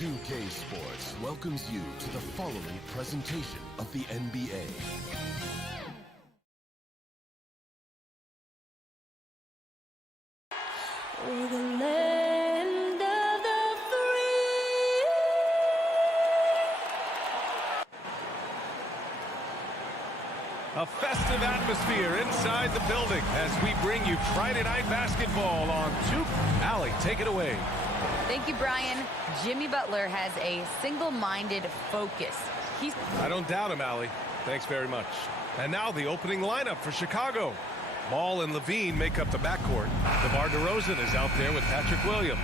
2K Sports welcomes you to the following presentation of the NBA. For the land of the free. A festive atmosphere inside the building as we bring you Friday Night Basketball on 2. Allie, take it away. Thank you, Brian. Jimmy Butler has a single-minded focus. I don't doubt him, Allie. Thanks very much. And now the opening lineup for Chicago. Ball and Levine make up the backcourt. DeMar DeRozan is out there with Patrick Williams.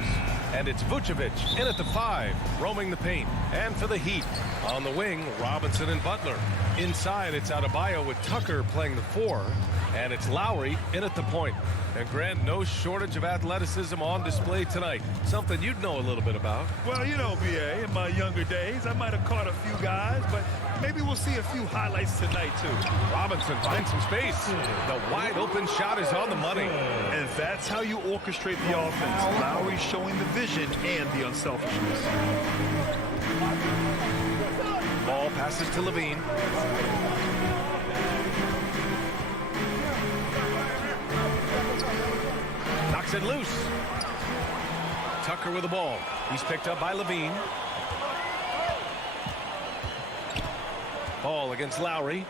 And it's Vucevic in at the 5, roaming the paint. And for the Heat, on the wing, Robinson and Butler. Inside, it's Adebayo with Tucker playing the 4. And it's Lowry in at the point. And Grant, no shortage of athleticism on display tonight. Something you'd know a little bit about. Well, you know, BA, in my younger days, I might have caught a few guys, but maybe we'll see a few highlights tonight, too. Robinson finds some space. The wide open shot is on the money. And that's how you orchestrate the offense. Lowry showing the vision and the unselfishness. Ball passes to Levine. Knocks it loose. Tucker with the ball. He's picked up by Levine. Ball against Lowry.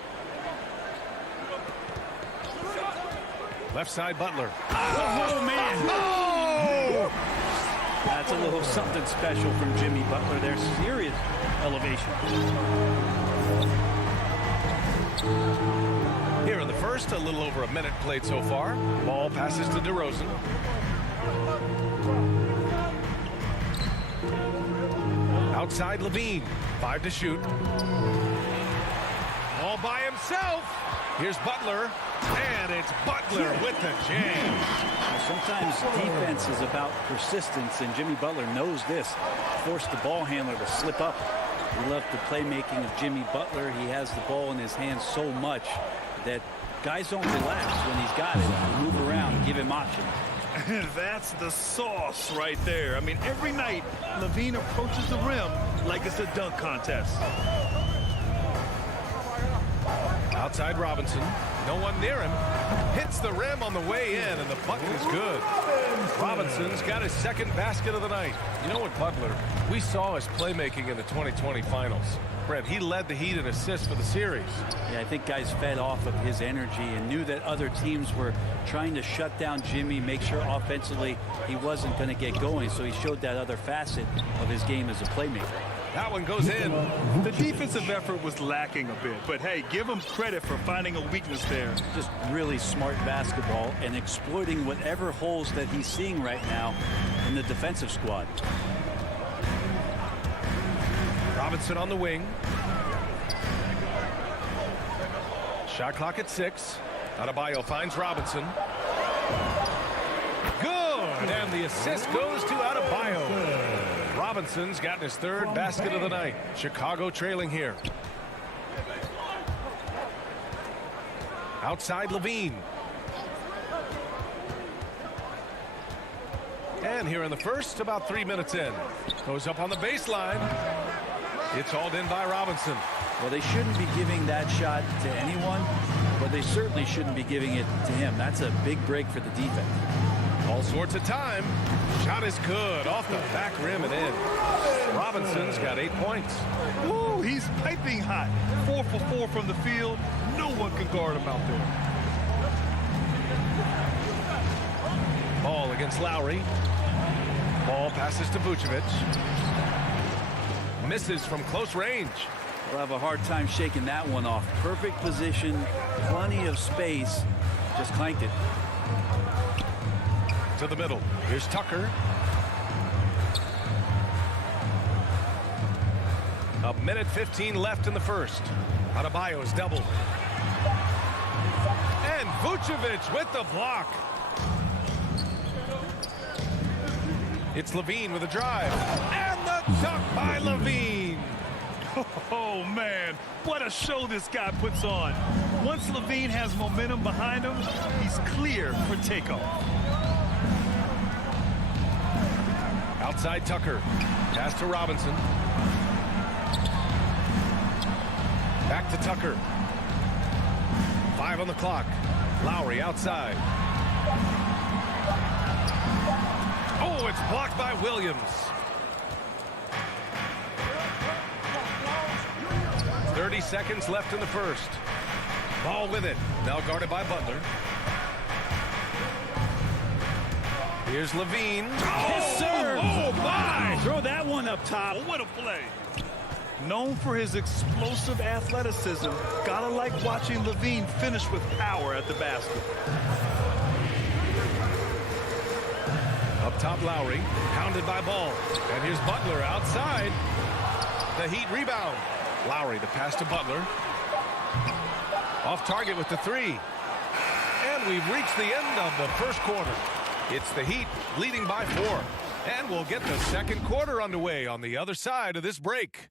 Left side, Butler. Oh, man. Oh! That's a little something special from Jimmy Butler. There's serious elevation. Here in the first, a little over a minute played so far. Ball passes to DeRozan. Outside Levine. 5 to shoot. All by himself. Here's Butler. And it's Butler with the jam. Sometimes defense is about persistence, and Jimmy Butler knows this. Forced the ball handler to slip up. We love the playmaking of Jimmy Butler. He has the ball in his hands so much that guys don't relax when he's got it. Move around, give him options. That's the sauce right there. I mean, every night, Levine approaches the rim like it's a dunk contest. Outside Robinson. No one near him. Hits the rim on the way in, and the bucket is good. Robinson's got his second basket of the night. You know what, Butler? We saw his playmaking in the 2020 finals. Brent, he led the Heat in assists for the series. Yeah, I think guys fed off of his energy and knew that other teams were trying to shut down Jimmy, make sure offensively he wasn't going to get going. So he showed that other facet of his game as a playmaker. That one goes in. The defensive effort was lacking a bit, but hey, give him credit for finding a weakness there. Just really smart basketball and exploiting whatever holes that he's seeing right now in the defensive squad. Robinson on the wing. Shot clock at 6. Adebayo finds Robinson. Good, and the assist goes to Adebayo. Robinson's gotten his third basket of the night. Chicago trailing here. Outside Levine. And here in the first, about 3 minutes in. Goes up on the baseline. It's hauled in by Robinson. Well, they shouldn't be giving that shot to anyone, but they certainly shouldn't be giving it to him. That's a big break for the defense. All sorts of time. Shot is good. Off the back rim and in. Robinson's got 8 points. Ooh, he's piping hot. 4 for 4 from the field. No one can guard him out there. Ball against Lowry. Ball passes to Vucevic. Misses from close range. We'll have a hard time shaking that one off. Perfect position, plenty of space. Just clanked it. To the middle. Here's Tucker. A minute 15 left in the first. Adebayo's double. And Vucevic with the block. It's Levine with a drive. And the dunk by Levine. Oh, man, what a show this guy puts on. Once Levine has momentum behind him, he's clear for takeoff. Outside Tucker. Pass to Robinson. Back to Tucker. 5 on the clock. Lowry outside. Oh, it's blocked by Williams. 30 seconds left in the first. Ball with it. Now guarded by Butler. Here's Levine. Yes, sir. Oh, my! Throw that one up top. What a play. Known for his explosive athleticism, gotta like watching Levine finish with power at the basket. Up top, Lowry. Pounded by Ball. And here's Butler outside. The Heat rebound. Lowry, the pass to Butler. Off target with the 3. And we've reached the end of the first quarter. It's the Heat leading by 4. And we'll get the second quarter underway on the other side of this break.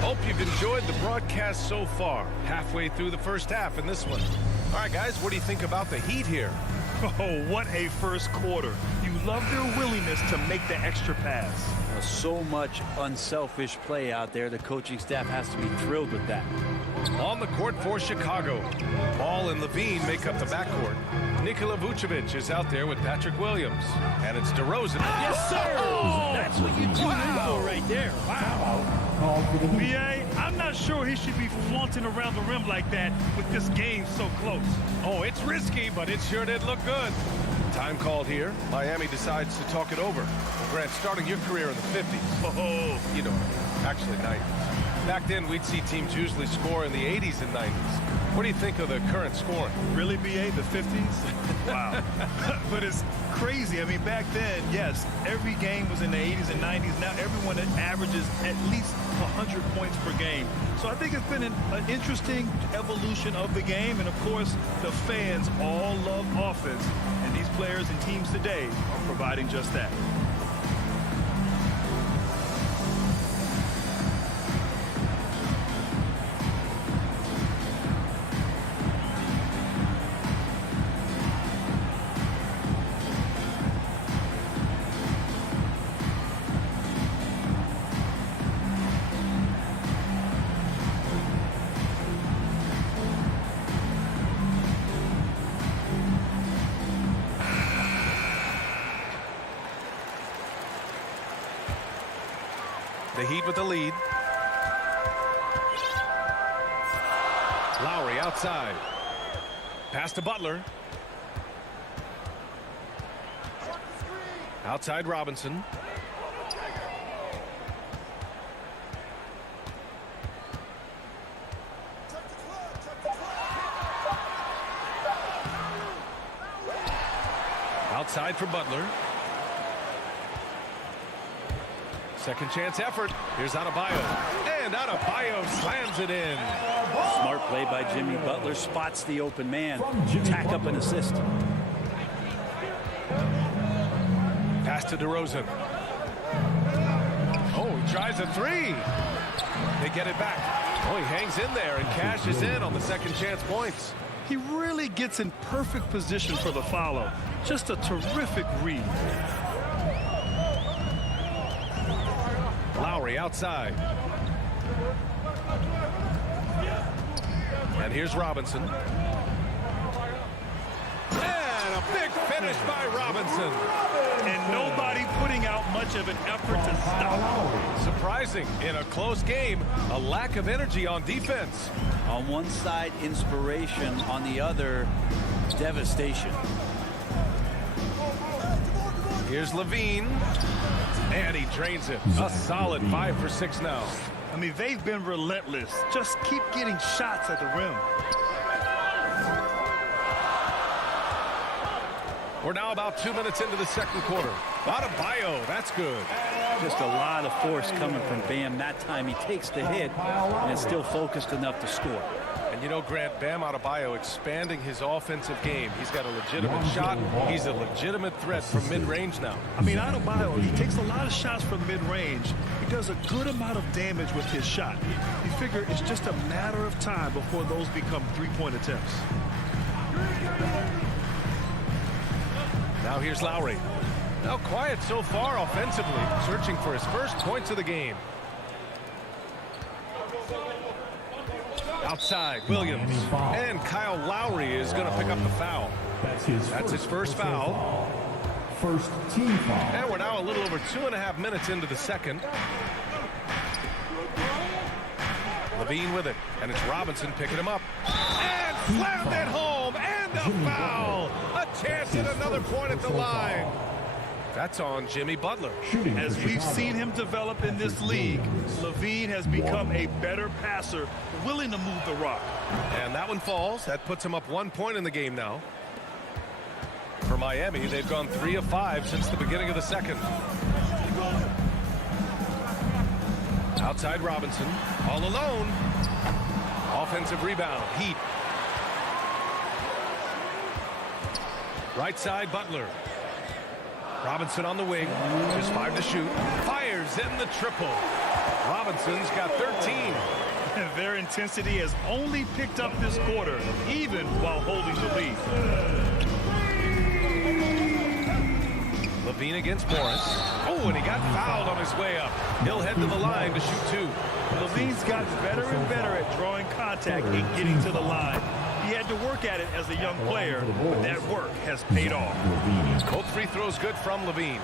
Hope you've enjoyed the broadcast so far. Halfway through the first half in this one. All right, guys, what do you think about the Heat here? Oh, what a first quarter. You love their willingness to make the extra pass. So much unselfish play out there. The coaching staff has to be thrilled with that. On the court for Chicago. Ball and Levine make up the backcourt. Nikola Vucevic is out there with Patrick Williams. And it's DeRozan. Yes, sir! Oh! That's what you tune in for right there. Wow. B.A., I'm not sure he should be flaunting around the rim like that with this game so close. Oh, it's risky, but it sure did look good. Time called here. Miami decides to talk it over. Grant, starting your career in the 50s. Oh, You know, actually 90s. Back then, we'd see teams usually score in the 80s and 90s. What do you think of the current scoring? really, B.A., the 50s? Wow. But it's crazy. I mean, back then, yes, every game was in the 80s and 90s. Now everyone averages at least 100 points per game. So I think it's been an interesting evolution of the game. And, of course, the fans all love offense. And these players and teams today are providing just that. The Heat with the lead. Lowry outside. Pass to Butler. Outside Robinson. Outside for Butler. Second chance effort. Here's Adebayo. And Adebayo slams it in. Smart play by Jimmy Butler. Spots the open man. Tack up an assist. Pass to DeRozan. Oh, he tries a 3. They get it back. Oh, he hangs in there and cashes in on the second chance points. He really gets in perfect position for the follow. Just a terrific read. Lowry outside. And here's Robinson. And a big finish by Robinson. And nobody putting out much of an effort to stop. Surprising in a close game, a lack of energy on defense. On one side, inspiration. On the other, devastation. Here's Levine. And he drains it. A solid 5 for 6 now. I mean, they've been relentless. Just keep getting shots at the rim. We're now about 2 minutes into the second quarter. Adebayo, that's good. Just a lot of force coming from Bam. That time he takes the hit and is still focused enough to score. And you know, Grant, Bam Adebayo expanding his offensive game. He's got a legitimate shot. He's a legitimate threat from mid-range now. I mean, Adebayo, he takes a lot of shots from mid-range. He does a good amount of damage with his shot. You figure it's just a matter of time before those become three-point attempts. Now Now here's Lowry. Now quiet so far offensively, searching for his first points of the game. Outside, Williams. And Kyle Lowry is going to pick up the foul. That's his first foul. First team foul. And we're now a little over 2.5 minutes into the second. Levine with it, and it's Robinson picking him up. And slammed it home, and a foul. A chance at another point at the line. That's on Jimmy Butler. As we've seen him develop in this league, Levine has become a better passer, willing to move the rock. And that one falls. That puts him up 1 point in the game now. For Miami, they've gone 3 of 5 since the beginning of the second. Outside Robinson, all alone. Offensive rebound, Heat. Right side, Butler. Robinson on the wing, just 5 to shoot. Fires in the triple. Robinson's got 13. Their intensity has only picked up this quarter, even while holding the lead. Levine against Morris. Oh, and he got fouled on his way up. He'll head to the line to shoot 2. Levine's got better and better at drawing contact and getting to the line. He had to work at it as a young player, but that work has paid off. Both free throws good from Levine.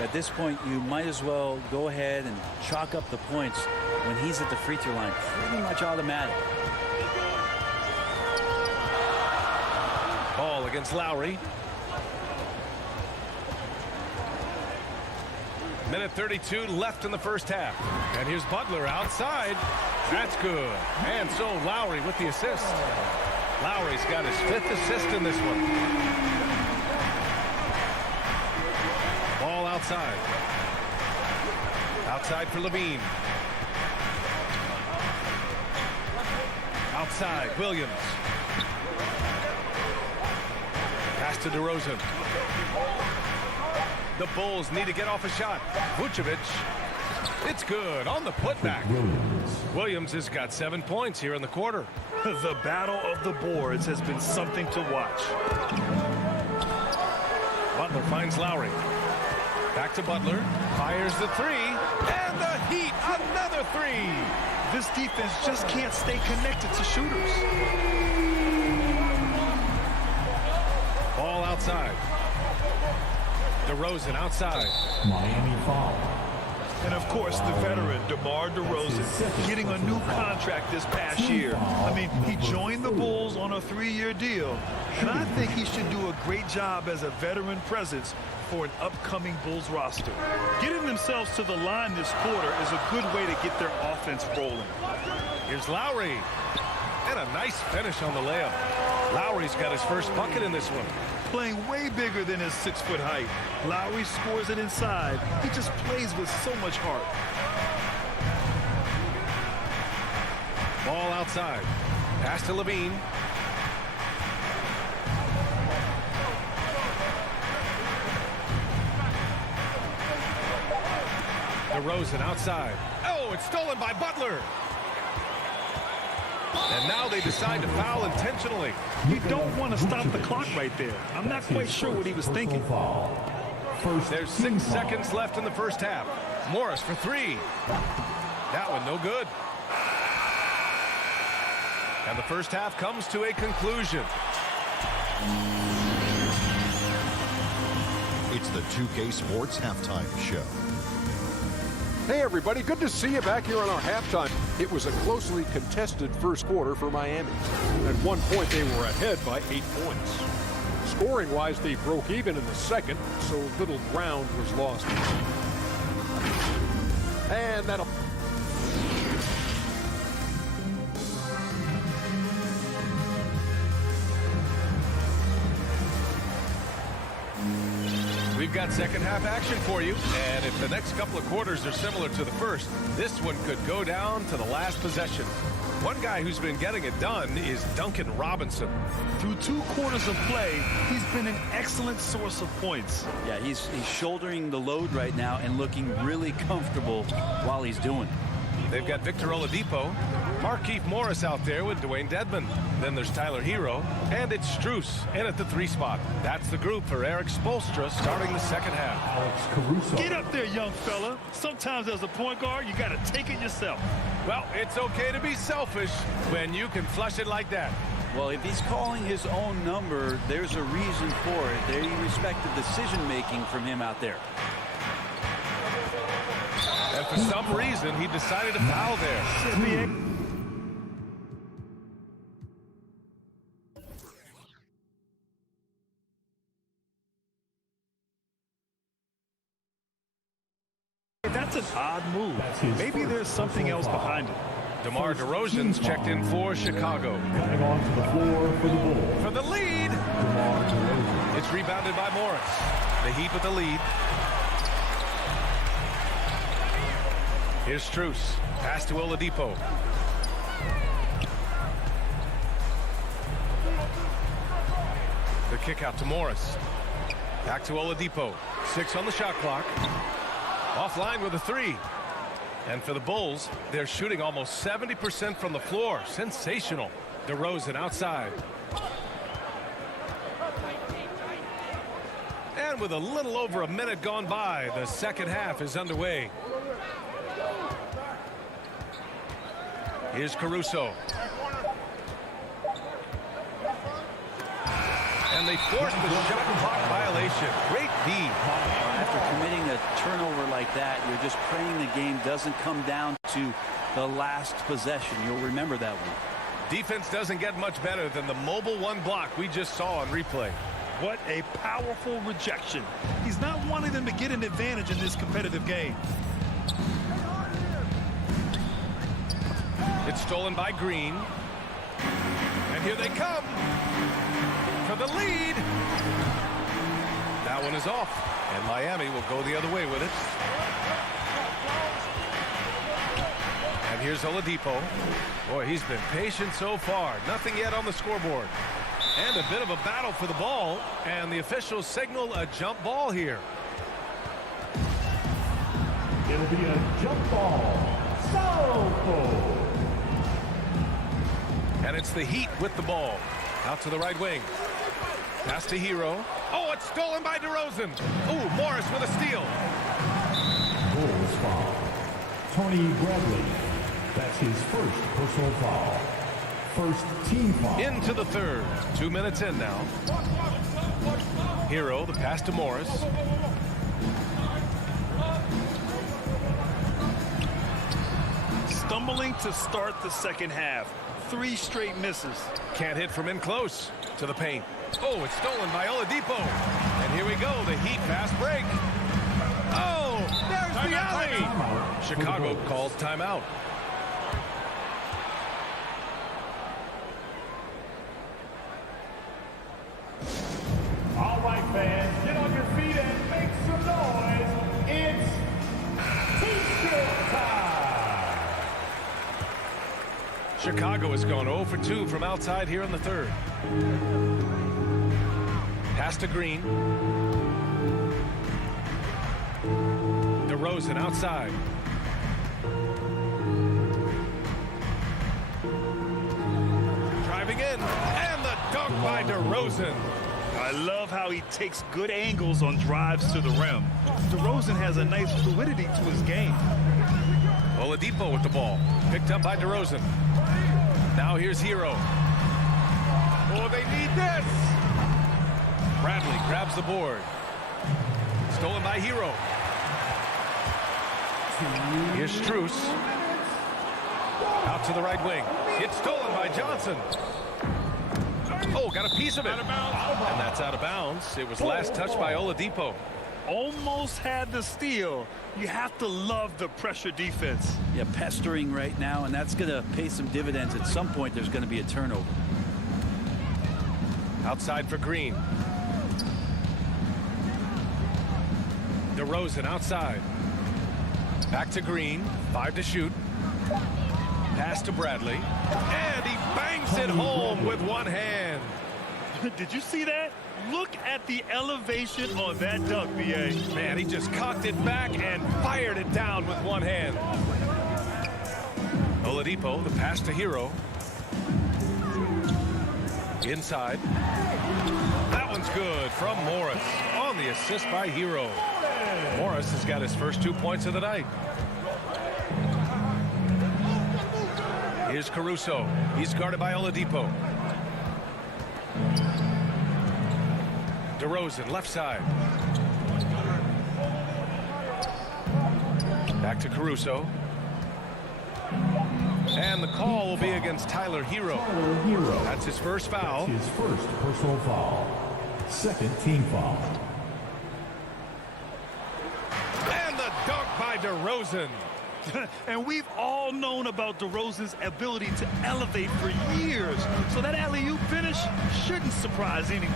At this point, you might as well go ahead and chalk up the points when he's at the free throw line. Pretty much automatic. Ball against Lowry. Minute 32 left in the first half. And here's Butler outside. That's good. And so Lowry with the assist. Lowry's got his 5th assist in this one. Ball outside. Outside for Levine. Outside, Williams. Pass to DeRozan. The Bulls need to get off a shot. Vucevic. It's good on the putback. Williams has got 7 points here in the quarter. The battle of the boards has been something to watch. Butler finds Lowry. Back to Butler. Fires the 3. And the Heat, another 3. This defense just can't stay connected to shooters. Ball outside. DeRozan outside. Miami foul. And of course, the veteran, DeMar DeRozan, getting a new contract this past year. I mean, he joined the Bulls on a 3-year deal. And I think he should do a great job as a veteran presence for an upcoming Bulls roster. Getting themselves to the line this quarter is a good way to get their offense rolling. Here's Lowry. And a nice finish on the layup. Lowry's got his first bucket in this one. Playing way bigger than his 6-foot height. Lowry scores it inside. He just plays with so much heart. Ball outside. Pass to Levine. DeRozan outside. Oh, it's stolen by Butler. And now they decide to foul intentionally. You don't want to stop the clock right there. I'm not quite sure what he was thinking. There's 6 seconds left in the first half. Morris for 3. That one no good. And the first half comes to a conclusion. It's the 2K Sports Halftime Show. Hey everybody, good to see you back here on our halftime. It was a closely contested first quarter for Miami. At one point they were ahead by 8 points. Scoring-wise, they broke even in the second, so little ground was lost. And that'll... We've got second half action for you, and if the next couple of quarters are similar to the first, this one could go down to the last possession. One guy who's been getting it done is Duncan Robinson. Through 2 quarters of play, he's been an excellent source of points. Yeah, he's shouldering the load right now and looking really comfortable while he's doing it. They've got Victor Oladipo. Markeith Morris out there with Dwayne Dedman. Then there's Tyler Hero, and it's Strus in at the 3 spot. That's the group for Eric Spoelstra starting the second half. Alex Caruso. Get up there, young fella. Sometimes as a point guard, you got to take it yourself. Well, it's okay to be selfish when you can flush it like that. Well, if he's calling his own number, there's a reason for it. They respect the decision-making from him out there. And for some reason, he decided to foul there. That's an odd move. Maybe there's something else behind it. DeMar DeRozan's checked in for Chicago. Coming onto the floor for the Bulls. For the lead. DeMar DeRozan. It's rebounded by Morris. The Heat with the lead. Here's Strus. Pass to Oladipo. The kick out to Morris. Back to Oladipo. 6 on the shot clock. Offline with a 3. And for the Bulls, they're shooting almost 70% from the floor. Sensational. DeRozan outside. And with a little over a minute gone by, the second half is underway. Here's Caruso. And they forced the shot clock violation. Great D. After committing a turnover like that, you're just praying the game doesn't come down to the last possession. You'll remember that one. Defense doesn't get much better than the mobile 1 block we just saw on replay. What a powerful rejection. He's not wanting them to get an advantage in this competitive game. It's stolen by Green. And here they come for the lead. That one is off. And Miami will go the other way with it. And here's Oladipo. Boy, he's been patient so far. Nothing yet on the scoreboard. And a bit of a battle for the ball. And the officials signal a jump ball here. It'll be a jump ball. So And it's the Heat with the ball. Out to the right wing. Pass to Hero. Oh, it's stolen by DeRozan. Ooh, Morris with a steal. Bulls foul. Tony Bradley. That's his first personal foul. First team foul. Into the third. 2 minutes in now. Hero, the pass to Morris. Stumbling to start the second half. 3 straight misses. Can't hit from in close to the paint. Oh, it's stolen by Oladipo. And here we go, the Heat fast break. Oh, there's the alley. Chicago calls timeout. All right, fans, get on your feet and make some noise. It's T-shirt time. Chicago has gone 0 for 2 from outside here in the third. Pass to Green. DeRozan outside. Driving in. And the dunk by DeRozan. I love how he takes good angles on drives to the rim. DeRozan has a nice fluidity to his game. Oladipo with the ball. Picked up by DeRozan. Now here's Hero. Oh, they need this. Bradley grabs the board. Stolen by Hero. Here's Strus. Out to the right wing. It's stolen by Johnson. Oh, got a piece of it. And that's out of bounds. It was last touched by Oladipo. Almost had the steal. You have to love the pressure defense. Yeah, pestering right now, and that's going to pay some dividends. At some point, there's going to be a turnover. Outside for Green. DeRozan outside. Back to Green. 5 to shoot. Pass to Bradley. And he bangs it home with one hand. Did you see that? Look at the elevation on that dunk, B.A. Man, he just cocked it back and fired it down with one hand. Oladipo, the pass to Hero. Inside. That one's good from Morris on the assist by Hero. Morris has got his first 2 points of the night. Here's Caruso. He's guarded by Oladipo. DeRozan, left side. Back to Caruso. And the call will be against Tyler Hero. That's his first foul. His first personal foul. Second team foul. And the dunk by DeRozan. And we've all known about DeRozan's ability to elevate for years. So that alley-oop finish shouldn't surprise anyone.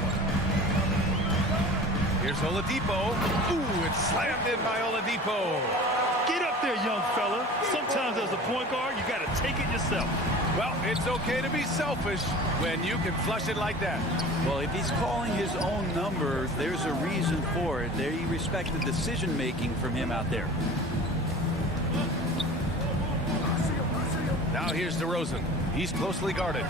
Here's Oladipo. Ooh, it's slammed in by Oladipo. Get up there, young fella. Sometimes as a point guard, you got to take it yourself. Well, it's okay to be selfish when you can flush it like that. Well, if he's calling his own number, there's a reason for it. They respect the decision-making from him out there. Now here's DeRozan. He's closely guarded.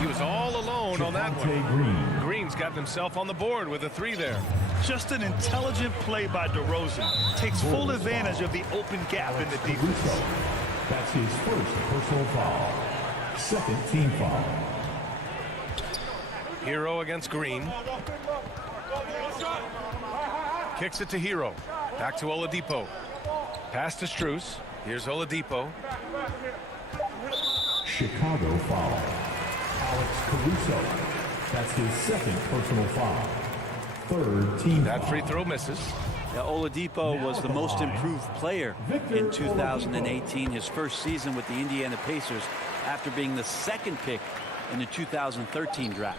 He was all alone on that one. Green's gotten himself on the board with a 3 there. Just an intelligent play by DeRozan. Takes full advantage of the open gap in the defense. That's his first personal foul. Second team foul. Hero against Green. Kicks it to Hero. Back to Oladipo. Pass to Strus. Here's Oladipo. Chicago foul. Alex Caruso. That's his second personal foul. Third team foul. That free throw misses. Yeah, Oladipo was the most improved player in 2018, his first season with the Indiana Pacers, after being the second pick in the 2013 draft.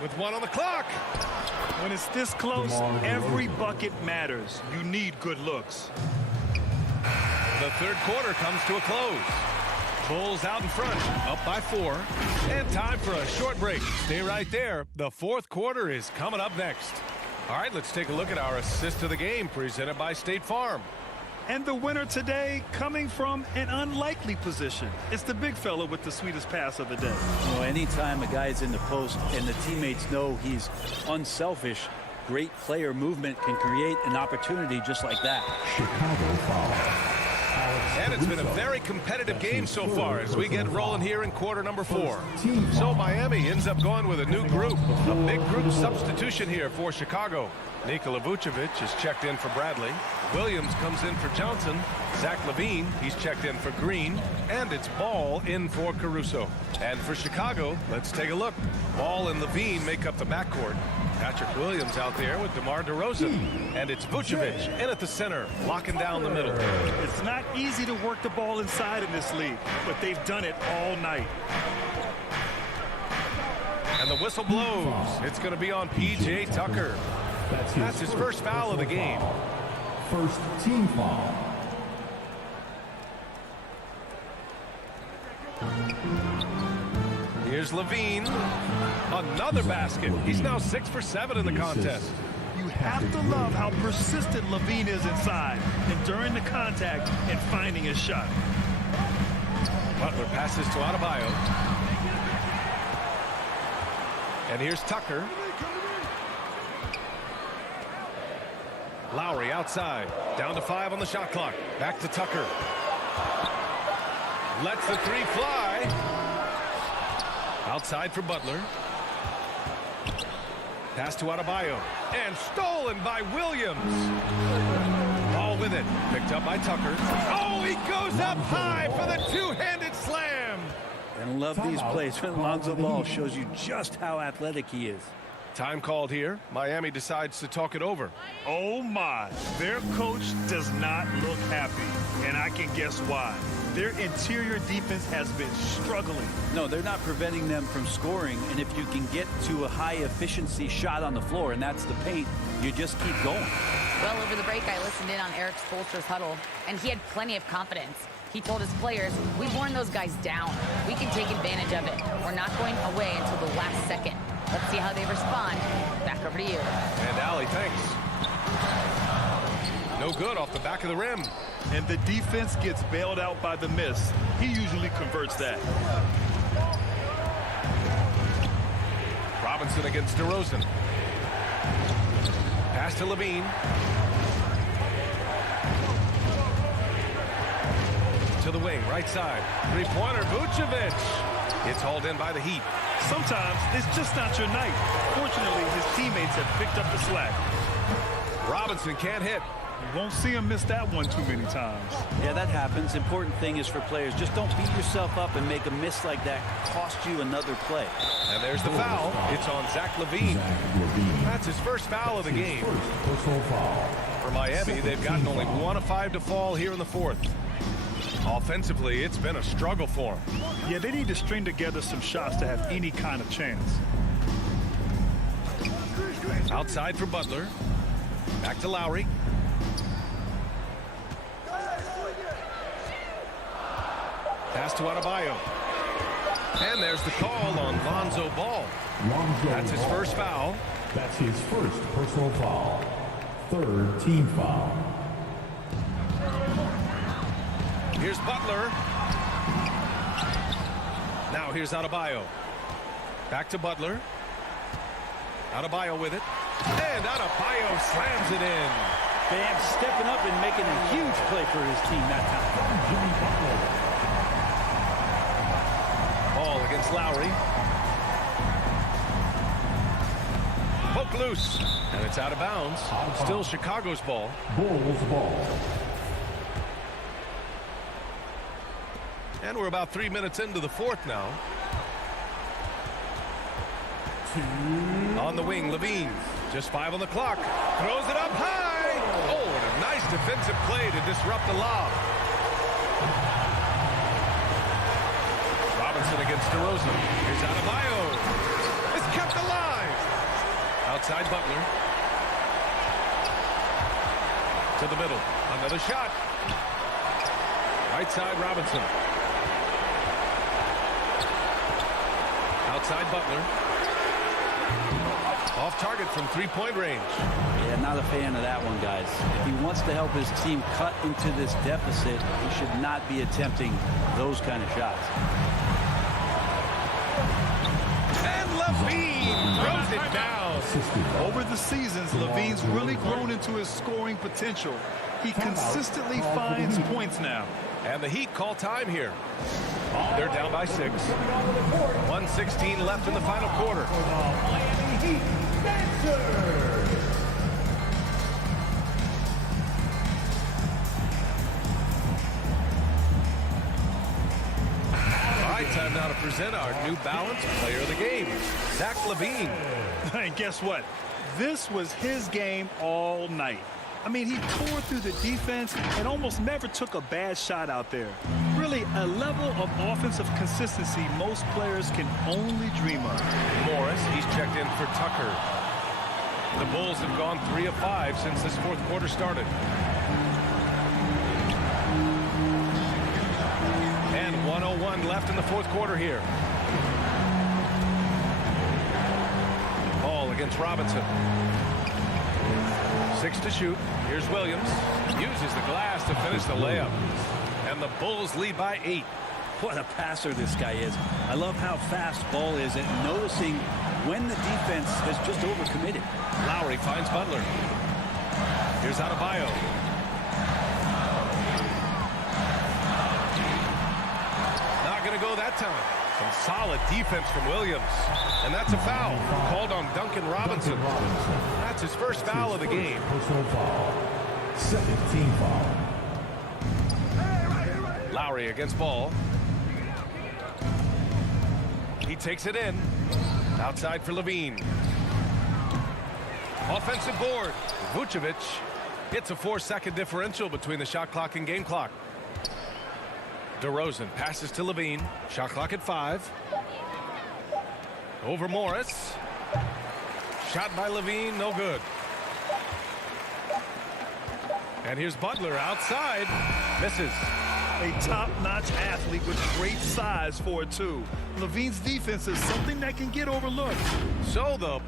With 1 on the clock. When it's this close, every bucket matters. You need good looks. The third quarter comes to a close. Bulls out in front, up by 4. And time for a short break. Stay right there. The fourth quarter is coming up next. All right, let's take a look at our assist of the game presented by State Farm. And the winner today coming from an unlikely position. It's the big fella with the sweetest pass of the day. You know, anytime a guy's in the post and the teammates know he's unselfish, great player movement can create an opportunity just like that. Chicago foul. And it's been a very competitive game so far as we get rolling here in quarter number 4. So Miami ends up going with a new group. A big group substitution here for Chicago. Nikola Vucevic is checked in for Bradley. Williams comes in for Johnson. Zach LaVine, he's checked in for Green. And it's Ball in for Caruso. And for Chicago, let's take a look. Ball and LaVine make up the backcourt. Patrick Williams out there with DeMar DeRozan. And it's Vucevic in at the center, locking down the middle. It's not easy to work the ball inside in this league, but they've done it all night. And the whistle blows. It's going to be on P.J. Tucker. That's his first foul of the game. First team foul. Here's LaVine. Another basket. He's now 6 for 7 in the contest. You have to love how persistent LaVine is inside and during the contact and finding his shot. Butler passes to Adebayo. And here's Tucker. Lowry outside. Down to 5 on the shot clock. Back to Tucker. Lets the 3 fly. Outside for Butler. Pass to Adebayo. And stolen by Williams. Ball with it. Picked up by Tucker. Oh, he goes up high for the two-handed slam. And love these plays when Lonzo Ball shows you just how athletic he is. Time called here. Miami decides to talk it over. Oh my, their coach does not look happy, and I can guess why. Their interior defense has been struggling. No, they're not preventing them from scoring, and if you can get to a high-efficiency shot on the floor, and that's the paint, you just keep going. Well, over the break, I listened in on Eric Spoelstra's huddle, and he had plenty of confidence. He told his players, we've worn those guys down. We can take advantage of it. We're not going away until the last second. Let's see how they respond. Back over to you. And Allie, thanks. No good off the back of the rim. and the defense gets bailed out by the miss. He usually converts that. Robinson against DeRozan. Pass to Levine. To the wing, right side. Three-pointer, Vucevic. It's hauled in by the Heat. Sometimes it's just not your night. Fortunately, his teammates have picked up the slack. Robinson can't hit. You won't see him miss that one too many times. Yeah, that happens. Important thing is for players, just don't beat yourself up and make a miss like that cost you another play. And there's the foul. It's on Zach LaVine. That's his first foul of the game. For Miami, they've gotten only 1 of 5 to fall here in the fourth. Offensively, it's been a struggle for them. Yeah, they need to string together some shots to have any kind of chance. Outside for Butler. Back to Lowry. Pass to Adebayo. And there's the call on Lonzo Ball. That's his first foul. That's his first personal foul. Third team foul. Here's Butler. Now here's Adebayo. Back to Butler. Adebayo with it. And Adebayo slams it in. Bam stepping up and making a huge play for his team that time. Jimmy Butler. Ball against Lowry. Poke loose. And it's out of bounds. Still Chicago's ball. Bulls ball. And we're about 3 minutes into the fourth now. On the wing, Levine. Just 5 on the clock. Throws it up high. Oh, and a nice defensive play to disrupt the lob. Robinson against DeRozan. Here's Adebayo. It's kept alive. Outside Butler. To the middle. Another shot. Right side Robinson. Outside Butler. Off target from three-point range. Yeah, not a fan of that one, guys. If he wants to help his team cut into this deficit, he should not be attempting those kind of shots. And Levine throws it down. Over the seasons, Levine's really grown into his scoring potential. He consistently finds points now. And the Heat call time here. They're down by 6. 1:16 left in the final quarter. Miami Heat dancers. All right, time now to present our New Balance Player of the Game, Zach LaVine. And guess what? This was his game all night. I mean, he tore through the defense and almost never took a bad shot out there. Really, a level of offensive consistency most players can only dream of. Morris, he's checked in for Tucker. The Bulls have gone 3 of 5 since this fourth quarter started. And 1:01 left in the fourth quarter here. Ball against Robinson. 6 to shoot. Here's Williams. Uses the glass to finish the layup. And the Bulls lead by 8. What a passer this guy is. I love how fast Ball is at noticing when the defense has just overcommitted. Lowry finds Butler. Here's Adebayo. Not going to go that time. Some solid defense from Williams. And that's a foul called on Duncan Robinson. That's his first foul of the game. Personal foul. Second team foul. Lowry against Ball. He takes it in. Outside for Levine. Offensive board. Vucevic. It's a 4-second differential between the shot clock and game clock. DeRozan passes to Levine. Shot clock at 5. Over Morris. Shot by Levine, no good. And here's Butler outside. Misses. A top-notch athlete with great size for it, too. Levine's defense is something that can get overlooked. So the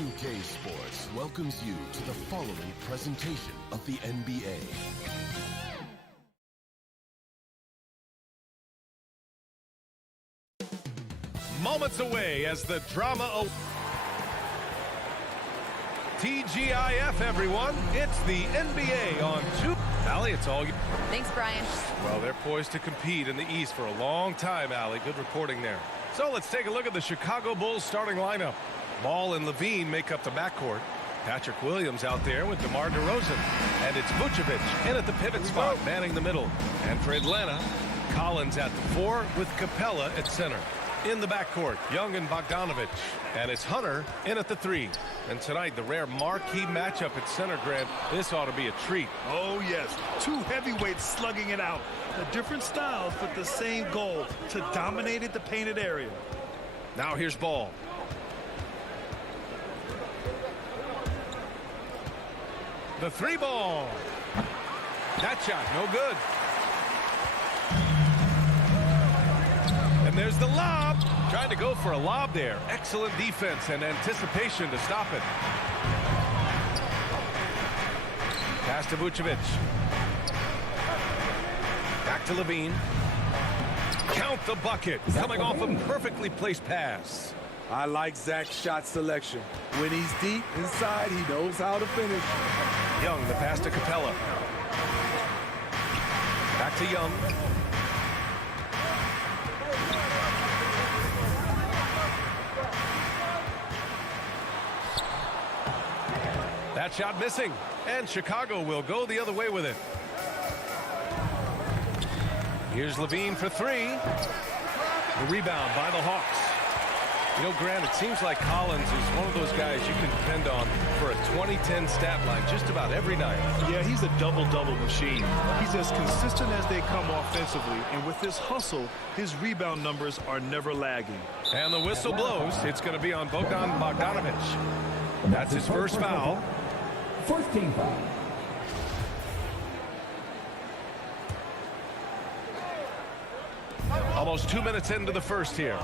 2K Sports welcomes you to the following presentation of the NBA. Moments away as the drama... TGIF, everyone. It's the NBA on 2. Allie, it's all you. Thanks, Brian. Well, they're poised to compete in the East for a long time, Allie. Good reporting there. So let's take a look at the Chicago Bulls starting lineup. Ball and Levine make up the backcourt. Patrick Williams out there with DeMar DeRozan. And it's Vucevic in at the pivot spot, manning the middle. And for Atlanta, Collins at the 4 with Capella at center. In the backcourt, Young and Bogdanovich. And it's Hunter in at the 3. And tonight, the rare marquee matchup at center, Grant. This ought to be a treat. Oh, yes. Two heavyweights slugging it out. The different styles, but the same goal, to dominate the painted area. Now here's Ball. The 3 ball. That shot, no good. And there's the lob. Trying to go for a lob there. Excellent defense and anticipation to stop it. Pass to Vucevic. Back to Levine. Count the bucket. Coming off a perfectly placed pass. I like Zach's shot selection. When he's deep inside, he knows how to finish. Young, the pass to Capella. Back to Young. That shot missing, and Chicago will go the other way with it. Here's Levine for 3. The rebound by the Hawks. You know, Grant, it seems like Collins is one of those guys you can depend on for a 2010 stat line just about every night. Yeah, he's a double-double machine. He's as consistent as they come offensively, and with his hustle, his rebound numbers are never lagging. And the whistle blows. It's going to be on Bogdanovich. That's his first foul. First team foul. Almost 2 minutes into the first here.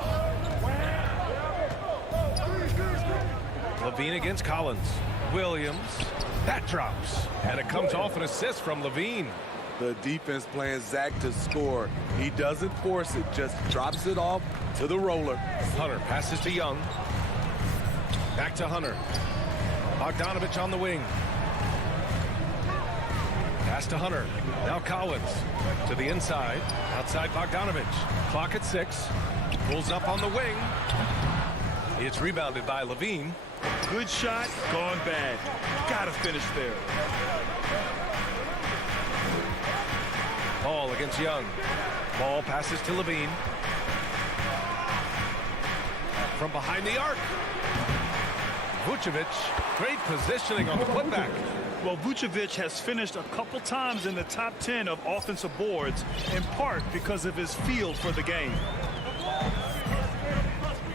Levine against Collins. Williams. That drops. And it comes off an assist from Levine. The defense playing Zach to score. He doesn't force it, just drops it off to the roller. Hunter passes to Young. Back to Hunter. Bogdanovich on the wing. Pass to Hunter. Now Collins to the inside. Outside Bogdanovich. Clock at 6. Pulls up on the wing. It's rebounded by Levine. Good shot, gone bad. Gotta finish there. Ball against Young. Ball passes to Levine. From behind the arc. Vucevic, great positioning on the putback. Well, Vucevic has finished a couple times in the top 10 of offensive boards, in part because of his feel for the game.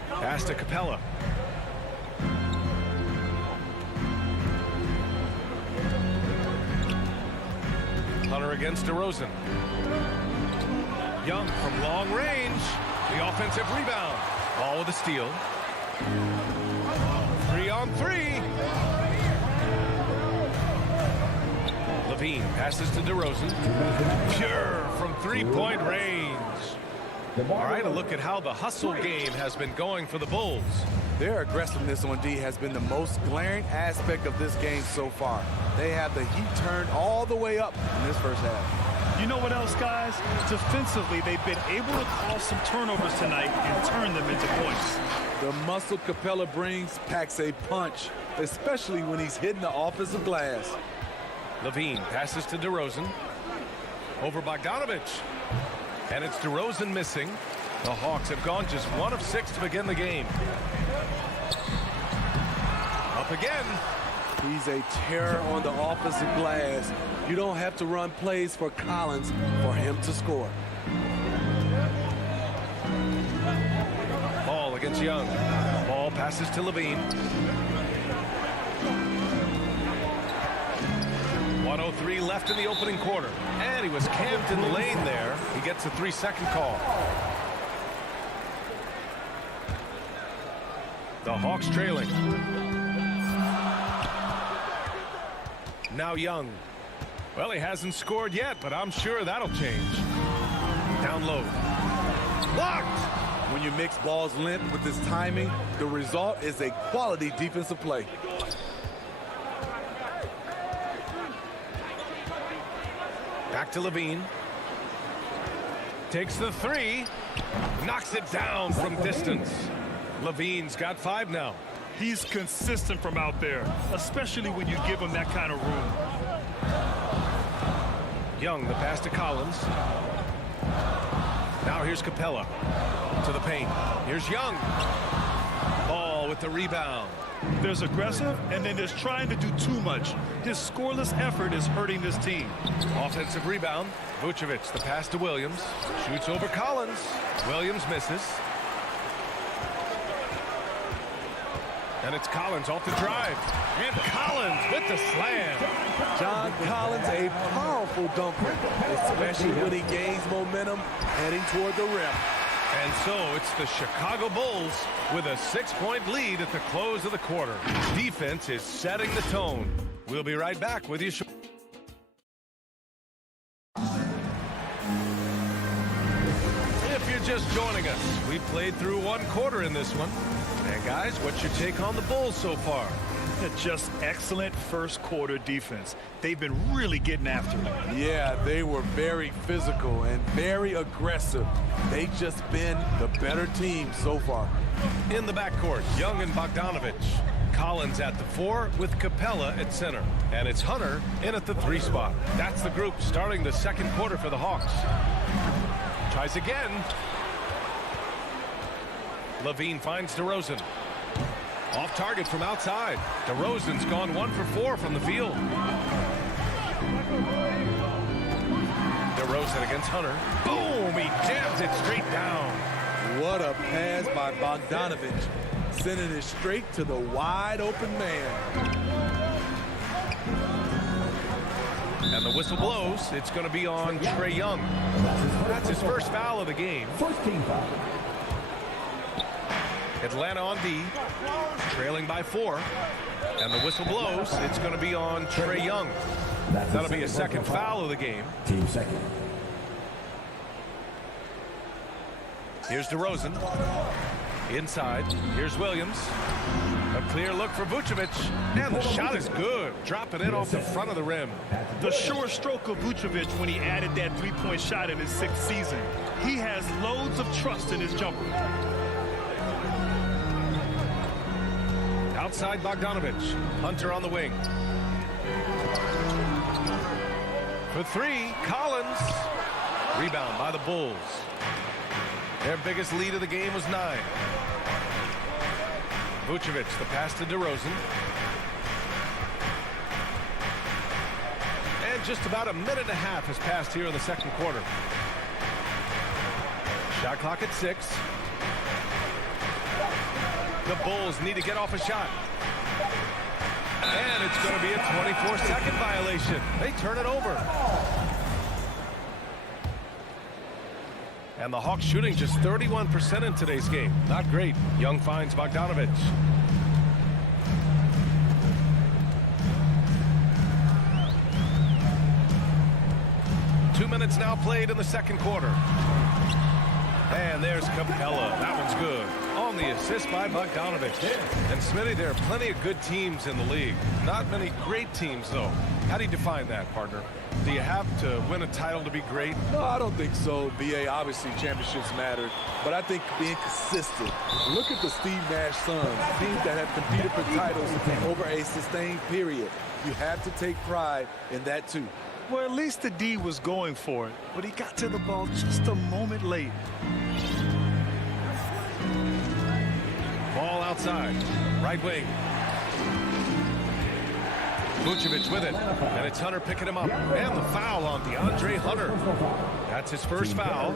Pass to Capella. Hunter against DeRozan. Young from long range. The offensive rebound. Ball with a steal. 3-on-3. Levine passes to DeRozan. Pure from three-point range. All right, a look at how the hustle game has been going for the Bulls. Their aggressiveness on D has been the most glaring aspect of this game so far. They have the heat turned all the way up in this first half. You know what else, guys? Defensively, they've been able to cause some turnovers tonight and turn them into points. The muscle Capella brings packs a punch, especially when he's hitting the offensive glass. Levine passes to DeRozan. Over Bogdanovich. And it's DeRozan missing. The Hawks have gone just 1 of 6 to begin the game. Up again. He's a terror on the offensive glass. You don't have to run plays for Collins for him to score. Ball against Young. Ball passes to Levine. 1:03 left in the opening quarter. And he was camped in the lane there. He gets a 3-second call. The Hawks trailing. Now Young. Well, he hasn't scored yet, but I'm sure that'll change. Down low. Blocked! When you mix ball's length with his timing, the result is a quality defensive play. Back to Levine. Takes the three. Knocks it down from distance. Levine's got 5 now. He's consistent from out there, especially when you give him that kind of room. Young, the pass to Collins. Now here's Capella to the paint. Here's Young. Ball with the rebound. There's aggressive, and then there's trying to do too much. His scoreless effort is hurting this team. Offensive rebound. Vucevic, the pass to Williams. Shoots over Collins. Williams misses. And it's Collins off the drive. And Collins with the slam. John Collins, a powerful dunker, especially when he gains momentum heading toward the rim. And so it's the Chicago Bulls with a 6-point lead at the close of the quarter. Defense is setting the tone. We'll be right back with you. If you're just joining us, we played through 1 quarter in this one. And guys, what's your take on the Bulls so far? Just excellent first quarter defense. They've been really getting after it. Yeah, they were very physical and very aggressive. They've just been the better team so far. In the backcourt, Young and Bogdanovich. Collins at the 4 with Capella at center. And it's Hunter in at the 3 spot. That's the group starting the second quarter for the Hawks. Tries again. Levine finds DeRozan. Off target from outside. DeRozan's gone 1 for 4 from the field. DeRozan against Hunter. Boom! He jams it straight down. What a pass by Bogdanovich. Sending it straight to the wide open man. And the whistle blows. It's going to be on Trae Young. That's his first foul of the game. First team foul. Atlanta on D, trailing by 4. And the whistle blows. It's going to be on Trae Young. That'll be a second foul of the game. Team second. Here's DeRozan. Inside. Here's Williams. A clear look for Vucevic. And the shot is good. Dropping it off the front of the rim. The sure stroke of Vucevic when he added that 3-point shot in his 6th season. He has loads of trust in his jumper. Outside Bogdanovich. Hunter on the wing. For 3, Collins. Rebound by the Bulls. Their biggest lead of the game was 9. Vucevic, the pass to DeRozan. And just about a minute and a half has passed here in the second quarter. Shot clock at 6. The Bulls need to get off a shot. And it's going to be a 24-second violation. They turn it over. And the Hawks shooting just 31% in today's game. Not great. Young finds Bogdanovich. Two minutes now played in the second quarter. And there's Capella. That one's good. On the assist by Bogdanovich. And Smitty, there are plenty of good teams in the league. Not many great teams, though. How do you define that, partner? Do you have to win a title to be great? No, I don't think so. BA, obviously championships matter, but I think being consistent. Look at the Steve Nash Suns, teams that have competed for titles over a sustained period. You have to take pride in that too. Well, at least the D was going for it, but he got to the ball just a moment late. Ball outside. Right wing. Vucevic with it. And it's Hunter picking him up. And the foul on DeAndre Hunter. That's his first foul.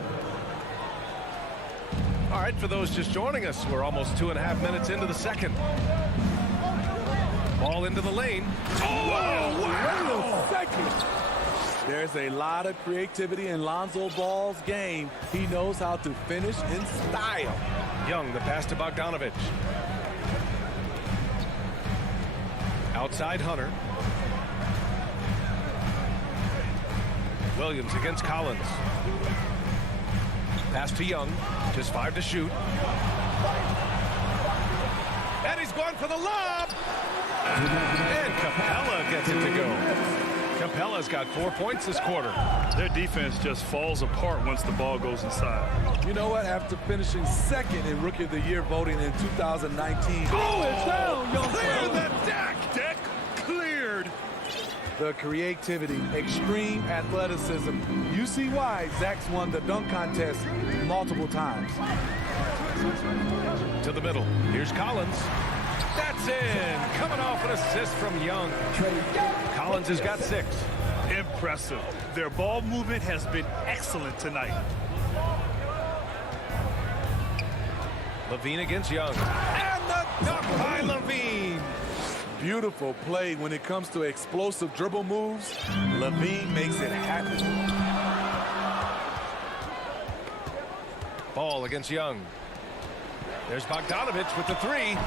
All right, for those just joining us, we're almost 2.5 minutes into the second. Ball into the lane. Oh, wow! Second. There's a lot of creativity in Lonzo Ball's game. He knows how to finish in style. Young, the pass to Bogdanovich. Outside Hunter. Williams against Collins. Pass to Young. Just 5 to shoot. And he's going for the lob. And Capella gets it to go. Capella's got 4 points this quarter. Their defense just falls apart once the ball goes inside. You know what? After finishing second in Rookie of the Year voting in 2019. It's down, young Clear the deck. Deck cleared. The creativity, extreme athleticism. You see why Zach's won the dunk contest multiple times. To the middle. Here's Collins. That's in. Coming off an assist from Young. Collins has got 6. Impressive. Their ball movement has been excellent tonight. Levine against Young. And the dunk by Levine. Beautiful play when it comes to explosive dribble moves. Levine makes it happen. Ball against Young. There's Bogdanovich with the 3.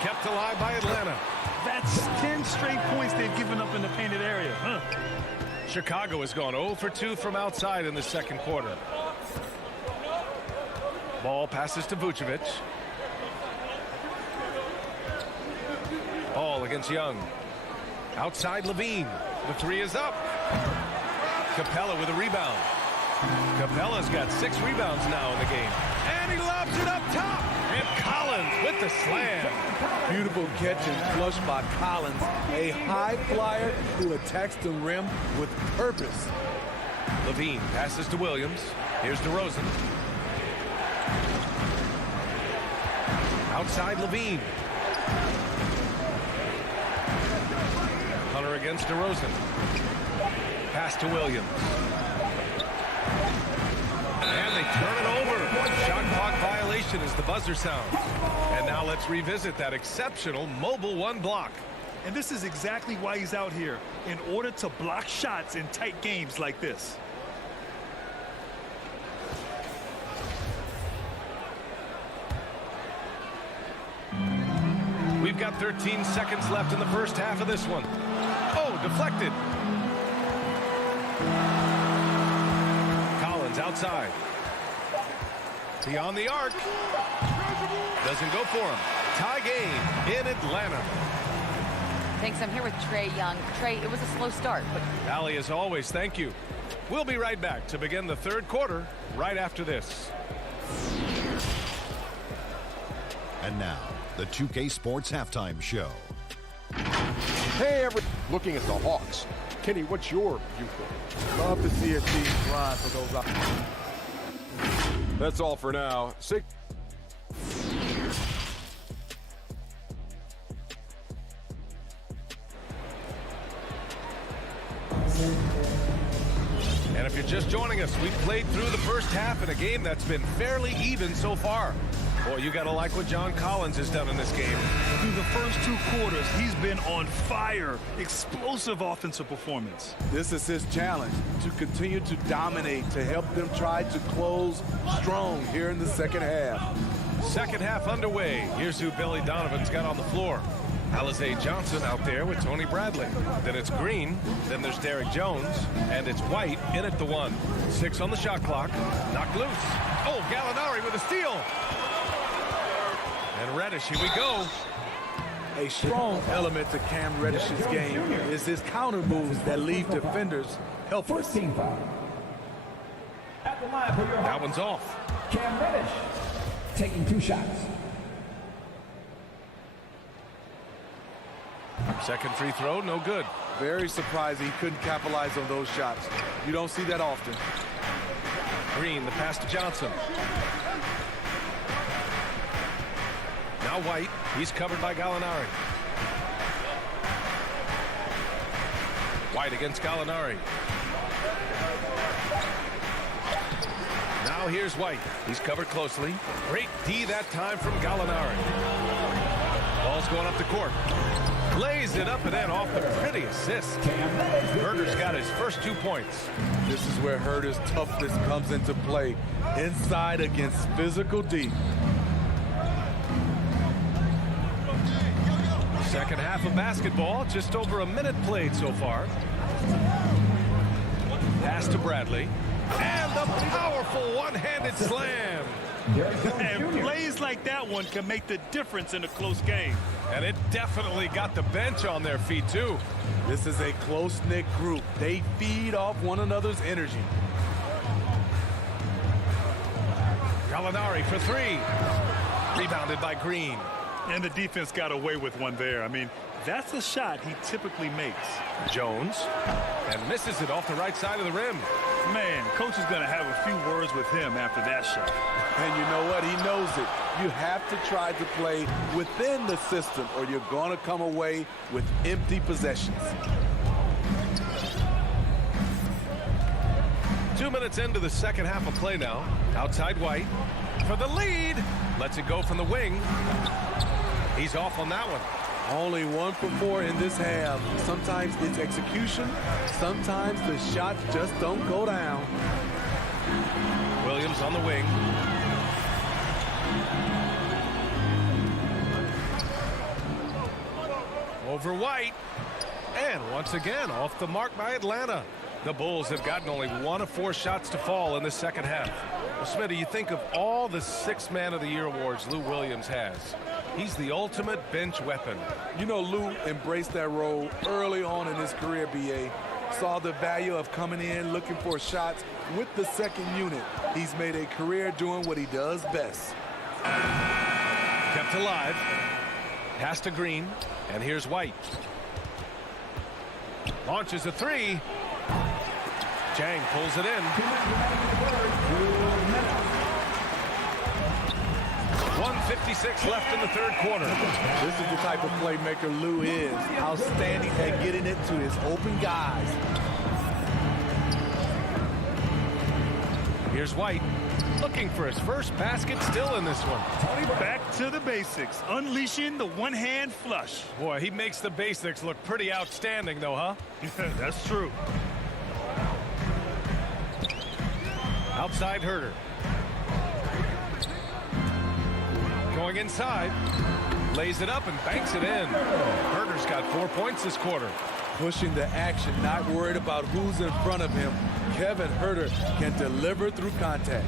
Kept alive by Atlanta. That's 10 straight points they've given up in the painted area. Chicago has gone 0 for 2 from outside in the second quarter. Ball passes to Vucevic. Ball against Young. Outside Levine. The 3 is up. Capella with a rebound. Capella's got 6 rebounds now in the game. And he lobs it up top. And Collins with the slam. Beautiful catch and flush by Collins. A high flyer who attacks the rim with purpose. Levine passes to Williams. Here's DeRozan. Outside Levine. Hunter against DeRozan. Pass to Williams. And they turn it over. Shot clock violation as the buzzer sounds. And now let's revisit that exceptional mobile 1 block. And this is exactly why he's out here, in order to block shots in tight games like this. We've got 13 seconds left in the first half of this one. Oh, deflected. Collins outside. Beyond the arc. Doesn't go for him. Tie game in Atlanta. Thanks. I'm here with Trae Young. Trae, it was a slow start, but Allie, as always, thank you. We'll be right back to begin the third quarter right after this. And now, the 2K Sports Halftime Show. Hey, looking at the Hawks. Kenny, what's your viewpoint? Love to see a team grind for those out. That's all for now. And if you're just joining us, we've played through the first half in a game that's been fairly even so far. Boy, you gotta like what John Collins has done in this game. Through the first 2 quarters, he's been on fire. Explosive offensive performance. This is his challenge, to continue to dominate, to help them try to close strong here in the second half. Second half underway. Here's who Billy Donovan's got on the floor. Alizé Johnson out there with Tony Bradley. Then it's Green. Then there's Derrick Jones. And it's White in at the 1. 6 on the shot clock. Knocked loose. Oh, Gallinari with a steal. And Reddish, here we go. A strong element to Cam Reddish's game is his counter moves that leave defenders helpless. That one's off. Cam Reddish taking 2 shots. Second free throw, no good. Very surprising he couldn't capitalize on those shots. You don't see that often. Green, the pass to Johnson. Now White, he's covered by Gallinari. White against Gallinari. Now here's White. He's covered closely. Great D that time from Gallinari. Ball's going up the court. Lays it up and then off the pretty assist. Herder's got his first 2 points. This is where Herder's toughness comes into play. Inside against physical D. Second half of basketball, just over a minute played so far. Pass to Bradley. And the powerful one-handed slam. And plays like that one can make the difference in a close game. And it definitely got the bench on their feet, too. This is a close-knit group. They feed off one another's energy. Gallinari for three. Rebounded by Green. And the defense got away with one there. I mean, that's a shot he typically makes. Jones. And misses it off the right side of the rim. Man, coach is going to have a few words with him after that shot. And you know what? He knows it. You have to try to play within the system or you're going to come away with empty possessions. 2 minutes into the second half of play now. Outside White for the lead. Lets it go from the wing. He's off on that one. Only 1 for 4 in this half. Sometimes it's execution. Sometimes the shots just don't go down. Williams on the wing. Over White. And once again, off the mark by Atlanta. The Bulls have gotten only 1 of 4 shots to fall in the second half. Well, Smitty, you think of all the 6th Man of the Year awards Lou Williams has. He's the ultimate bench weapon. You know, Lou embraced that role early on in his career, B.A. Saw the value of coming in, looking for shots with the second unit. He's made a career doing what he does best. Kept alive. Pass to Green. And here's White. Launches a three. Chang pulls it in. 1:56 left in the third quarter. This is the type of playmaker Lou is. Outstanding at getting it to his open guys. Here's White. Looking for his first basket still in this one. Back to the basics. Unleashing the one-hand flush. Boy, he makes the basics look pretty outstanding, though, huh? That's true. Outside Herter. Going inside. Lays it up and banks it in. Herter's got 4 points this quarter. Pushing the action, not worried about who's in front of him. Kevin Herter can deliver through contact.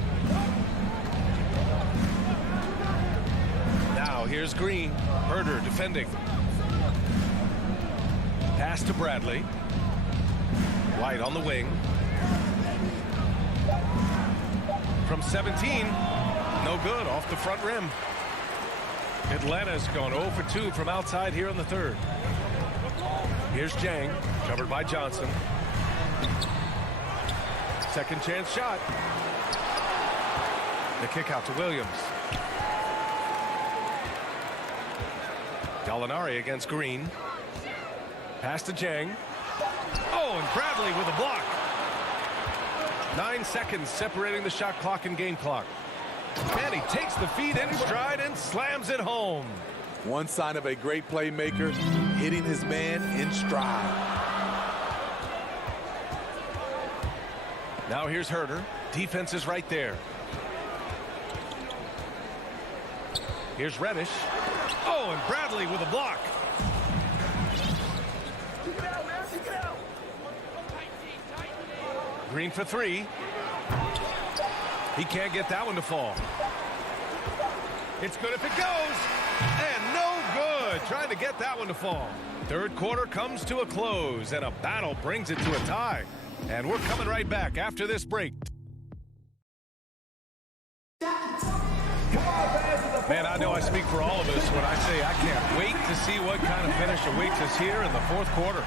Now here's Green. Herter defending. Pass to Bradley. White on the wing. From 17. No good off the front rim. Atlanta's gone 0 for 2 from outside here in the third. Here's Jang, covered by Johnson. Second chance shot. The kick out to Williams. Gallinari against Green. Pass to Jang. Oh, and Bradley with a block. 9 seconds separating the shot clock and game clock. And he takes the feed in stride and slams it home. One sign of a great playmaker, hitting his man in stride. Now here's Herter. Defense is right there. Here's Reddish. Oh, and Bradley with a block. Green for three. He can't get that one to fall. It's good if it goes. And no good. Trying to get that one to fall. Third quarter comes to a close, and a battle brings it to a tie. And we're coming right back after this break. Man, I know I speak for all of us when I say I can't wait to see what kind of finish awaits us here in the fourth quarter.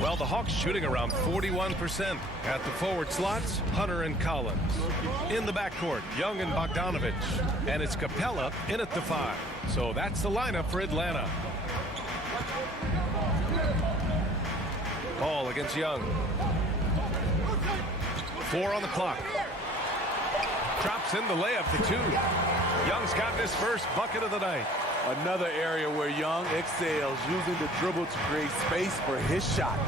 Well, the Hawks shooting around 41%. At the forward slots, Hunter and Collins. In the backcourt, Young and Bogdanovich. And it's Capella in at the 5. So that's the lineup for Atlanta. Ball against Young. 4 on the clock. Drops in the layup for 2. Young's got his first bucket of the night. Another area where Young excels, using the dribble to create space for his shot.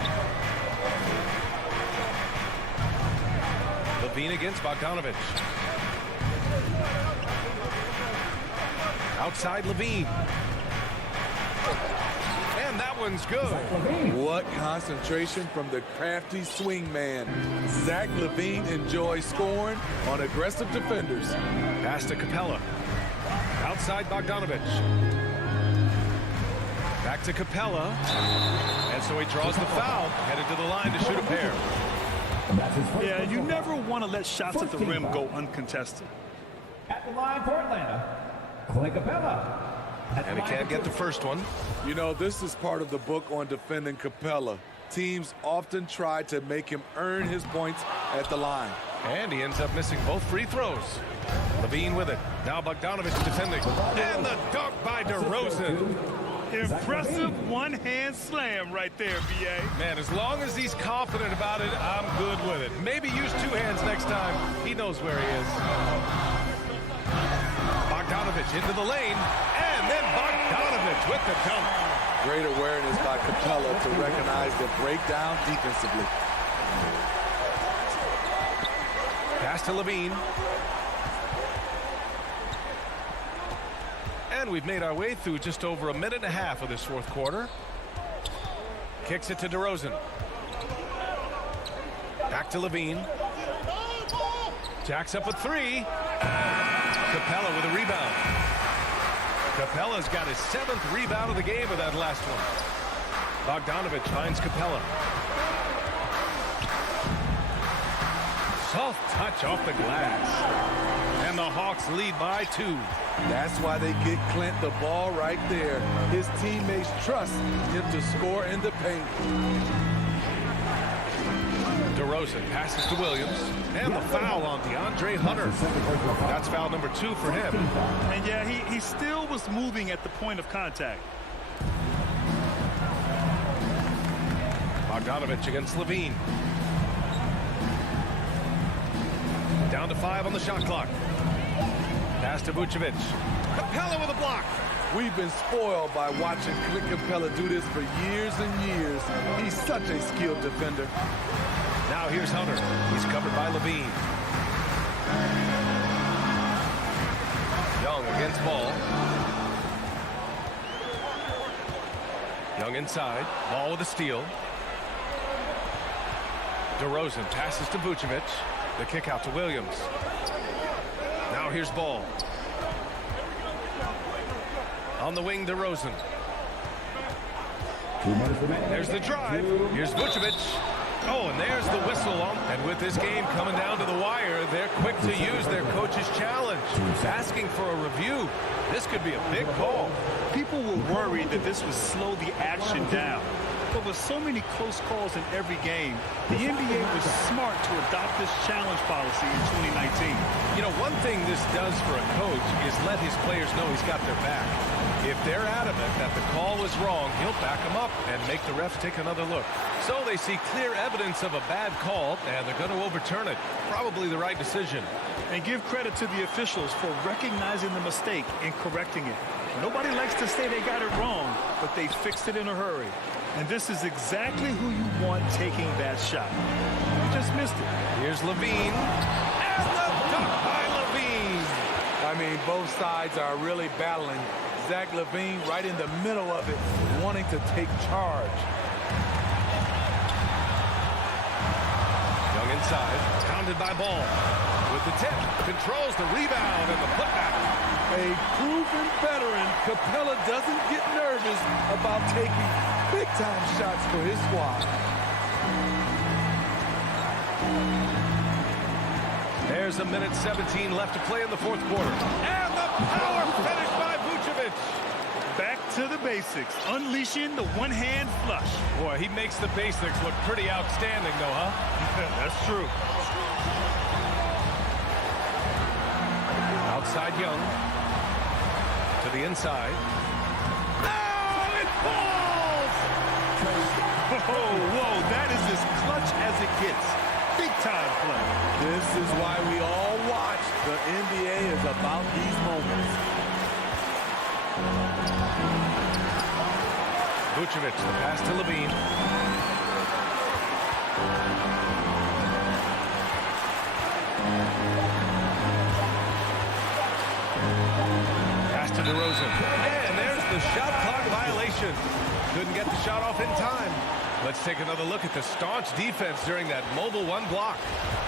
Levine against Bogdanovich. Outside Levine. one's good. What concentration from the crafty swing man. Zach LaVine enjoys scoring on aggressive defenders. Pass to Capella. Outside Bogdanovich. Back to Capella. And so he draws the foul, headed to the line to shoot a pair. Yeah, you never want to let shots at the rim go uncontested. At the line for Atlanta, Clint Capella. And he can't get the first one. You know, this is part of the book on defending Capella. Teams often try to make him earn his points at the line. And he ends up missing both free throws. LaVine with it. Now Bogdanovich defending. And the dunk by DeRozan. Impressive one-hand slam right there, B.A. Man, as long as he's confident about it, I'm good with it. Maybe use two hands next time. He knows where he is. Bogdanovich into the lane. And then Bogdanovich with the dunk. Great awareness by Capella to recognize the breakdown defensively. Pass to LaVine. And we've made our way through just over a minute and a half of this fourth quarter. Kicks it to DeRozan. Back to LaVine. Jacks up a three. Capella with a rebound. Capella's got his 7th rebound of the game with that last one. Bogdanovich finds Capella. Soft touch off the glass. And the Hawks lead by 2. That's why they get Clint the ball right there. His teammates trust him to score in the paint. DeRozan passes to Williams. And the foul on DeAndre Hunter. That's foul number 2 for him. And yeah, he still was moving at the point of contact. Bogdanovich against LaVine. Down to 5 on the shot clock. Pass to Vucevic. Capella with a block. We've been spoiled by watching Clint Capella do this for years and years. He's such a skilled defender. Now here's Hunter. He's covered by LaVine. Young against Ball. Young inside. Ball with a steal. DeRozan passes to Vucevic. The kick out to Williams. Now here's Ball. On the wing, DeRozan. There's the drive. Here's Vucevic. Oh, and there's the whistle on. And with this game coming down to the wire, they're quick to use their coach's challenge. Asking for a review. This could be a big call. People were worried that this would slow the action down. But with so many close calls in every game, the NBA was smart to adopt this challenge policy in 2019. You know, one thing this does for a coach is let his players know he's got their back. If they're adamant that the call was wrong, he'll back them up and make the ref take another look. So they see clear evidence of a bad call, and they're going to overturn it. Probably the right decision. And give credit to the officials for recognizing the mistake and correcting it. Nobody likes to say they got it wrong, but they fixed it in a hurry. And this is exactly who you want taking that shot. You just missed it. Here's LaVine. And the dunk by LaVine. I mean, both sides are really battling. Zach LaVine right in the middle of it, wanting to take charge. Young inside, pounded by Ball. With the tip, controls the rebound and the putback. A proven veteran, Capella doesn't get nervous about taking big-time shots for his squad. There's a minute 17 left to play in the fourth quarter. And the power finish by Vucevic. Back to the basics, unleashing the one-hand flush. Boy, he makes the basics look pretty outstanding, though, huh? That's true. Outside Young. To the inside. Oh, it falls! Whoa, that is as clutch as it gets. Big-time play. This is why we all watch. The NBA is about these moments. Vucevic, the pass to LaVine. Pass to DeRozan. And there's the shot clock violation. Couldn't get the shot off in time. Let's take another look at the staunch defense during that mobile one block.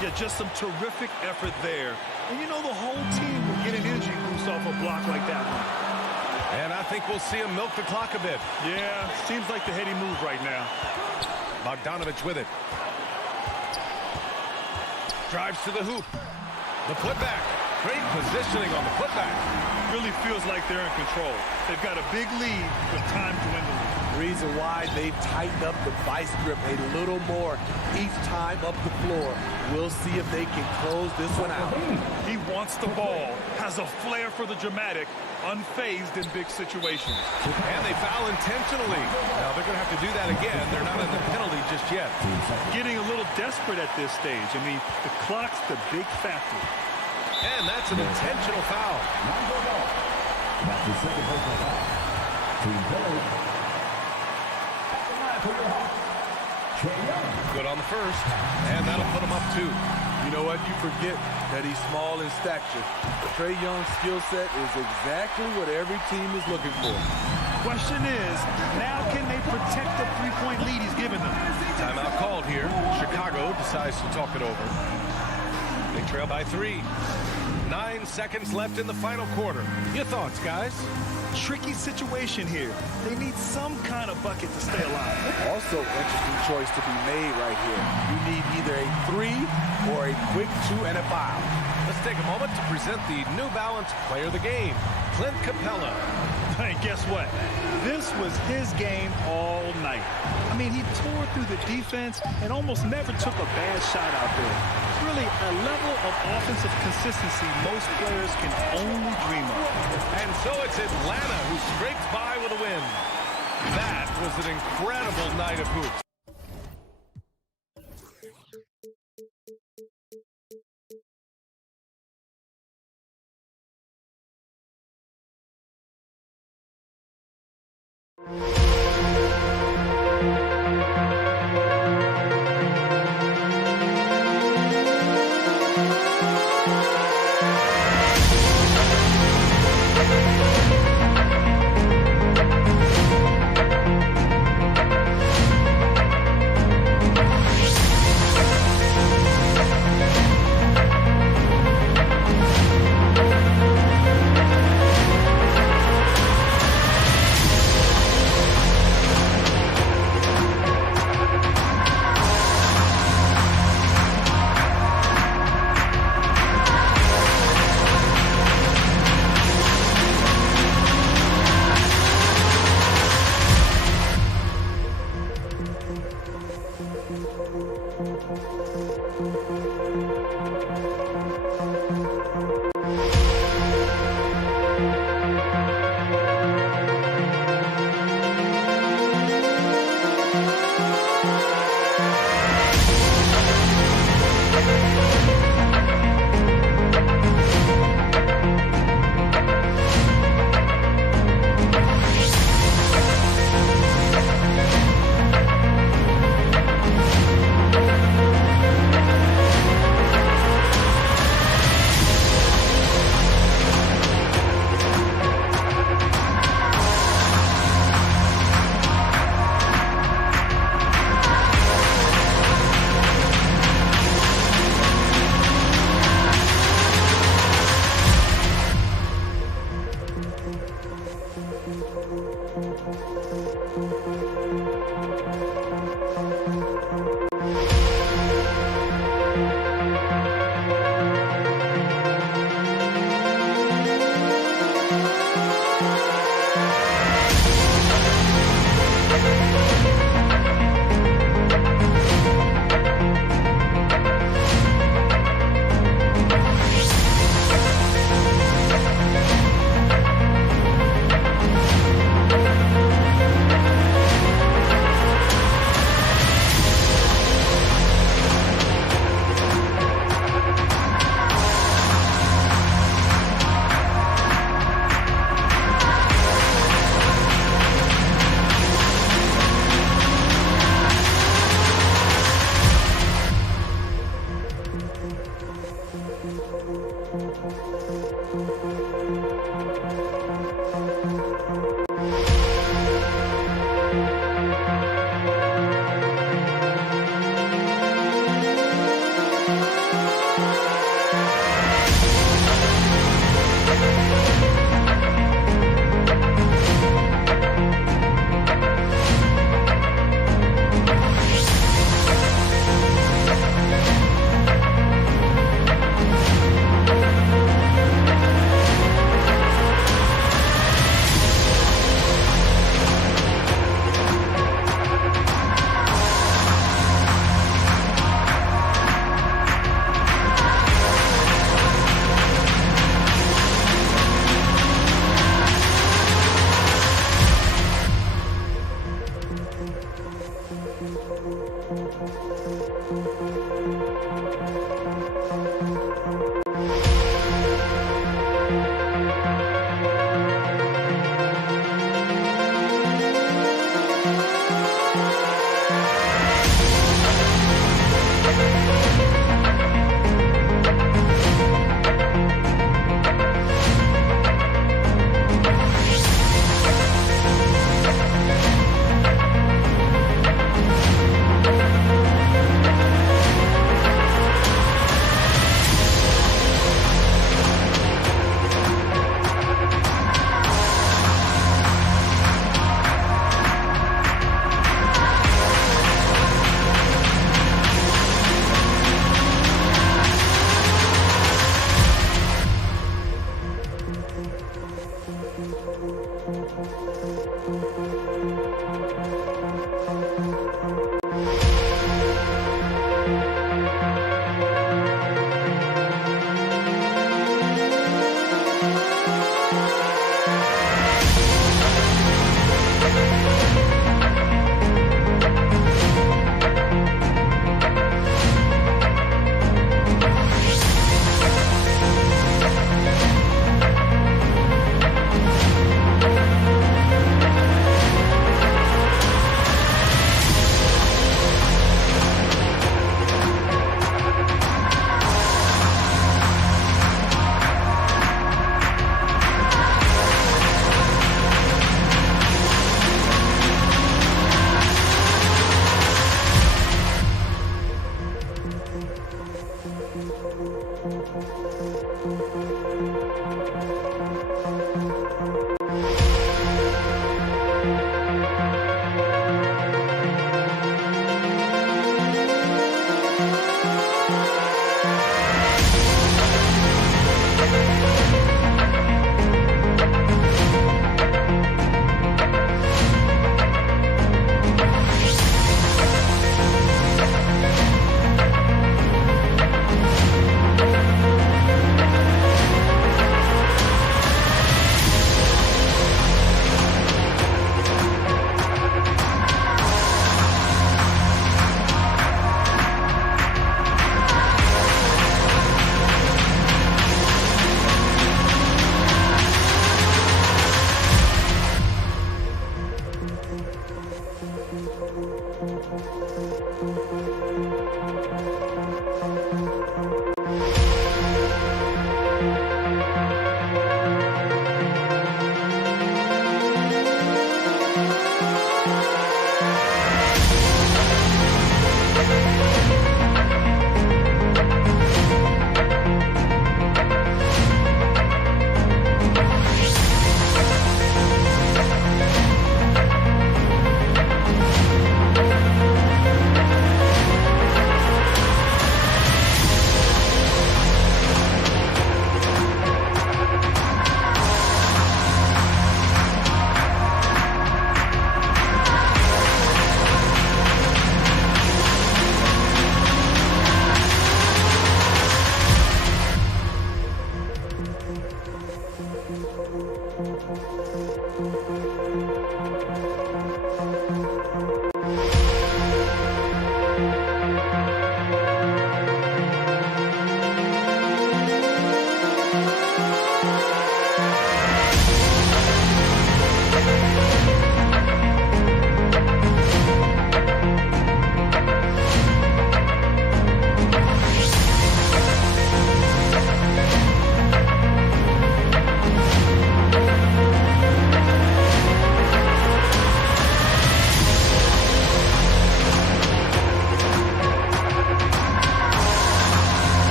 Yeah, just some terrific effort there. And you know the whole team will get an energy boost off a block like that one. And I think we'll see him milk the clock a bit. Yeah, seems like the heady move right now. Bogdanovich with it. Drives to the hoop. The putback. Great positioning on the putback. Really feels like they're in control. They've got a big lead with time dwindling. Reason why they've tightened up the vice grip a little more each time up the floor. We'll see if they can close this one out. He wants the ball, has a flair for the dramatic, unfazed in big situations. And they foul intentionally. Now they're going to have to do that again. They're not in the penalty just yet. Getting a little desperate at this stage. I mean, the clock's the big factor. And that's an intentional foul. That's the second personal foul. Team penalty. Good on the first, and that'll put him up 2. You know what? You forget that he's small in stature. Trae Young's skill set is exactly what every team is looking for. Question is, now can they protect the three-point lead he's given them? Timeout called here. Chicago decides to talk it over. They trail by 3. 9 seconds left in the final quarter. Your thoughts, guys? Tricky situation here. They need some kind of bucket to stay alive. Also, interesting choice to be made right here. You need either a 3 or a quick 2 and a foul. Let's take a moment to present the New Balance Player of the Game, Clint Capella. Hey, guess what? This was his game all night. I mean, he tore through the defense and almost never took a bad shot out there. Really a level of offensive consistency most players can only dream of. And so it's Atlanta who scrapes by with a win. That was an incredible night of hoops.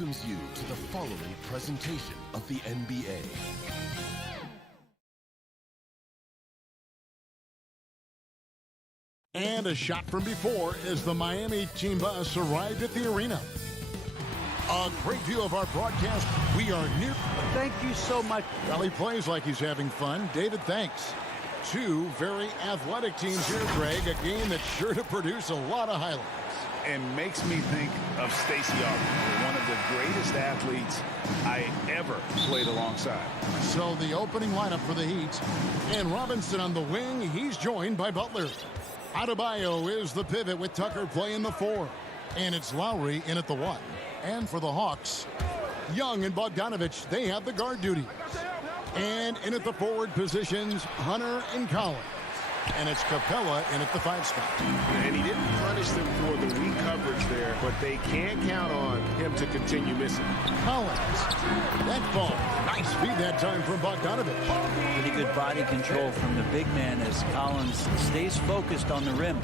welcomes you to the following presentation of the NBA. And a shot from before as the Miami team bus arrived at the arena. A great view of our broadcast. We are near. Thank you so much. Well, he plays like he's having fun. David, thanks. Two very athletic teams here, Greg. A game that's sure to produce a lot of highlights. And makes me think of Stacey Augmon, one of the greatest athletes I ever played alongside. So the opening lineup for the Heat. And Robinson on the wing. He's joined by Butler. Adebayo is the pivot with Tucker playing the 4. And it's Lowry in at the 1. And for the Hawks, Young and Bogdanovich, they have the guard duty. And in at the forward positions, Hunter and Collins. And it's Capella in at the 5 spot. And he didn't punish them for the weak coverage there, but they can't count on him to continue missing. Collins, that ball. Nice feed that time from Bogdanovich. Pretty good body control from the big man as Collins stays focused on the rim.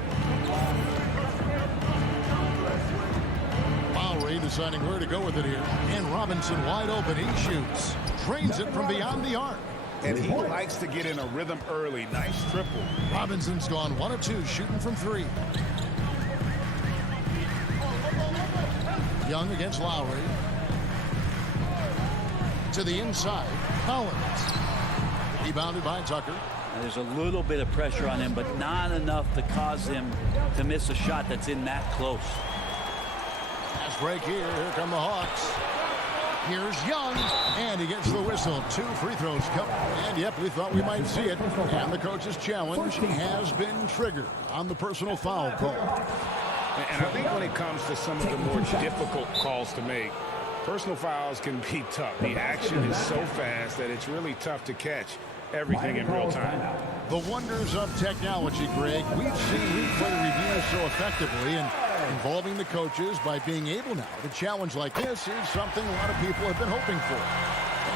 Lowry deciding where to go with it here. And Robinson wide open. He shoots. Trains it from beyond the arc. And he likes to get in a rhythm early. Nice triple. Robinson's gone 1 of 2, shooting from 3. Young against Lowry. To the inside, Collins. Rebounded by Tucker. There's a little bit of pressure on him, but not enough to cause him to miss a shot that's in that close. Fast break here. Here come the Hawks. Here's Young, and he gets the whistle. 2 free throws come. And, yep, we thought we might see it. And the coach's challenge has been triggered on the personal foul call. And I think when it comes to some of the more difficult calls to make, personal fouls can be tough. The action is so fast that it's really tough to catch everything in real time. The wonders of technology, Greg. We've seen replay reviews so effectively, and involving the coaches by being able now to challenge like this is something a lot of people have been hoping for.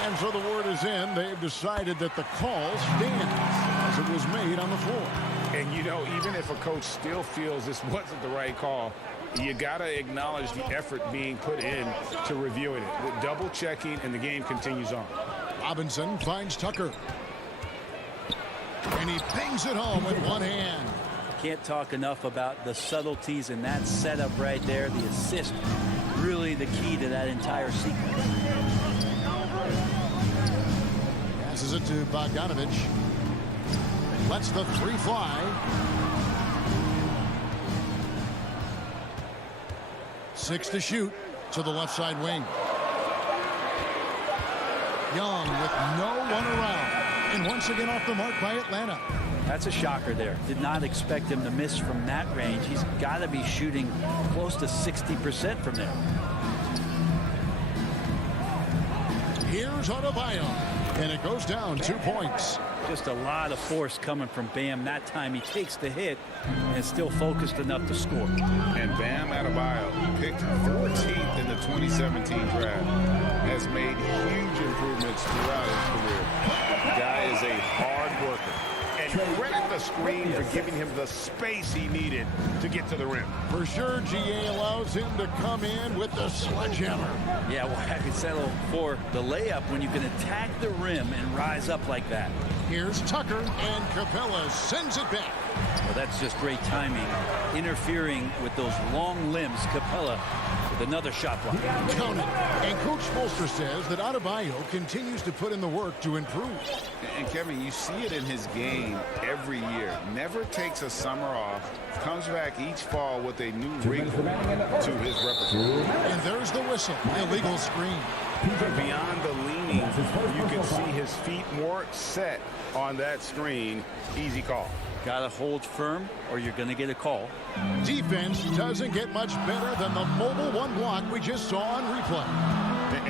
And so the word is in. They've decided that the call stands as it was made on the floor. And, you know, even if a coach still feels this wasn't the right call, you got to acknowledge the effort being put in to reviewing it. The double checking, and the game continues on. Robinson finds Tucker. And he pings it home with one hand. Can't talk enough about the subtleties in that setup right there. The assist, really the key to that entire sequence. Passes it to Bogdanovich. Lets the three fly. 6 to shoot to the left side wing. Young with no one around. And once again off the mark by Atlanta. That's a shocker there. Did not expect him to miss from that range. He's got to be shooting close to 60% from there. Here's Adebayo. And it goes down 2 points. Just a lot of force coming from Bam. That time he takes the hit and is still focused enough to score. And Bam Adebayo, picked 14th in the 2017 draft, has made huge improvements throughout his career. The guy is a hard worker. And credit the screen for giving him the space he needed to get to the rim. For sure, GA allows him to come in with the sledgehammer. Yeah, well, I could settle for the layup when you can attack the rim and rise up like that. Here's Tucker, and Capella sends it back. Well, that's just great timing. Interfering with those long limbs, Capella with another shot block. Count it. And Coach Spoelstra says that Adebayo continues to put in the work to improve. And Kevin, you see it in his game every year. Never takes a summer off. Comes back each fall with a new wrinkle to his repertoire. And there's the whistle. Illegal screen. Beyond the leaning, you can see his feet more set on that screen. Easy call. Got to hold firm or you're going to get a call. Defense doesn't get much better than the mobile one block we just saw on replay.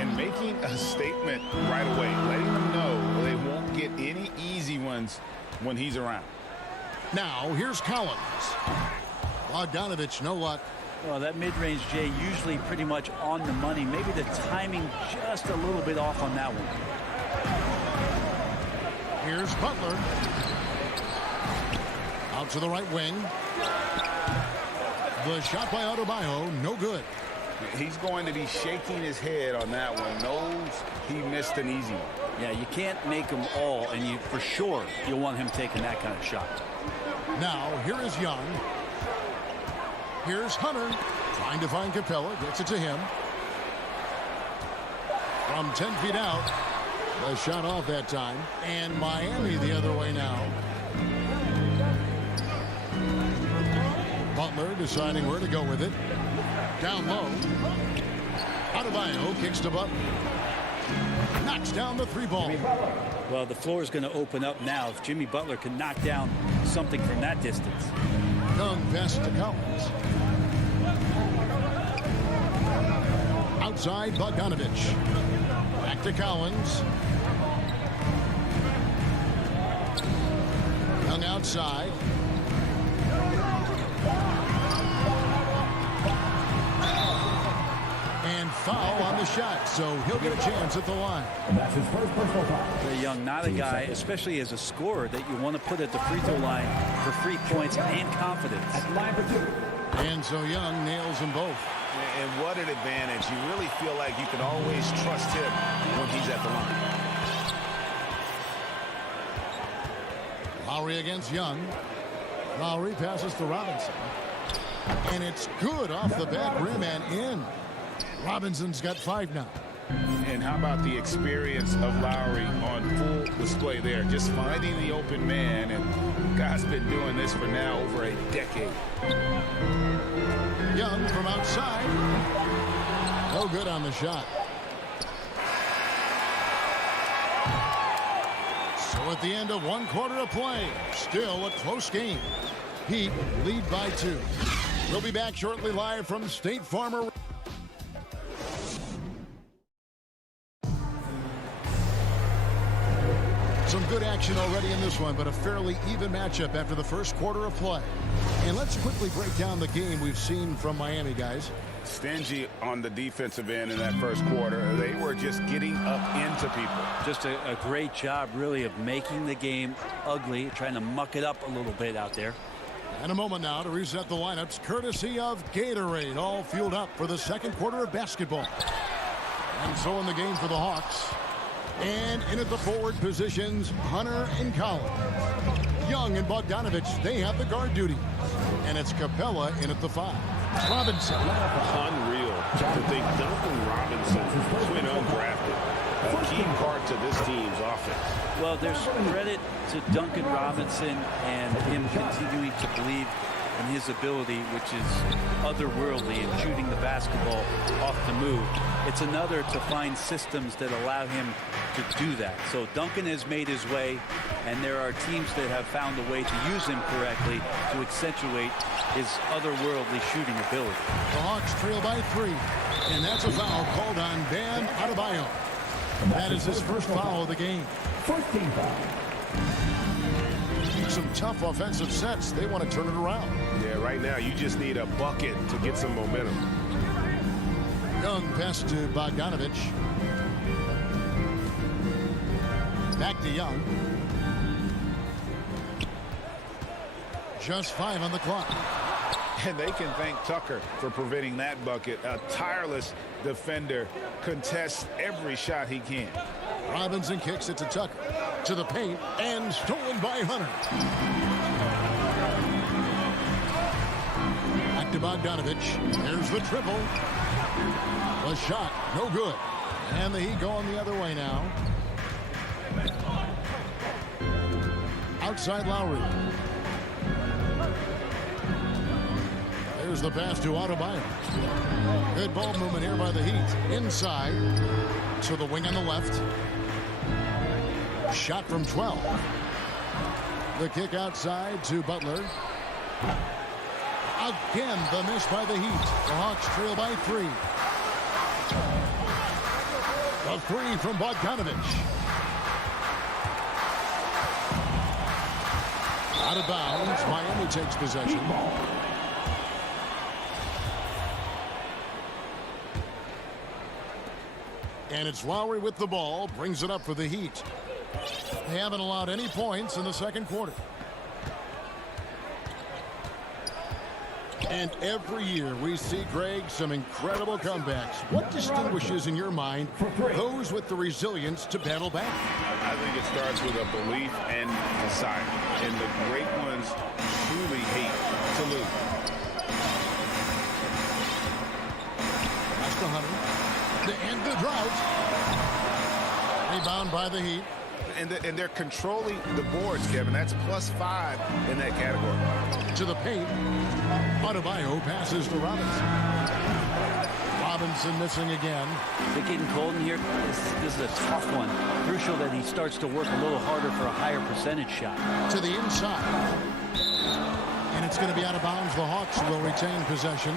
And making a statement right away, letting them know they won't get any easy ones when he's around. Now, here's Collins. Bogdanovich, no luck. Well, that mid-range, Jay, usually pretty much on the money. Maybe the timing just a little bit off on that one. Here's Butler. Out to the right wing. The shot by Adebayo, no good. He's going to be shaking his head on that one. Knows he missed an easy one. Yeah, you can't make them all, and you for sure you'll want him taking that kind of shot. Now, here is Young. Here's Hunter. Trying to find Capella. Gets it to him. From 10 feet out. The shot off that time. And Miami the other way now. Butler deciding where to go with it. Down low. Adebayo kicks to Butler. Knocks down the three ball. Well, the floor is going to open up now if Jimmy Butler can knock down something from that distance. Young pass to Collins. Outside Bogdanovich. Back to Collins. Young outside. And foul on the shot, so he'll get a chance at the line. That's his first personal foul. Trey Young, not a guy, especially as a scorer, that you want to put at the free throw line for free points and confidence. And so Young nails them both. And what an advantage. You really feel like you can always trust him when he's at the line. Lowry against Young. Lowry passes to Robinson. And it's good off the back rim and in. Robinson's got 5 now. And how about the experience of Lowry on full display there? Just finding the open man, and guy's been doing this for now over a decade. Young from outside. No good on the shot. So at the end of 1 quarter of play, still a close game. Heat lead by 2. We'll be back shortly live from State Farm. Some good action already in this one, but a fairly even matchup after the first quarter of play. And let's quickly break down the game we've seen from Miami, guys. Stingy on the defensive end in that first quarter. They were just getting up into people. Just a great job, really, of making the game ugly, trying to muck it up a little bit out there. And a moment now to reset the lineups, courtesy of Gatorade, all fueled up for the second quarter of basketball. And so in the game for the Hawks. And in at the forward positions, Hunter and Collins. Young and Bogdanovich, they have the guard duty. And it's Capella in at the 5. Robinson. Unreal to think Duncan Robinson went undrafted. A key part to this team's offense. Well, there's credit to Duncan Robinson and him continuing to believe in his ability, which is otherworldly in shooting the basketball off the move. It's another to find systems that allow him to do that. So Duncan has made his way, and there are teams that have found a way to use him correctly to accentuate his otherworldly shooting ability. The Hawks trail by 3, and that's a foul called on Bam Adebayo. That is his first foul of the game. 14 foul. Some tough offensive sets. They want to turn it around. Yeah, right now you just need a bucket to get some momentum. Young pass to Bogdanovich. Back to Young. Just 5 on the clock. And they can thank Tucker for preventing that bucket. A tireless defender contests every shot he can. Robinson kicks it to Tucker. To the paint, and stolen by Hunter. Back to Bogdanovich. There's the triple. The shot, no good. And the Heat going the other way now. Outside Lowry. There's the pass to Adebayo. Good ball movement here by the Heat. Inside to the wing on the left. Shot from 12. The kick outside to Butler. Again, the miss by the Heat. The Hawks trail by 3. The 3 from Bogdanovich. Out of bounds. Miami takes possession. And it's Lowry with the ball. Brings it up for the Heat. They haven't allowed any points in the second quarter. And every year we see, Greg, some incredible comebacks. What distinguishes, in your mind, those with the resilience to battle back? I think it starts with a belief and desire. And the great ones truly hate to lose. That's the Hunter. To end the drought. Rebound by the Heat. And they're controlling the boards, Kevin. That's +5 in that category. To the paint. Adebayo passes to Robinson. Robinson missing again. Is it getting cold in here? This is a tough one. Crucial that he starts to work a little harder for a higher percentage shot. To the inside. And it's going to be out of bounds. The Hawks will retain possession.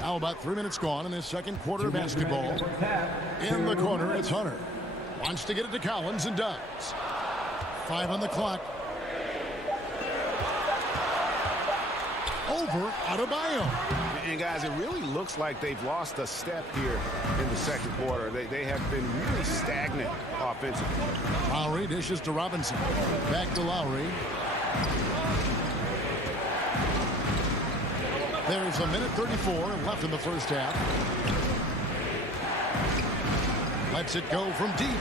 Now about 3 minutes gone in this second quarter of basketball. In the corner, it's Hunter. Wants to get it to Collins and does. 5 on the clock. Over Adebayo. And guys, it really looks like they've lost a step here in the second quarter. They have been really stagnant offensively. Lowry dishes to Robinson. Back to Lowry. There's a minute 34 left in the first half. Lets it go from deep.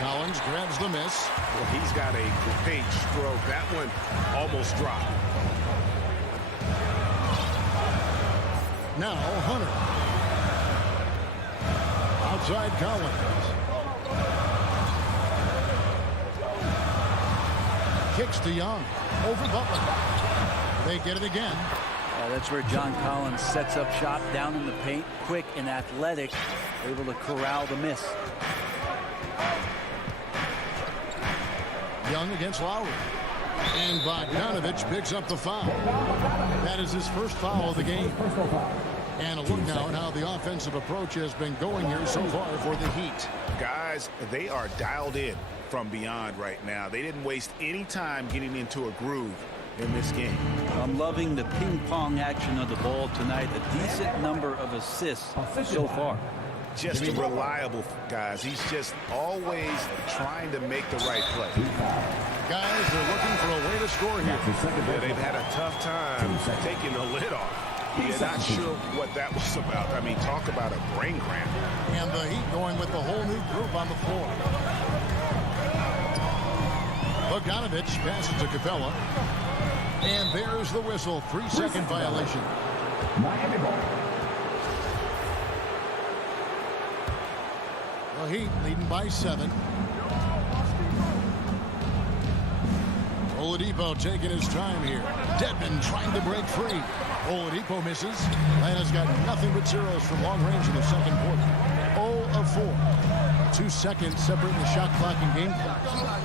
Collins grabs the miss. Well, he's got a great stroke. That one almost dropped. Now Hunter. Outside Collins. Kicks to Young. Over Butler. They get it again. That's where John Collins sets up shop down in the paint, quick and athletic, able to corral the miss. Young against Lowry. And Bogdanovich picks up the foul. That is his first foul of the game. And a look now at how the offensive approach has been going here so far for the Heat. Guys, they are dialed in from beyond right now. They didn't waste any time getting into a groove in this game. I'm loving the ping pong action of the ball tonight. A decent number of assists so far. Just reliable, guys. He's just always trying to make the right play. Guys, they're looking for a way to score here. Yeah, they've had a tough time taking the lid off. You're not sure what that was about. I mean, talk about a brain cramp. And the Heat going with the whole new group on the floor. Bogdanovich passes to Capella. And there's the whistle. 3-second violation. Miami ball. The Heat leading by 7. Oladipo taking his time here. Dedmon trying to break free. Oladipo misses. Atlanta's got nothing but zeros from long range in the second quarter. 0 of 4. 2 seconds separating the shot clock and game clock.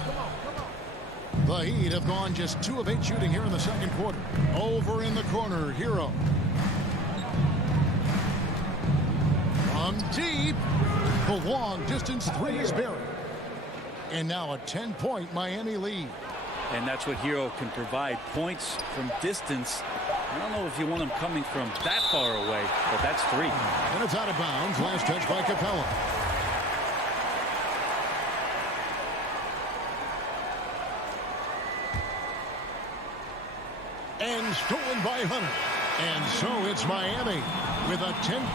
The Heat have gone just 2 of 8 shooting here in the second quarter. Over in the corner, Hero. From deep. The long distance 3 is buried. And now a 10-point Miami lead. And that's what Hero can provide. Points from distance. I don't know if you want him coming from that far away, but that's 3. And it's out of bounds. Last touch by Capella. And stolen by Hunter. And so it's Miami with a 10.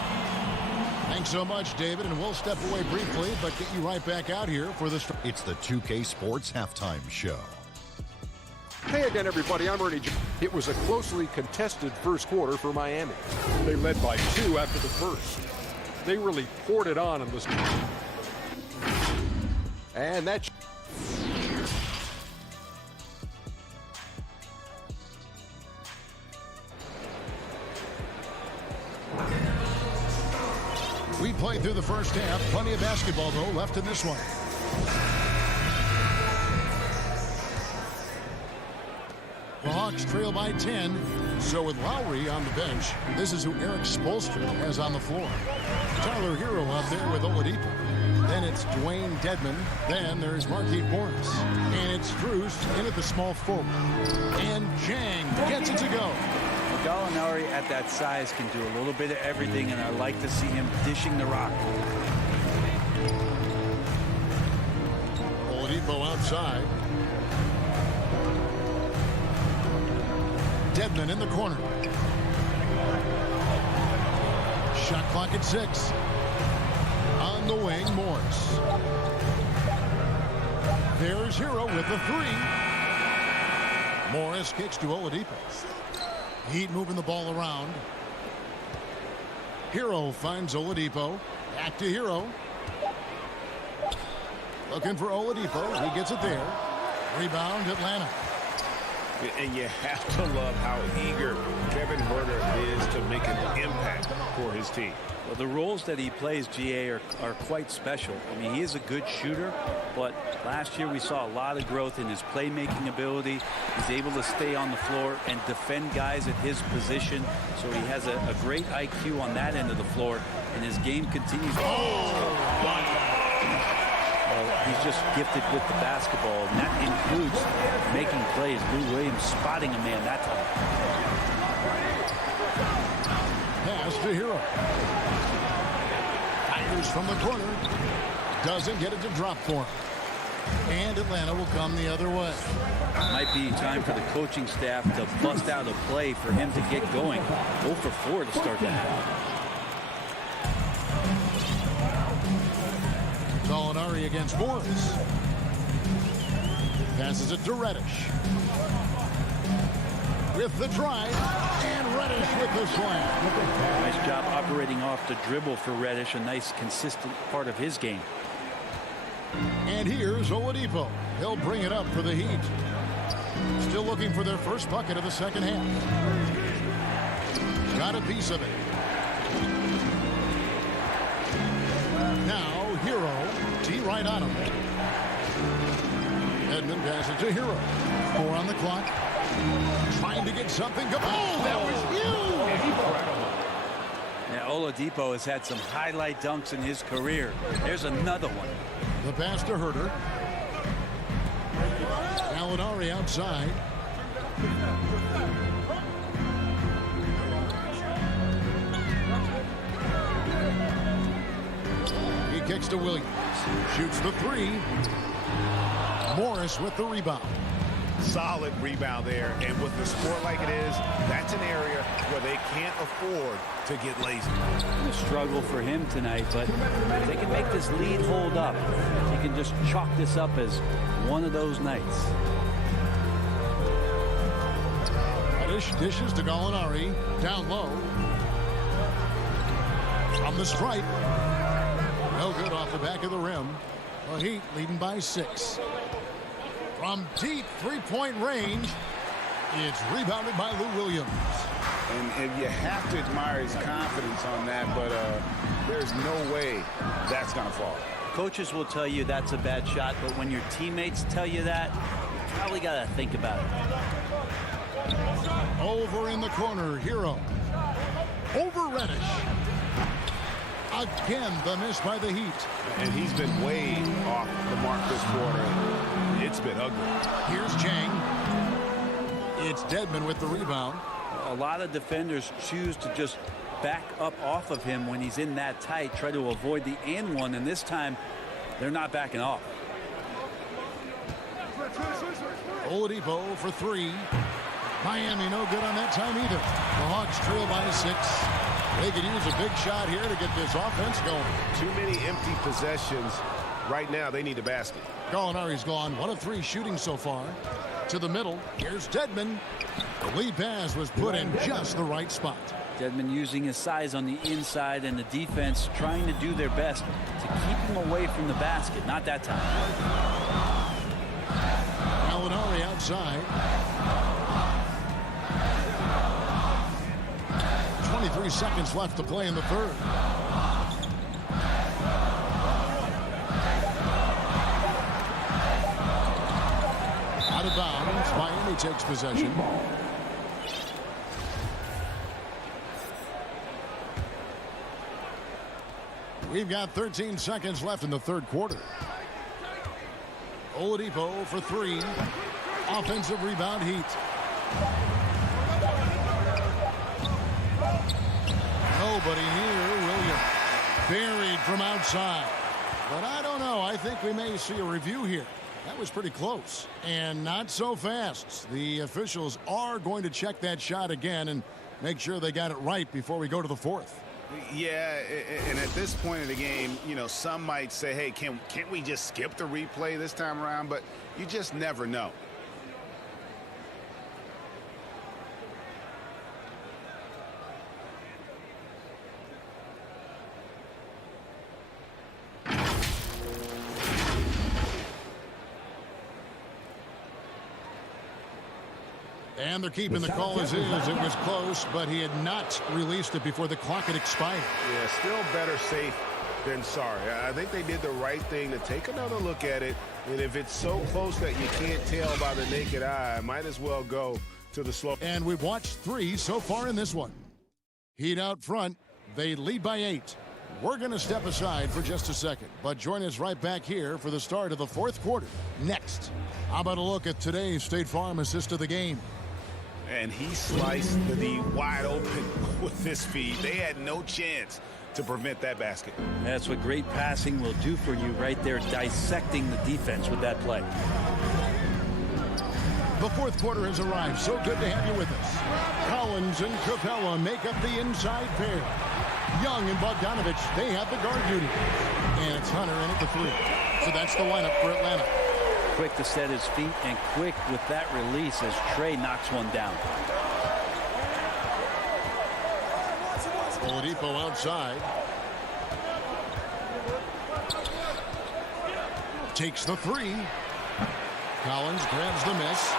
Thanks so much, David, and we'll step away briefly, but get you right back out here for the... It's the 2K Sports Halftime Show. Hey again, everybody. I'm Ernie. It was a closely contested first quarter for Miami. They led by 2 after the first. They really poured it on in this. And that... We played through the first half. Plenty of basketball, though, left in this one. The Hawks trail by 10. So with Lowry on the bench, this is who Eric Spoelstra has on the floor. Tyler Hero out there with Oladipo. Then it's Dwayne Dedmon. Then there's Markieff Morris. And it's Strus in at the small forward. And Jang gets it to go. Gallinari at that size can do a little bit of everything, and I like to see him dishing the rock. Oladipo outside. Dedmon in the corner. Shot clock at 6. On the wing, Morris. There's Hero with the 3. Morris kicks to Oladipo. Heat moving the ball around. Hero finds Oladipo. Back to Hero. Looking for Oladipo. He gets it there. Rebound, Atlanta. And you have to love how eager Kevin Huerter is to make an impact for his team. Well, the roles that he plays, GA, are quite special. I mean, he is a good shooter, but last year we saw a lot of growth in his playmaking ability. He's able to stay on the floor and defend guys at his position, so he has a great IQ on that end of the floor, and his game continues. He's just gifted with the basketball, and that includes making plays. Lou Williams spotting a man that time. Pass to Hero. Tigers from the corner. Doesn't get it to drop for him. And Atlanta will come the other way. Might be time for the coaching staff to bust out a play for him to get going. 0 for 4 to start the half. Gallinari against Morris. Passes it to Reddish. With the drive, and Reddish with the slam. Nice job operating off the dribble for Reddish. A nice, consistent part of his game. And here's Oladipo. He'll bring it up for the Heat. Still looking for their first bucket of the second half. Got a piece of it. Now, Hero. T right on him. Edmond passes to Hero. 4 on the clock. Trying to get something going. Oh, that was huge! Yeah, Oladipo has had some highlight dunks in his career. There's another one. The pass to Herter. Gallinari outside. He kicks to Williams. Shoots the three. Morris with the rebound. Solid rebound there, and with the score like it is, that's an area where they can't afford to get lazy. A struggle for him tonight, but if they can make this lead hold up, he can just chalk this up as one of those nights. Dishes to Gallinari. Down low. From the stripe. No good off the back of the rim. The Heat leading by 6. From deep three-point range, it's rebounded by Lou Williams. And you have to admire his confidence on that, but there's no way that's going to fall. Coaches will tell you that's a bad shot, but when your teammates tell you that, you probably got to think about it. Over in the corner, Hero. Over Reddish. Again, the miss by the Heat. And he's been way off the mark this quarter. It's been ugly. Here's Chang. It's Dedmon with the rebound. A lot of defenders choose to just back up off of him when he's in that tight, try to avoid the and one, and this time they're not backing off. Oladipo for 3. Miami no good on that time either. The Hawks trail by 6. They could use a big shot here to get this offense going. Too many empty possessions. Right now, they need a basket. Gallinari's gone 1 of 3 shooting so far. To the middle. Here's Dedmon. The lead pass was put in just the right spot. Dedmon using his size on the inside, and the defense trying to do their best to keep him away from the basket. Not that time. Gallinari outside. 23 seconds left to play in the third. Out of bounds. Miami takes possession. We've got 13 seconds left in the third quarter. Oladipo for 3. Offensive rebound, Heat. Nobody near Williams. Buried from outside. But I don't know. I think we may see a review here. That was pretty close. And not so fast. The officials are going to check that shot again and make sure they got it right before we go to the fourth. Yeah, and at this point in the game, you know, some might say, hey, can't we just skip the replay this time around? But you just never know. And they're keeping the call as is. It was close, but he had not released it before the clock had expired. Yeah, still better safe than sorry. I think they did the right thing to take another look at it. And if it's so close that you can't tell by the naked eye, might as well go to the slow. And we've watched 3 so far in this one. Heat out front. They lead by 8. We're going to step aside for just a second, but join us right back here for the start of the fourth quarter. Next, how about a look at today's State Farm assist of the game? And he sliced the D wide open with his feet. They had no chance to prevent that basket. That's what great passing will do for you right there, dissecting the defense with that play. The fourth quarter has arrived. So good to have you with us. Collins and Capella make up the inside pair. Young and Bogdanovich, they have the guard duty. And it's Hunter in at the 3. So that's the lineup for Atlanta. Quick to set his feet and quick with that release as Trey knocks one down. Oladipo outside. Takes the 3. Collins grabs the miss.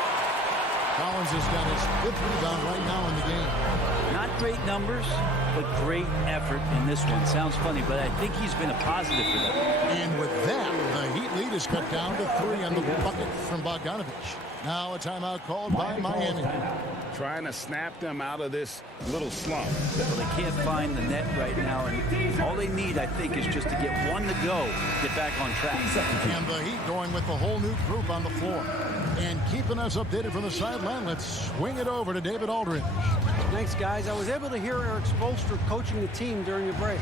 Collins has got his 5th rebound right now in the game. Not great numbers, but great effort in this one. Sounds funny, but I think he's been a positive for them. And with that, the Heat lead is cut down to 3 on the bucket from Bogdanovich. Now a timeout called by Miami. Trying to snap them out of this little slump. Well, they can't find the net right now, and all they need, I think, is just to get one to go, get back on track. And the Heat going with the whole new group on the floor. And keeping us updated from the sideline, let's swing it over to David Aldridge. Thanks, guys. I was able to hear Eric Spoelstra coaching the team during the break.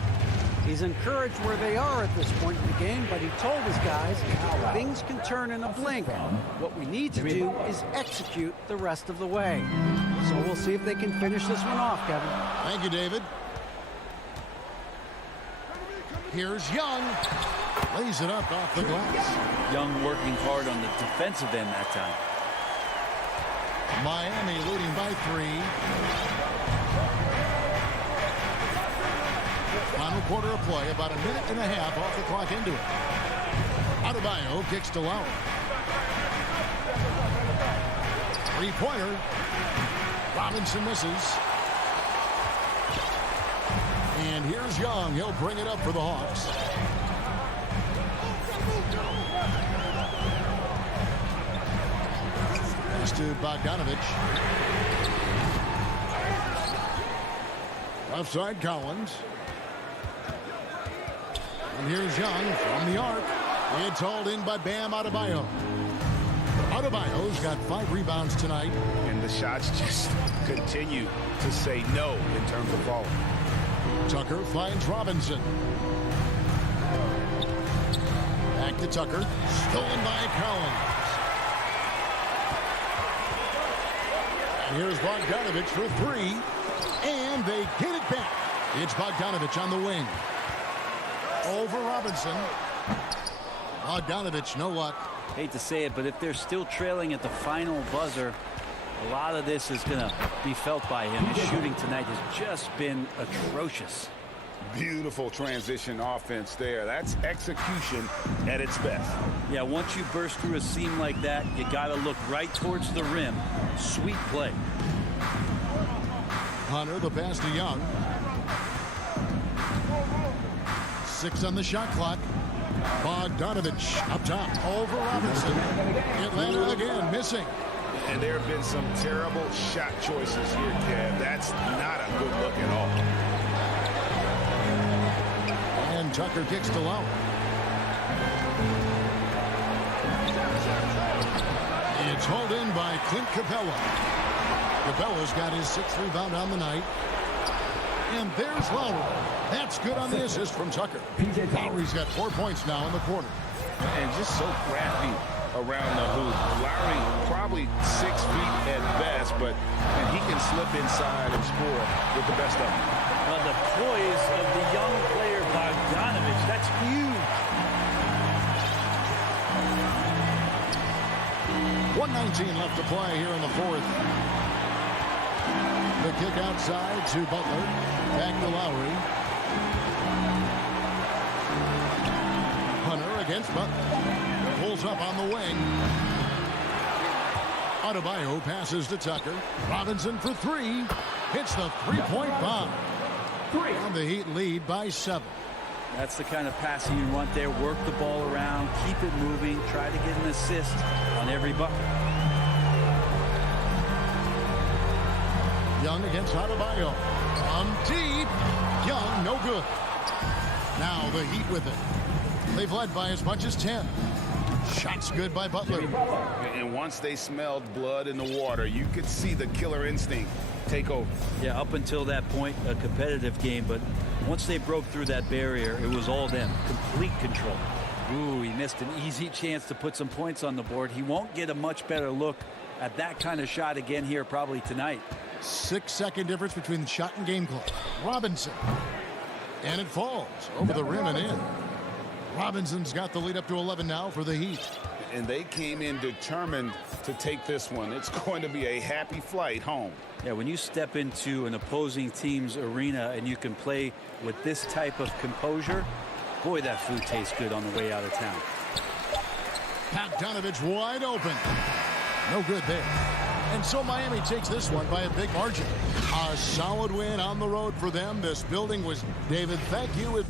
He's encouraged where they are at this point in the game, but he told his guys things can turn in a blink. What we need to do is execute the rest of the way. So we'll see if they can finish this one off, Kevin. Thank you, David. Here's Young. Lays it up off the glass. Young working hard on the defensive end that time. Miami leading by 3. Final quarter of play, about a minute and a half off the clock into it. Adebayo kicks to Lowry. Three-pointer. Robinson misses. And here's Young. He'll bring it up for the Hawks. Pass to Bogdanovich. Left side, Collins. And here's Young from the arc. It's hauled in by Bam Adebayo. Adebayo's got 5 rebounds tonight. And the shots just continue to say no in terms of falling. Tucker finds Robinson. Back to Tucker. Stolen by Collins. And here's Bogdanovich for 3. And they get it back. It's Bogdanovich on the wing. Over Robinson. Bogdanovich, no luck. Hate to say it, but if they're still trailing at the final buzzer, a lot of this is going to be felt by him. His shooting tonight has just been atrocious. Beautiful transition offense there. That's execution at its best. Yeah, once you burst through a seam like that, you got to look right towards the rim. Sweet play. Hunter, the pass to Young. 6 on the shot clock. Bogdanovich up top over Robinson. Atlanta again missing. And there have been some terrible shot choices here, Kev. That's not a good look at all. And Tucker kicks to Lowry. It's hauled in by Clint Capella. Capella's got his 6th rebound on the night. And there's Lowry. That's good on the assist from Tucker. Lowry's got 4 points now in the quarter. And just so crafty around the hoop. Lowry probably 6 feet at best, and he can slip inside and score with the best of them. Well, the poise of the young player Bogdanovich, that's huge. 1:19 left to play here in the 4th. The kick outside to Butler. Back to Lowry. Hunter against Butler. Pulls up on the wing. Adebayo passes to Tucker. Robinson for 3. Hits the 3-point bomb. And the Heat lead by 7. That's the kind of passing you want there. Work the ball around. Keep it moving. Try to get an assist on every bucket. Young against Adebayo. From deep. Young, no good. Now the Heat with it. They've led by as much as 10. Shots good by Butler. And once they smelled blood in the water, you could see the killer instinct take over. Yeah, up until that point, a competitive game, but once they broke through that barrier, it was all them. Complete control. Ooh, he missed an easy chance to put some points on the board. He won't get a much better look at that kind of shot again here probably tonight. 6-second difference between the shot and game clock. Robinson. And it falls over the rim and in. Robinson's got the lead up to 11 now for the Heat. And they came in determined to take this one. It's going to be a happy flight home. Yeah, when you step into an opposing team's arena and you can play with this type of composure, boy, that food tastes good on the way out of town. Bogdanovich wide open. No good there. And so Miami takes this one by a big margin. A solid win on the road for them. This building was, David, thank you.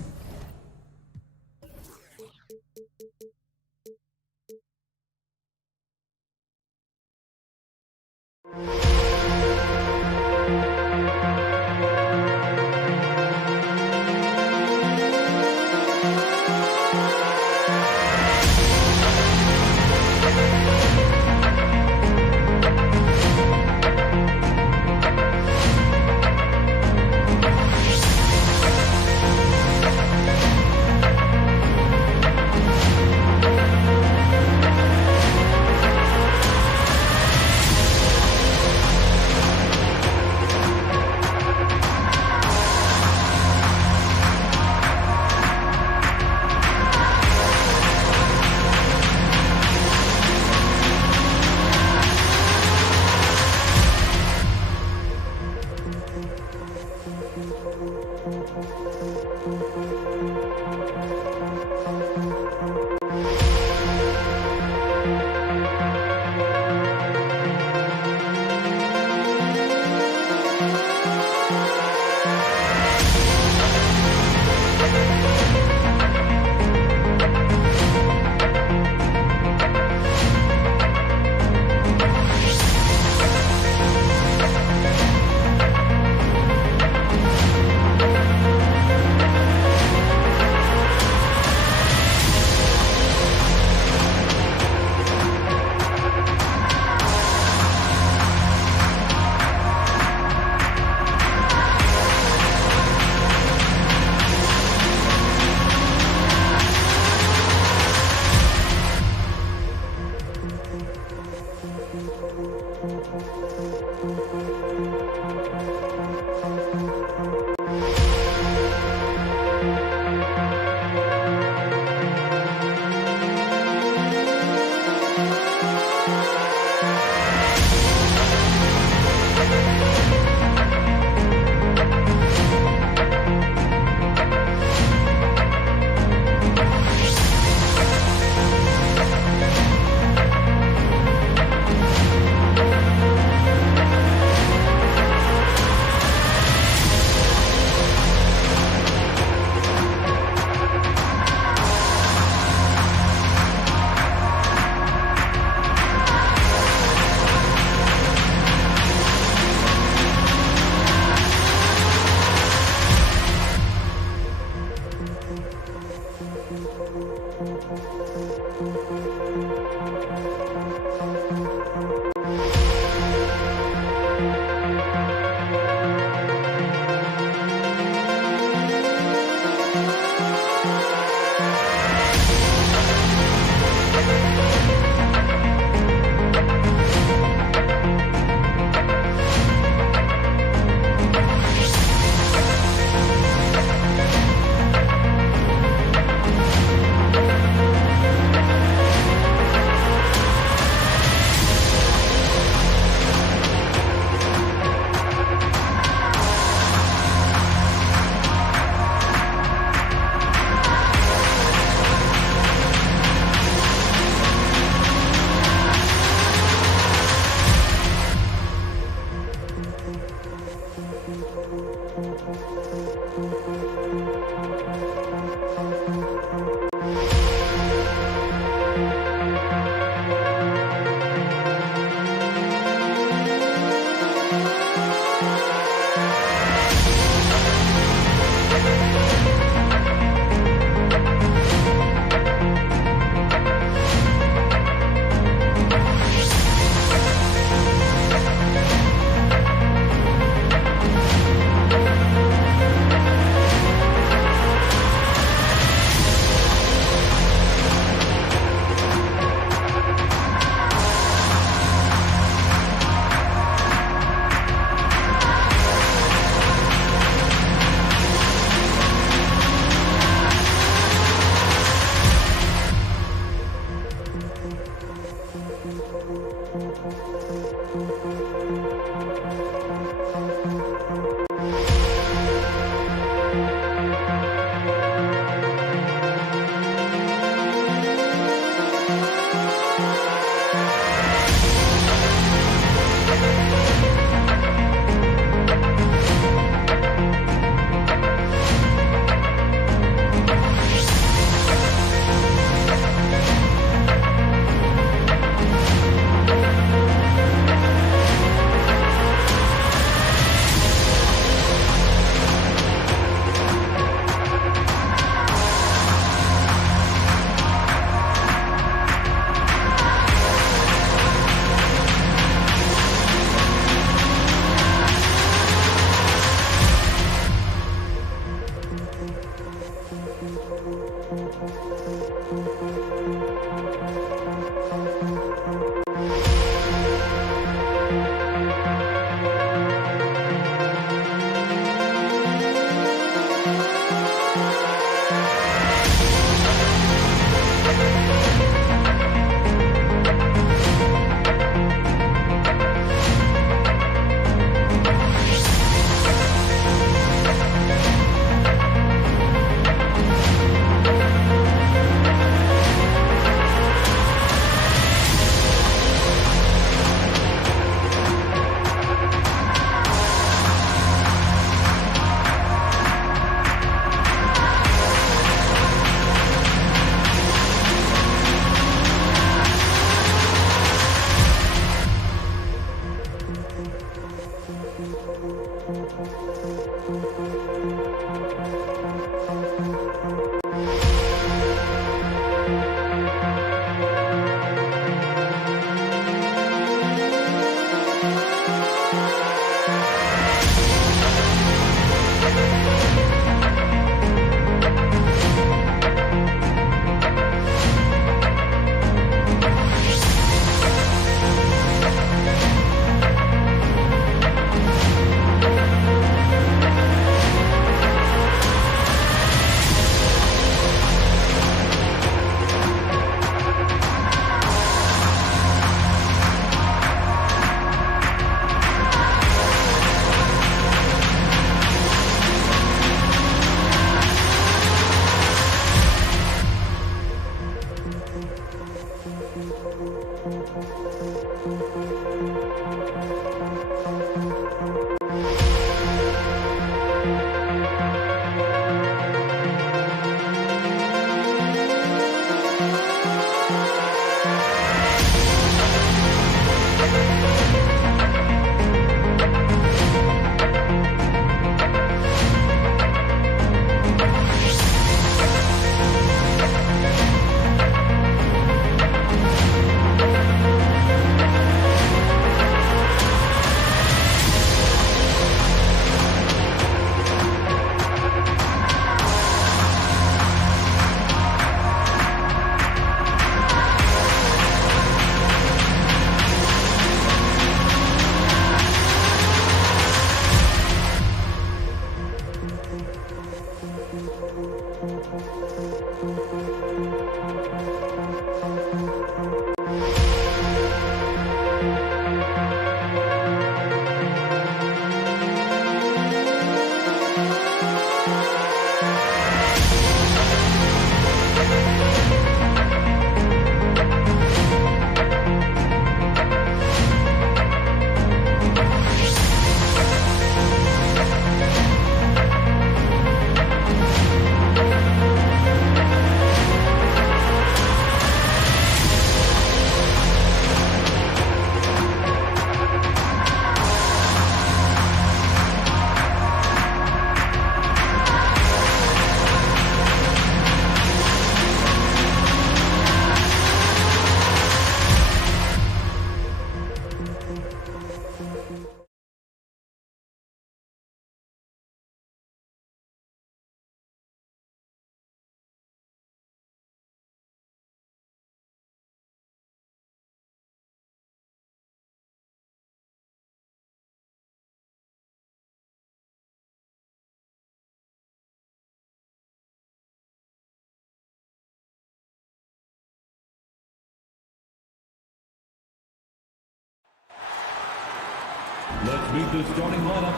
Let's meet the starting lineup.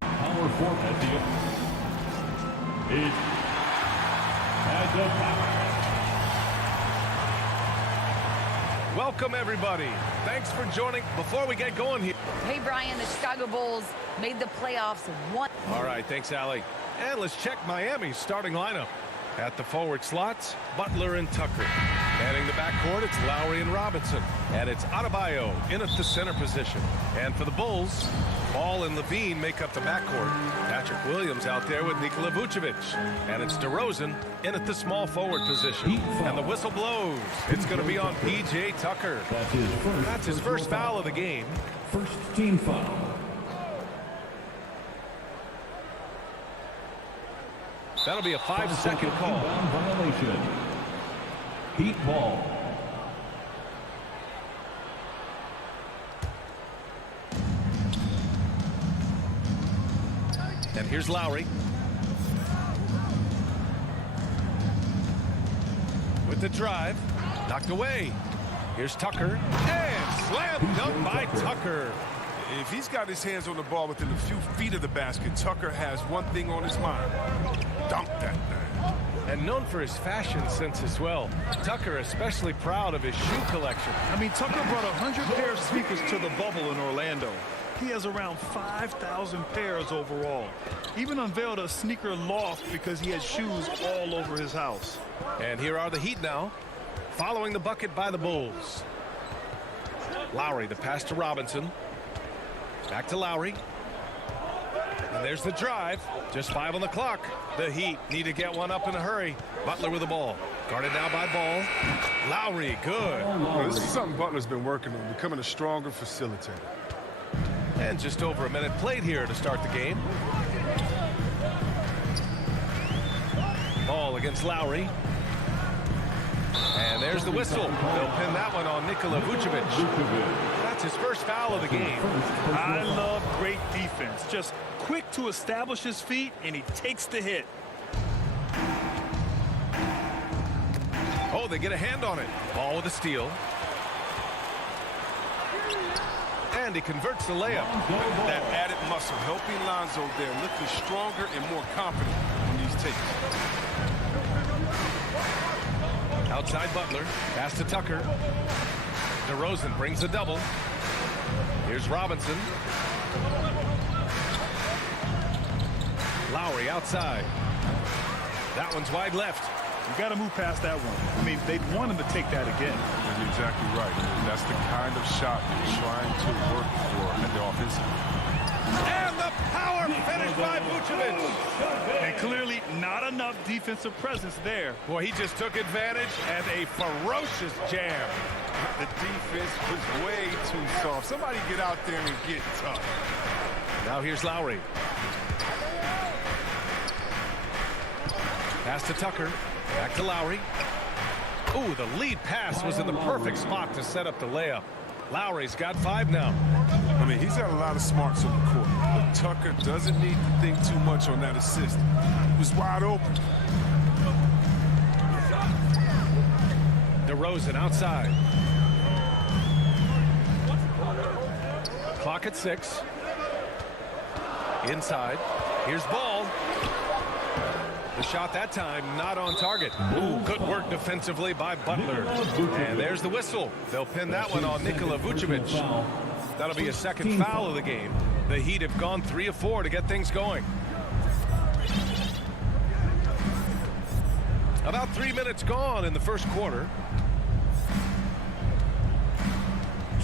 Power forward is at the power. Welcome, everybody. Thanks for joining. Before we get going here. Hey, Brian, the Chicago Bulls made the playoffs one. All right, thanks, Allie. And let's check Miami's starting lineup. At the forward slots, Butler and Tucker. Manning the backcourt, it's Lowry and Robinson. And it's Adebayo in at the center position. And for the Bulls, Ball and Levine make up the backcourt. Patrick Williams out there with Nikola Vucevic. And it's DeRozan in at the small forward position. And the whistle blows. It's going to be on P.J. Tucker. That's his first foul of the game. First team foul. That'll be a 5-second call. Violation. Heat ball. And here's Lowry. With the drive. Knocked away. Here's Tucker. And slam dunk by Tucker. If he's got his hands on the ball within a few feet of the basket, Tucker has one thing on his mind. Dunk that thing. And known for his fashion sense as well. Tucker especially proud of his shoe collection. I mean, Tucker brought 100 pair of sneakers to the bubble in Orlando. He has around 5,000 pairs overall. Even unveiled a sneaker loft because he has shoes all over his house. And here are the Heat now, following the bucket by the Bulls. Lowry, the pass to Robinson. Back to Lowry. And there's the drive. Just 5 on the clock. The Heat need to get one up in a hurry. Butler with the ball. Guarded now by Ball. Lowry, good. Well, this is something Butler's been working on, becoming a stronger facilitator. And just over a minute played here to start the game. Ball against Lowry. And there's the whistle. They'll pin that one on Nikola Vucevic. That's his first foul of the game. I love great defense. Just quick to establish his feet, and he takes the hit. Oh, they get a hand on it. Ball with a steal. And he converts the layup. That added muscle helping Lonzo there looking stronger and more confident on these takes. Outside Butler. Pass to Tucker. DeRozan brings the double. Here's Robinson. Lowry outside. That one's wide left. You got to move past that one. I mean, they'd want him to take that again. You're exactly right. That's the kind of shot you're trying to work for at the offensive. And the power finish by Vucevic. And clearly not enough defensive presence there. Boy, he just took advantage and a ferocious jam. The defense was way too soft. Somebody get out there and get tough. Now here's Lowry. Pass to Tucker. Back to Lowry. Ooh, the lead pass was in the perfect spot to set up the layup. Lowry's got 5 now. I mean, he's got a lot of smarts on the court, but Tucker doesn't need to think too much on that assist. He was wide open. DeRozan outside. Clock at 6. Inside. Here's Ball. The shot that time not on target. Ooh, good work defensively by Butler. And there's the whistle. They'll pin that one on Nikola Vucevic. That'll be a second foul of the game. The Heat have gone 3 of 4 to get things going. About 3 minutes gone in the first quarter.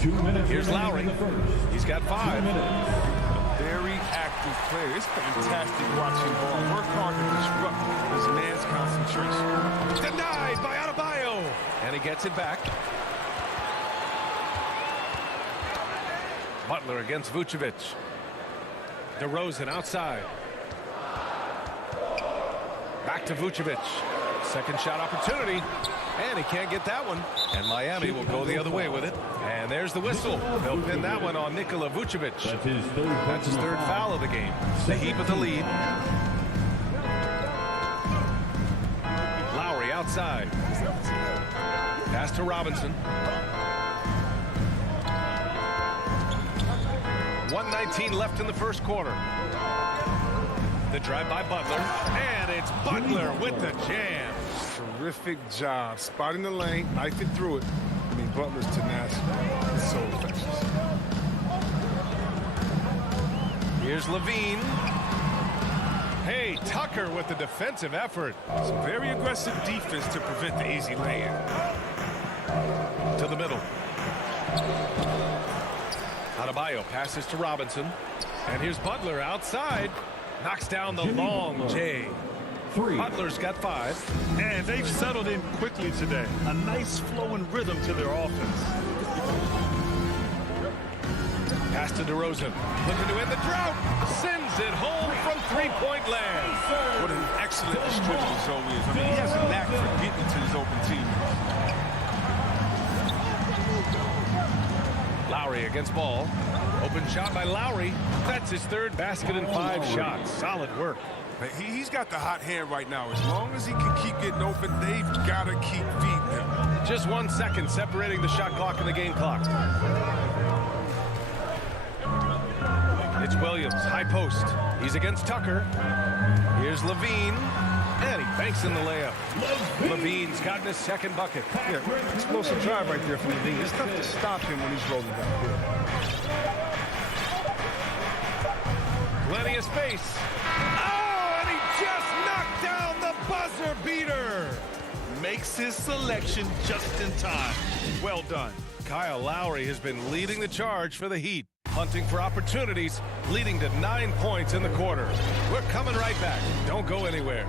2 minutes. Here's Lowry. He's got 5. Very active player. It's fantastic watching Ball work hard to disrupt his man's concentration. Denied by Adebayo. And he gets it back. Butler against Vucevic. DeRozan outside. Back to Vucevic. Second shot opportunity. And he can't get that one. And Miami will go the other way with it. And there's the whistle. They'll pin that one on Nikola Vucevic. That's his third foul of the game. The Heat with the lead. Lowry outside. Pass to Robinson. 1:19 left in the first quarter. The drive by Butler, and it's Butler with the jam. Terrific job spotting the lane, knifing through it. I mean, Butler's tenacity is so infectious. Here's Levine. Hey, Tucker with the defensive effort. Some very aggressive defense to prevent the easy lay-in. To the middle. Adebayo passes to Robinson. And here's Butler outside. Knocks down the long J. Butler's got 5. And they've settled in quickly today. A nice flow and rhythm to their offense. Pass to DeRozan. Looking to end the drought. Sends it home from three-point land. What an excellent distributor Zoe is. I mean, he has a knack for getting to his open teammates. Lowry against Ball. Open shot by Lowry. That's his 3rd basket in 5 shots. Solid work. He's got the hot hand right now. As long as he can keep getting open, they've got to keep feeding him. Just 1 second separating the shot clock and the game clock. It's Williams, high post. He's against Tucker. Here's Levine. And he banks in the layup. Levine's gotten his 2nd bucket. Yeah, explosive drive right there from Levine. It's tough to stop him when he's rolling downhill. Plenty of space. Oh, and he just knocked down the buzzer beater. Makes his selection just in time. Well done. Kyle Lowry has been leading the charge for the Heat. Hunting for opportunities, leading to 9 points in the quarter. We're coming right back. Don't go anywhere.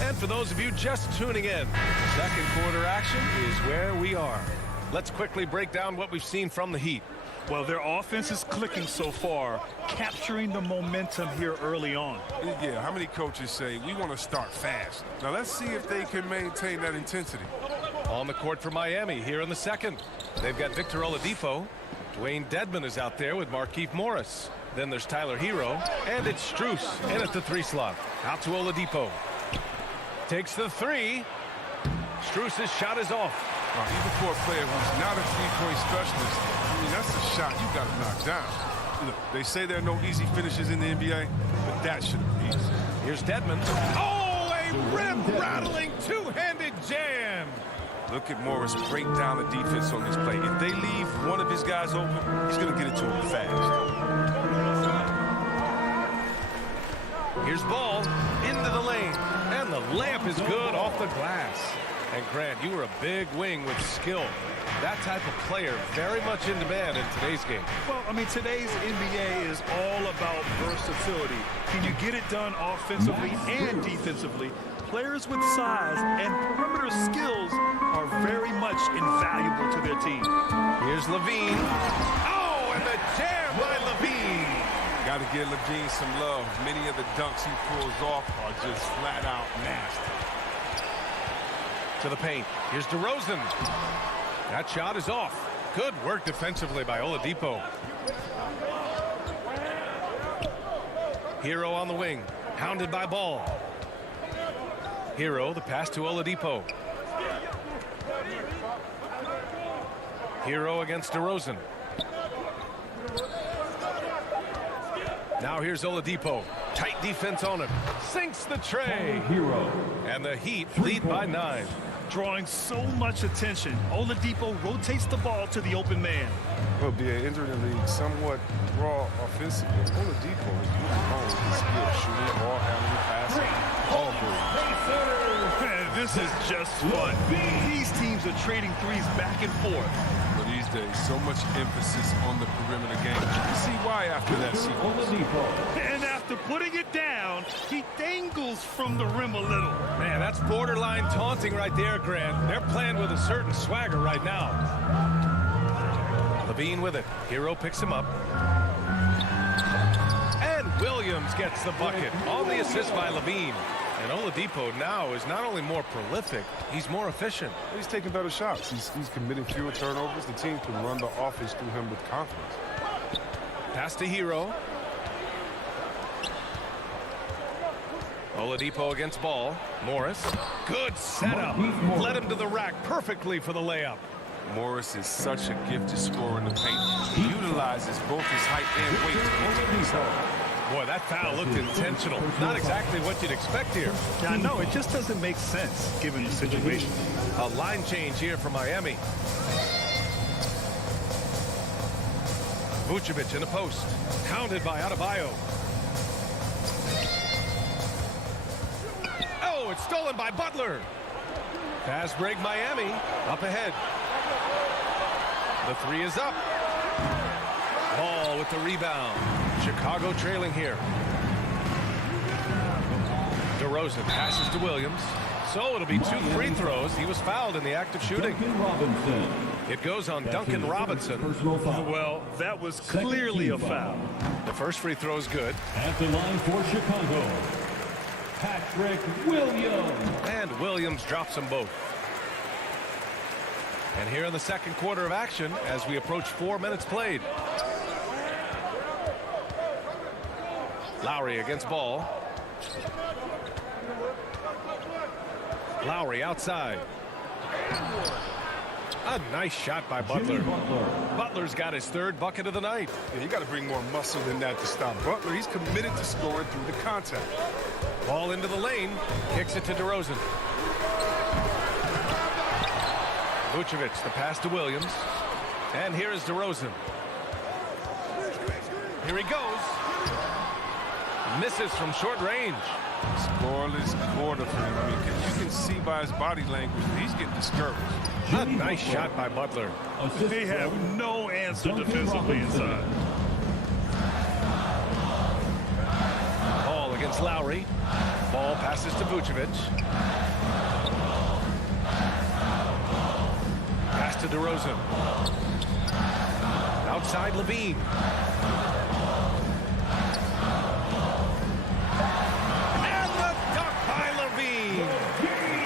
And for those of you just tuning in, second quarter action is where we are. Let's quickly break down what we've seen from the Heat. Well, their offense is clicking so far, capturing the momentum here early on. Yeah, how many coaches say, we want to start fast? Now, let's see if they can maintain that intensity. On the court for Miami here in the second. They've got Victor Oladipo. Dwayne Dedmon is out there with Markieff Morris. Then there's Tyler Hero. And it's Strus in at the 3 slot. Out to Oladipo. Takes the 3. Strus's shot is off. Even for a player who's not a three-point specialist, I mean, that's a shot you got to knock down. Look, they say there are no easy finishes in the NBA, but that should be easy. Here's Dedmon. Oh, a rim-rattling two-handed jam. Look at Morris break down the defense on this play. If they leave one of his guys open, he's going to get it to him fast. Here's Ball into the lane. And the layup is good off the glass. And Grant, you were a big wing with skill. That type of player very much in demand in today's game. Well, I mean, today's NBA is all about versatility. Can you get it done offensively and defensively? Players with size and perimeter skills are very much invaluable to their team. Here's Levine. Oh, and the jam by Levine. Got to give Levine some love. Many of the dunks he pulls off are just flat out nasty. To the paint. Here's DeRozan. That shot is off. Good work defensively by Oladipo. Hero on the wing. Hounded by Ball. Hero, the pass to Oladipo. Hero against DeRozan. Now here's Oladipo. Tight defense on him. Sinks the tray. Hero. And the Heat lead by 9. Drawing so much attention. Oladipo rotates the ball to the open man. Will be an injured in the league, somewhat raw offensively. Oladipo is really known for his skill, shooting, ball handling, passing, all good. This is just fun. These teams are trading threes back and forth. But these days, so much emphasis on the perimeter game. You can see why after that sequence. And after putting it down, he dangles from the rim a little. Man, that's borderline taunting right there, Grant. They're playing with a certain swagger right now. Levine with it. Hero picks him up. And Williams gets the bucket on the assist by Levine. And Oladipo now is not only more prolific, he's more efficient. He's taking better shots. He's committing fewer turnovers. The team can run the offense through him with confidence. Pass to Hero. Oladipo against Ball. Morris. Good setup. Led him to the rack perfectly for the layup. Morris is such a gifted scorer in the paint. He utilizes both his height and weight to get to the side. Boy, that foul looked intentional. Not exactly what you'd expect here. Yeah, I know. It just doesn't make sense given the situation. A line change here for Miami. Vucevic in the post. Counted by Adebayo. Oh, it's stolen by Butler. Fast break Miami. Up ahead. The three is up. Ball with the rebound. Chicago trailing here. DeRozan passes to Williams. So it'll be 2 free throws. He was fouled in the act of shooting. It goes on Duncan Robinson. Well, that was clearly a foul. The first free throw is good. At the line for Chicago, Patrick Williams. And Williams drops them both. And here in the second quarter of action as we approach 4 minutes played. Lowry against Ball. Lowry outside. A nice shot by Butler. Butler's got his 3rd bucket of the night. Yeah, you got to bring more muscle than that to stop Butler. He's committed to scoring through the contact. Ball into the lane. Kicks it to DeRozan. Vucevic, the pass to Williams. And here is DeRozan. Here he goes. Misses from short range. Scoreless quarter for him. I mean, you can see by his body language that he's getting discouraged. A nice shot by Butler. They have no answer defensively inside. Ball against Lowry. Ball passes to Vucevic. Pass to DeRozan. Outside Levine.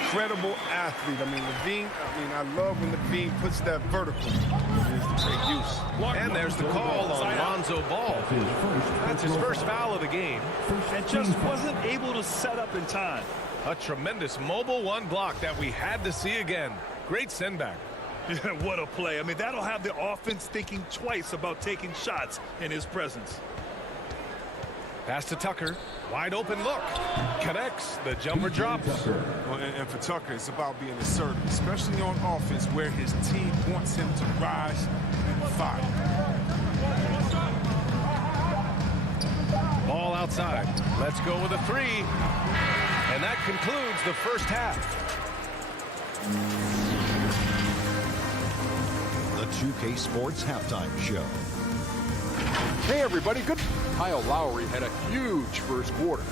Incredible athlete. I mean, Levine, I love when Levine puts that vertical. It is to great use. And there's the call on Lonzo Ball. That's his first foul of the game. And just wasn't able to set up in time. A tremendous mobile 1 block that we had to see again. Great send back. What a play. I mean, that'll have the offense thinking twice about taking shots in his presence. Pass to Tucker. Wide open look. Connects. The jumper drops. Well, and for Tucker, it's about being assertive, especially on offense where his team wants him to rise and fire. Ball outside. Let's go with a 3. And that concludes the first half. The 2K Sports Halftime Show. Hey, everybody. Good. Kyle Lowry had a huge first quarter.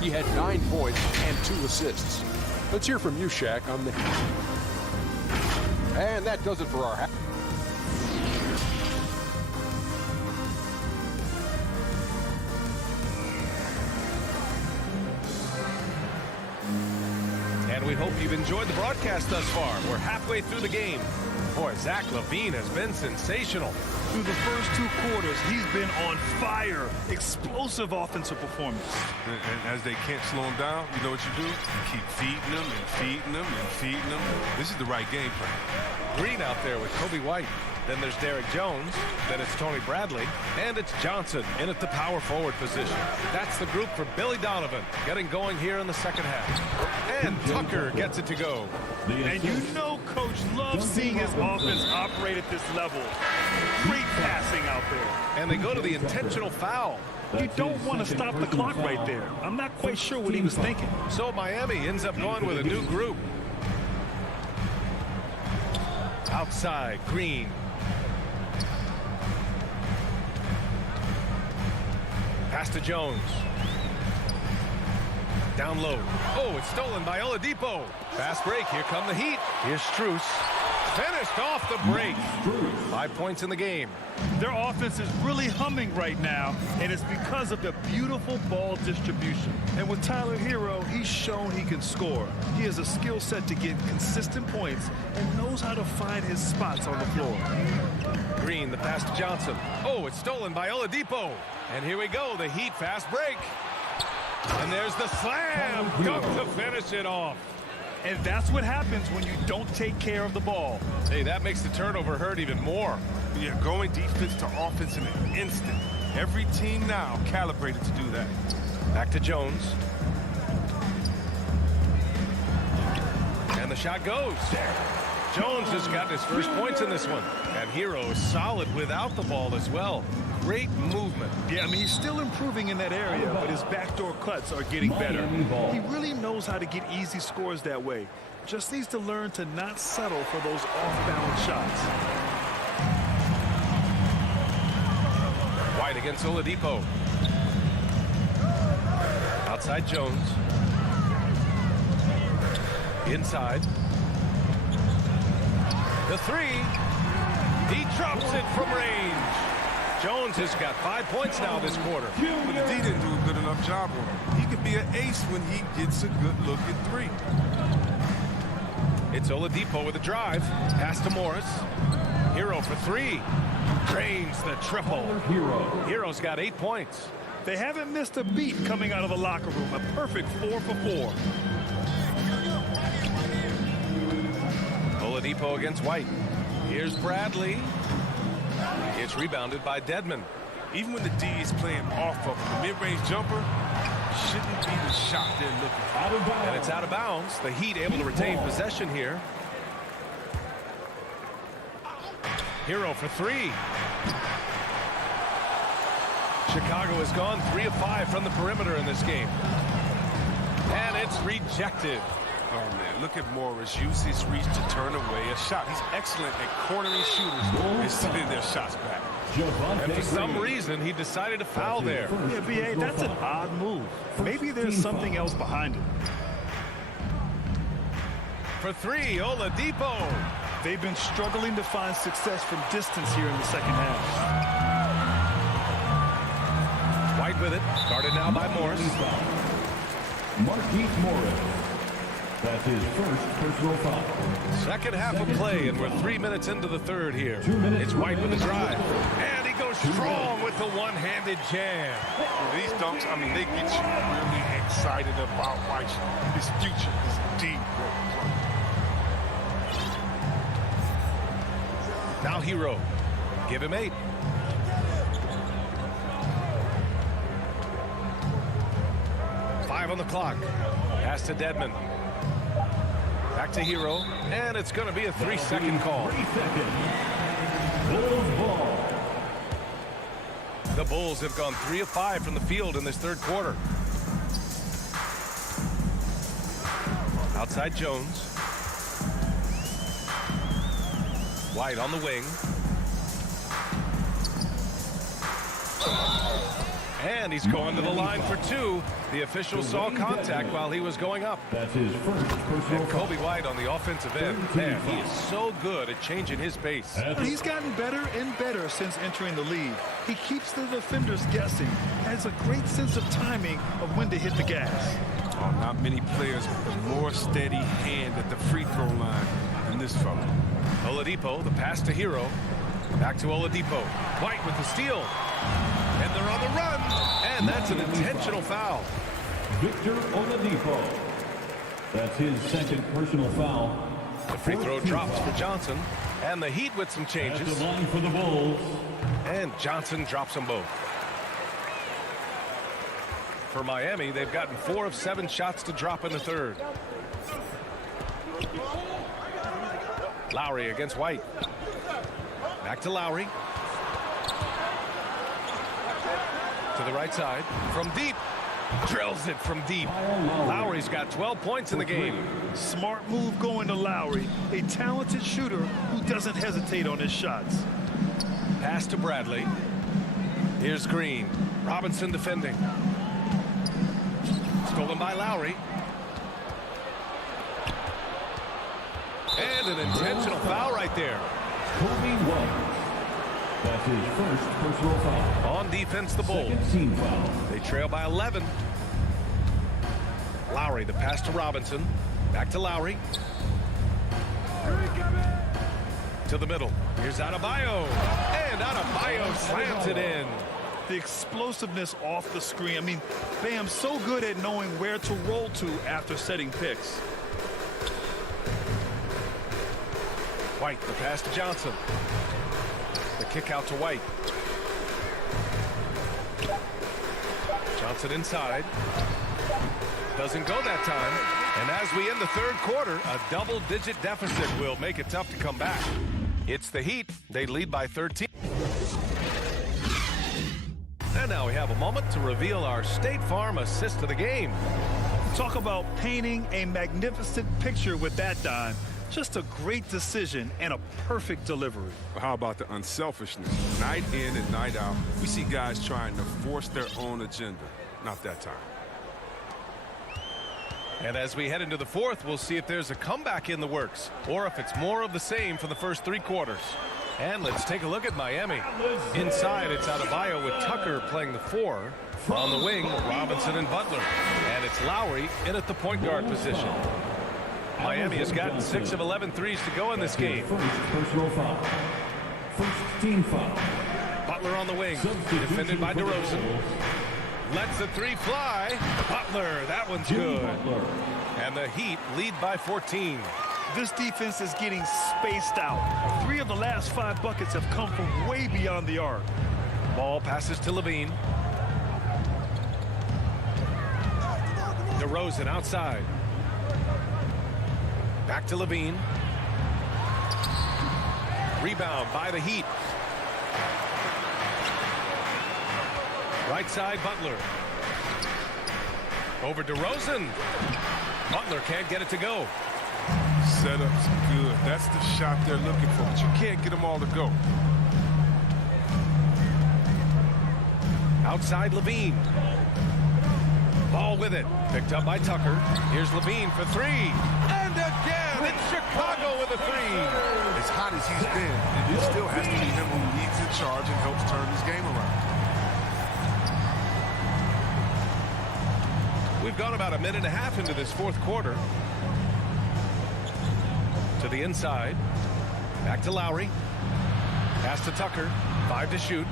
He had 9 points and 2 assists. Let's hear from you, Shaq, on the... And that does it for our half. And we hope you've enjoyed the broadcast thus far. We're halfway through the game. Boy, Zach LaVine has been sensational. Through the first 2 quarters, he's been on fire. Explosive offensive performance. And as they can't slow him down, you know what you do? You keep feeding them and feeding them and feeding them. This is the right game plan. Green out there with Kobe White. Then there's Derek Jones. Then it's Tony Bradley. And it's Johnson in at the power forward position. That's the group for Billy Donovan getting going here in the second half. And Tucker gets it to go. And you know Coach loves seeing his offense operate at this level. Great passing out there. And they go to the intentional foul. You don't want to stop the clock right there. I'm not quite sure what he was thinking. So Miami ends up going with a new group. Outside, Green. Pass to Jones. Down low. Oh, it's stolen by Oladipo. Fast break. Here come the Heat. Here's Strus. Finished off the break. 5 points in the game. Their offense is really humming right now, and it's because of the beautiful ball distribution. And with Tyler Hero, he's shown he can score. He has a skill set to get consistent points and knows how to find his spots on the floor. Green, the pass to Johnson. Oh, it's stolen by Oladipo. And here we go, the Heat fast break. And there's the slam dunk to finish it off. And that's what happens when you don't take care of the ball. Hey, that makes the turnover hurt even more. Yeah, going defense to offense in an instant. Every team now calibrated to do that. Back to Jones. And the shot goes. Jones has got his first points in this one. And Hero is solid without the ball as well. Great movement. Yeah, I mean, he's still improving in that area, but his backdoor cuts are getting better. He really knows how to get easy scores that way. Just needs to learn to not settle for those off-balance shots. White against Oladipo. Outside Jones. Inside. The three. He drops it from range. Jones has got 5 points now this quarter. But the D didn't do a good enough job on him. He could be an ace when he gets a good look at three. It's Oladipo with a drive. Pass to Morris. Hero for three. Drains the triple. Hero's got 8 points. They haven't missed a beat coming out of the locker room. A perfect 4 for 4. Oladipo against White. Here's Bradley. It's rebounded by Dedmon. Even when the D is playing off of him, the mid-range jumper shouldn't be the shot they're looking for. And it's out of bounds. The Heat able to retain possession here. Hero for three. Chicago has gone 3 of 5 from the perimeter in this game. And it's rejected. Oh, man, look at Morris. Use his reach to turn away a shot. He's excellent at cornering shooters and sending their shots back. And for some reason, he decided to foul there. Yeah, B.A., that's an odd move. Maybe there's something else behind it. For three, Oladipo. They've been struggling to find success from distance here in the second half. White with it. Guarded now by Morris. Marquise Morris. That's his first personal foul. Second half of play, and we're 3 minutes into the third here. It's White with a drive. And he goes strong with the one-handed jam. These dunks, I mean, they get you really excited about White. His future is deep. Now Hero. Give him 8. Five on the clock. Pass to Dedmon. Back to Hero, and it's going to be a 3-second call. 3 seconds. Bulls ball. The Bulls have gone 3 of 5 from the field in this third quarter. Outside Jones. White on the wing. And he's going to the line for 2. The official saw contact while he was going up. That's his first personal And Kobe White on the offensive end. Man, he is so good at changing his pace. He's gotten better and better since entering the league. He keeps the defenders guessing. Has a great sense of timing of when to hit the gas. Oh, not many players with a more steady hand at the free throw line than this fellow. Oladipo, the pass to Hero. Back to Oladipo. White with the steal. And they're on the run. And that's an intentional foul. Victor Oladipo. That's his second personal foul. The free throw drops for Johnson. And the Heat with some changes. At the line for the Bulls. And Johnson drops them both. For Miami, they've gotten 4 of 7 shots to drop in the third. Lowry against White. Back to Lowry. To the right side. From deep. Drills it from deep. Lowry's got 12 points in the game. Smart move going to Lowry. A talented shooter who doesn't hesitate on his shots. Pass to Bradley. Here's Green. Robinson defending. Stolen by Lowry. And an intentional foul right there. Kobe White. That's his first personal foul. On defense, the Bulls. Team foul. They trail by 11. Lowry, the pass to Robinson. Back to Lowry. To the middle. Here's Adebayo. And Adebayo slams it in. The explosiveness off the screen. I mean, Bam's so good at knowing where to roll to after setting picks. White, the pass to Johnson. The kick out to White. Johnson inside. Doesn't go that time. And as we end the third quarter, a double-digit deficit will make it tough to come back. It's the Heat. They lead by 13. And now we have a moment to reveal our State Farm assist of the game. Talk about painting a magnificent picture with that, Don. Just a great decision and a perfect delivery. How about the unselfishness? Night in and night out, we see guys trying to force their own agenda. Not that time. And as we head into the fourth, we'll see if there's a comeback in the works or if it's more of the same for the first three quarters. And let's take a look at Miami. Inside, it's Adebayo with Tucker playing the 4. On the wing, Robinson and Butler. And it's Lowry in at the point guard position. Miami has gotten 6 of 11 threes to go in this game. Personal foul. First team foul. Butler on the wing, defended by DeRozan. Lets the 3 fly. Butler, that one's good. And the Heat lead by 14. This defense is getting spaced out. 3 of the last 5 buckets have come from way beyond the arc. Ball passes to Levine. DeRozan outside. Back to Levine. Rebound by the Heat. Right side, Butler. Over DeRozan. Butler can't get it to go. Setup's good. That's the shot they're looking for, but you can't get them all to go. Outside, Levine. Ball with it. Picked up by Tucker. Here's Levine for 3. And again, it's Chicago with a 3. As hot as he's been, it still has to be him who leads the charge and helps turn this game around. We've gone about a minute and a half into this fourth quarter. To the inside. Back to Lowry. Pass to Tucker. 5 to shoot.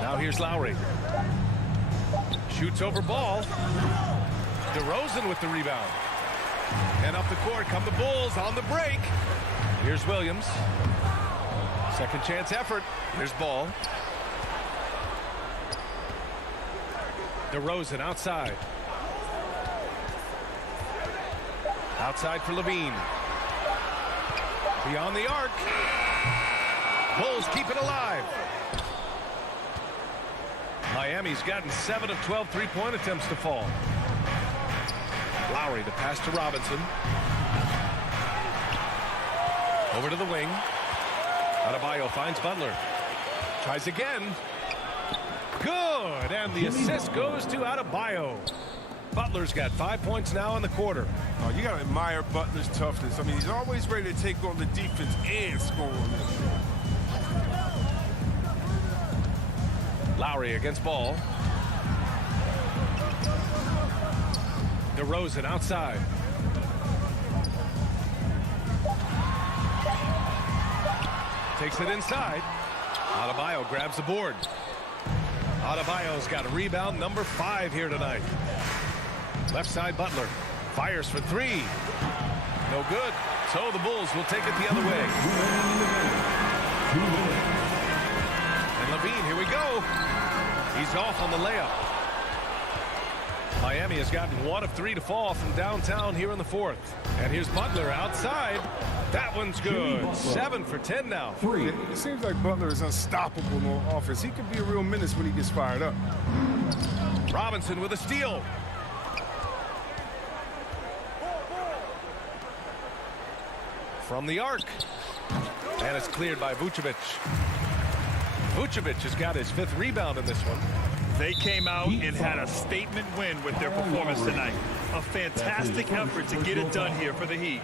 Now here's Lowry. Shoots over Ball. DeRozan with the rebound. And up the court come the Bulls on the break. Here's Williams. Second chance effort. Here's Ball. DeRozan outside. Outside for Levine. Beyond the arc. Bulls keep it alive. Miami's gotten 7 of 12 three-point attempts to fall. Lowry to pass to Robinson. Over to the wing. Adebayo finds Butler. Tries again. Good. And the assist goes to Adebayo. Butler's got 5 points now in the quarter. Oh, you got to admire Butler's toughness. I mean, he's always ready to take on the defense and score on this. Lowry against Ball. DeRozan outside. Takes it inside. Adebayo grabs the board. Adebayo's got a rebound, number 5 here tonight. Left side, Butler. Fires for 3. No good. So the Bulls will take it the other way. And Levine, here we go. He's off on the layup. Miami has gotten 1 of 3 to fall from downtown here in the fourth. And here's Butler outside. That one's good. 7 for 10 now. It seems like Butler is unstoppable on offense. He can be a real menace when he gets fired up. Robinson with a steal. From the arc. And it's cleared by Vucevic. Vucevic has got his 5th rebound in this one. They came out and had a statement win with their performance tonight. A fantastic effort to get it done here for the Heat.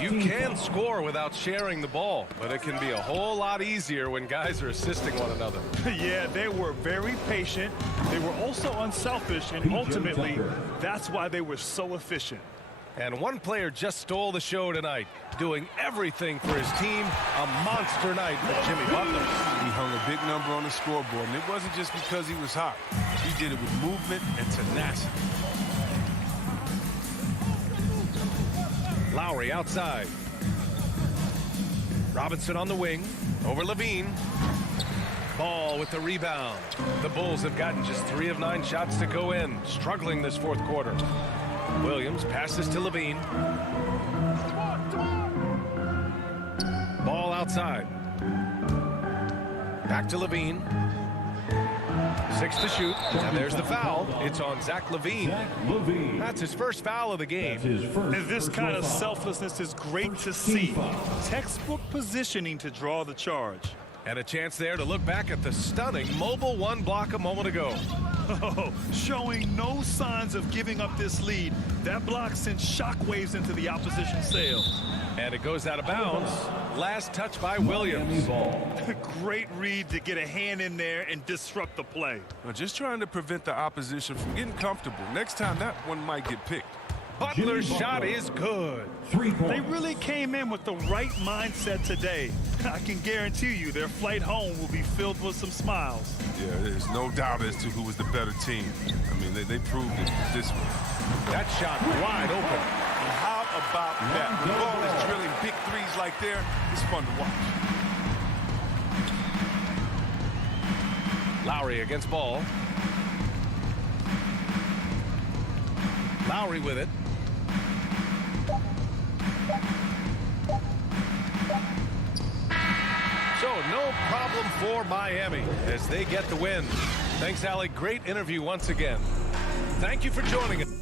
You can score without sharing the ball, but it can be a whole lot easier when guys are assisting one another. Yeah, they were very patient. They were also unselfish, and ultimately, that's why they were so efficient. And one player just stole the show tonight, doing everything for his team. A monster night for Jimmy Butler. He hung a big number on the scoreboard, and it wasn't just because he was hot. He did it with movement and tenacity. Lowry outside. Robinson on the wing. Over Levine. Ball with the rebound. The Bulls have gotten just 3 of 9 shots to go in. Struggling this fourth quarter. Williams passes to Levine. Ball outside. Back to Levine. 6 to shoot. And there's the foul. It's on Zach Levine. That's his first foul of the game. And this kind of selflessness is great to see. Textbook positioning to draw the charge. And a chance there to look back at the stunning mobile 1 block a moment ago. Oh, showing no signs of giving up this lead. That block sent shockwaves into the opposition sails. And it goes out of bounds. Last touch by Williams. Great read to get a hand in there and disrupt the play. Well, just trying to prevent the opposition from getting comfortable. Next time, that one might get picked. Butler's shot is good. 3 points. They really came in with the right mindset today. I can guarantee you their flight home will be filled with some smiles. Yeah, there's no doubt as to who was the better team. I mean, they proved it this way. That shot wide open. And how about that? When the ball is drilling big threes like there, it's fun to watch. Lowry against Ball. Lowry with it. So no problem for Miami as they get the win. Thanks, Allie. Great interview once again. Thank you for joining us.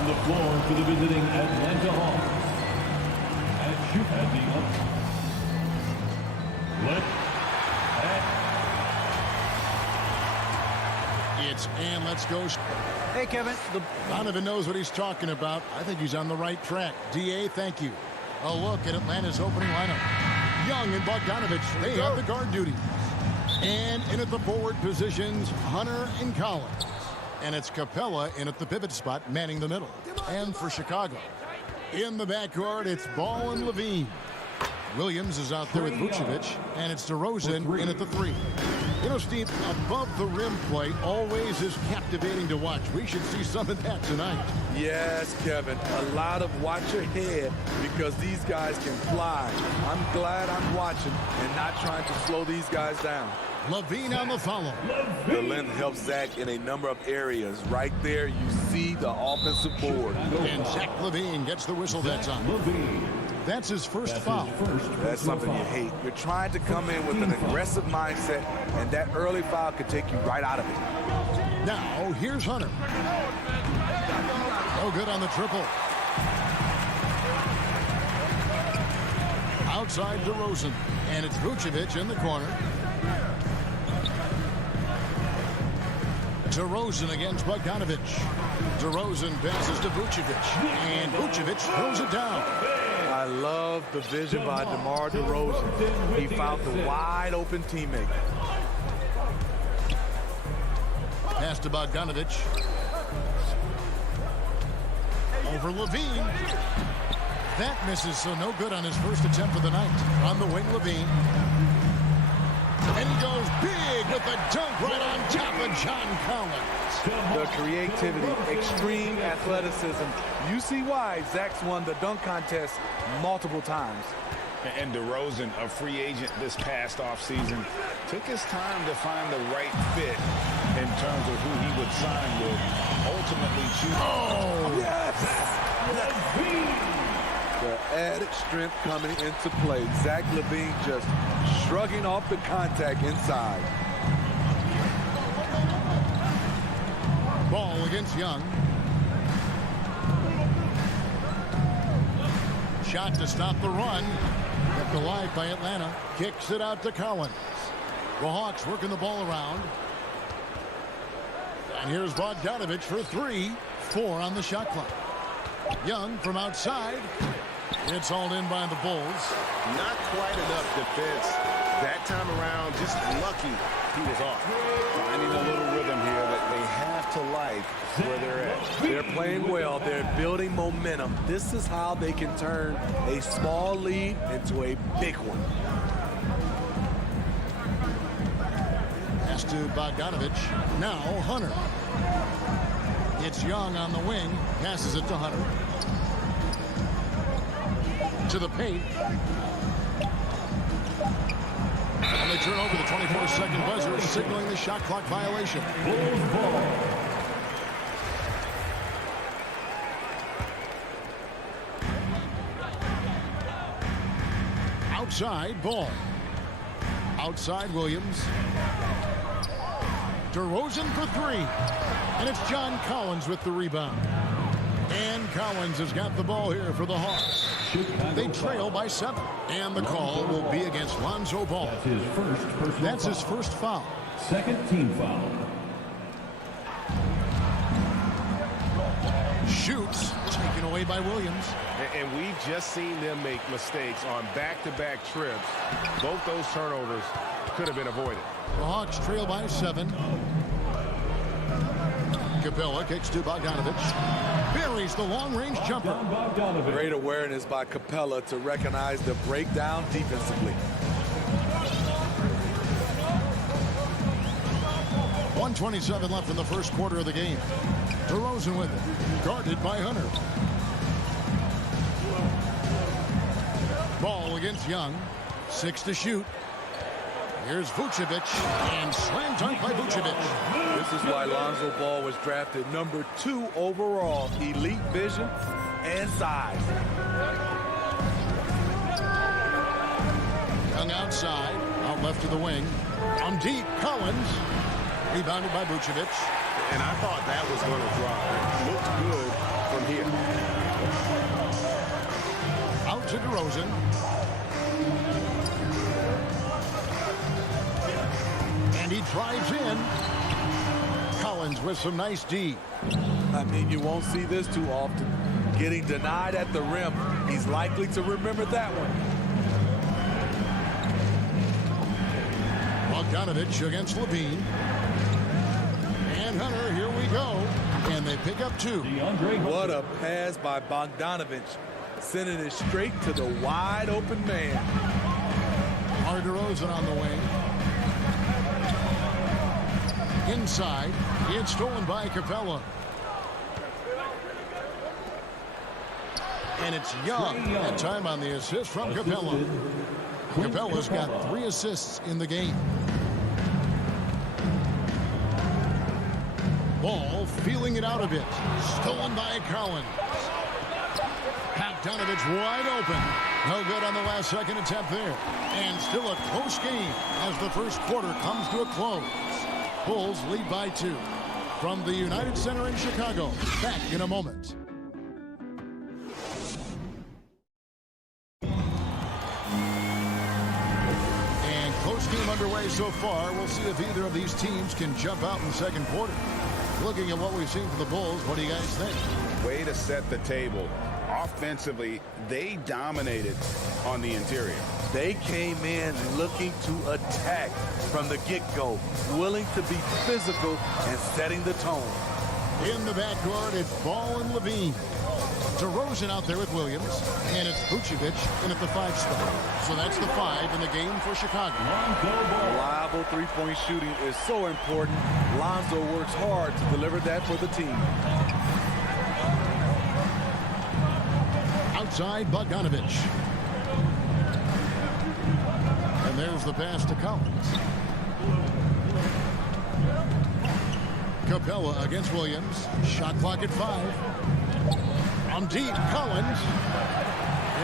On the floor for the visiting Atlanta Hawks. And shoot at the up. It's and let's go. Hey, Kevin. Donovan knows what he's talking about. I think he's on the right track. DA, thank you. A look at Atlanta's opening lineup. Young and Bogdanovich, they have the guard duty. And in at the forward positions, Hunter and Collins. And it's Capella in at the pivot spot, manning the middle. And for Chicago, in the backcourt, it's Ball and Levine. Williams is out there with Vucevic, and it's DeRozan in at the three. You know, Steve, above the rim play always is captivating to watch. We should see some of that tonight. Yes, Kevin. A lot of watch your head because these guys can fly. I'm glad I'm watching and not trying to slow these guys down. Levine on the follow. The length helps Zach in a number of areas. Right there, you see the offensive board. And Zach Levine gets the whistle that time. That's his first foul. That's something you hate. You're trying to come in with an aggressive mindset, and that early foul could take you right out of it. Now, here's Hunter. No good on the triple. Outside DeRozan, and it's Vucevic in the corner. DeRozan against Bogdanovic. DeRozan passes to Vucevic, and Vucevic throws it down. I love the vision by DeMar DeRozan. He found the wide open teammate. Pass to Bogdanovic. Over Levine. That misses, so no good on his first attempt of the night. On the wing, Levine. And he goes big with the dunk right on top of John Collins. The creativity, extreme athleticism. You see why Zach's won the dunk contest multiple times. And DeRozan, a free agent this past offseason, took his time to find the right fit in terms of who he would sign with. Ultimately choosing. Oh, yes! The added strength coming into play. Zach LaVine just shrugging off the contact inside. Ball against Young. Shot to stop the run. Kept alive by Atlanta. Kicks it out to Collins. The Hawks working the ball around. And here's Bogdanovic for three. 4 on the shot clock. Young from outside. It's hauled in by the Bulls. Not quite enough defense that time around. Just lucky he was off. Finding a little rhythm here that they have to like where they're at. They're playing well. They're building momentum. This is how they can turn a small lead into a big one. Pass to Bogdanovic. Now Hunter. It's Young on the wing. Passes it to Hunter. To the paint. And they turn over the 24-second buzzer, signaling the shot clock violation. Outside, Ball. Outside, Williams. DeRozan for 3. And it's John Collins with the rebound. And Collins has got the ball here for the Hawks. They trail by 7. And the call will be against Lonzo Ball. That's his first foul. Second team foul. Shoots. Taken away by Williams. And we've just seen them make mistakes on back-to-back trips. Both those turnovers could have been avoided. The Hawks trail by 7. Capella kicks to Bogdanovic. Buries the long-range jumper. Great awareness by Capella to recognize the breakdown defensively. 1:27 left in the first quarter of the game. DeRozan with it. Guarded by Hunter. Ball against Young. 6 to shoot. Here's Vucevic, and slam dunk by Vucevic. This is why Lonzo Ball was drafted number 2 overall. Elite vision and size. Young outside, out left to the wing. On deep, Collins. Rebounded by Vucevic. And I thought that was going to drop. Looked good from here. Out to DeRozan. And he drives in. Collins with some nice D. I mean, you won't see this too often. Getting denied at the rim. He's likely to remember that one. Bogdanovic against Levine. And Hunter, here we go. And they pick up 2. What a pass by Bogdanovic. Sending it straight to the wide open man. DeRozan on the wing. Inside, it's stolen by Capella. And it's Young. That time on the assist from Capella. Capella's got 3 assists in the game. Ball feeling it out a bit. Stolen by Collins. Bogdanovich wide open. No good on the last second attempt there. And still a close game as the first quarter comes to a close. Bulls lead by 2. From the United Center in Chicago, back in a moment. And close game underway so far. We'll see if either of these teams can jump out in the second quarter. Looking at what we've seen from the Bulls, what do you guys think? Way to set the table. Offensively, they dominated on the interior. They came in looking to attack from the get-go, willing to be physical and setting the tone. In the backcourt, it's Ball and Levine. DeRozan out there with Williams, and it's Vucevic in at the 5 spot. So that's the 5 in the game for Chicago. Reliable three-point shooting is so important. Lonzo works hard to deliver that for the team. Outside, Bogdanovich. And there's the pass to Collins. Capella against Williams. Shot clock at 5. From deep, Collins.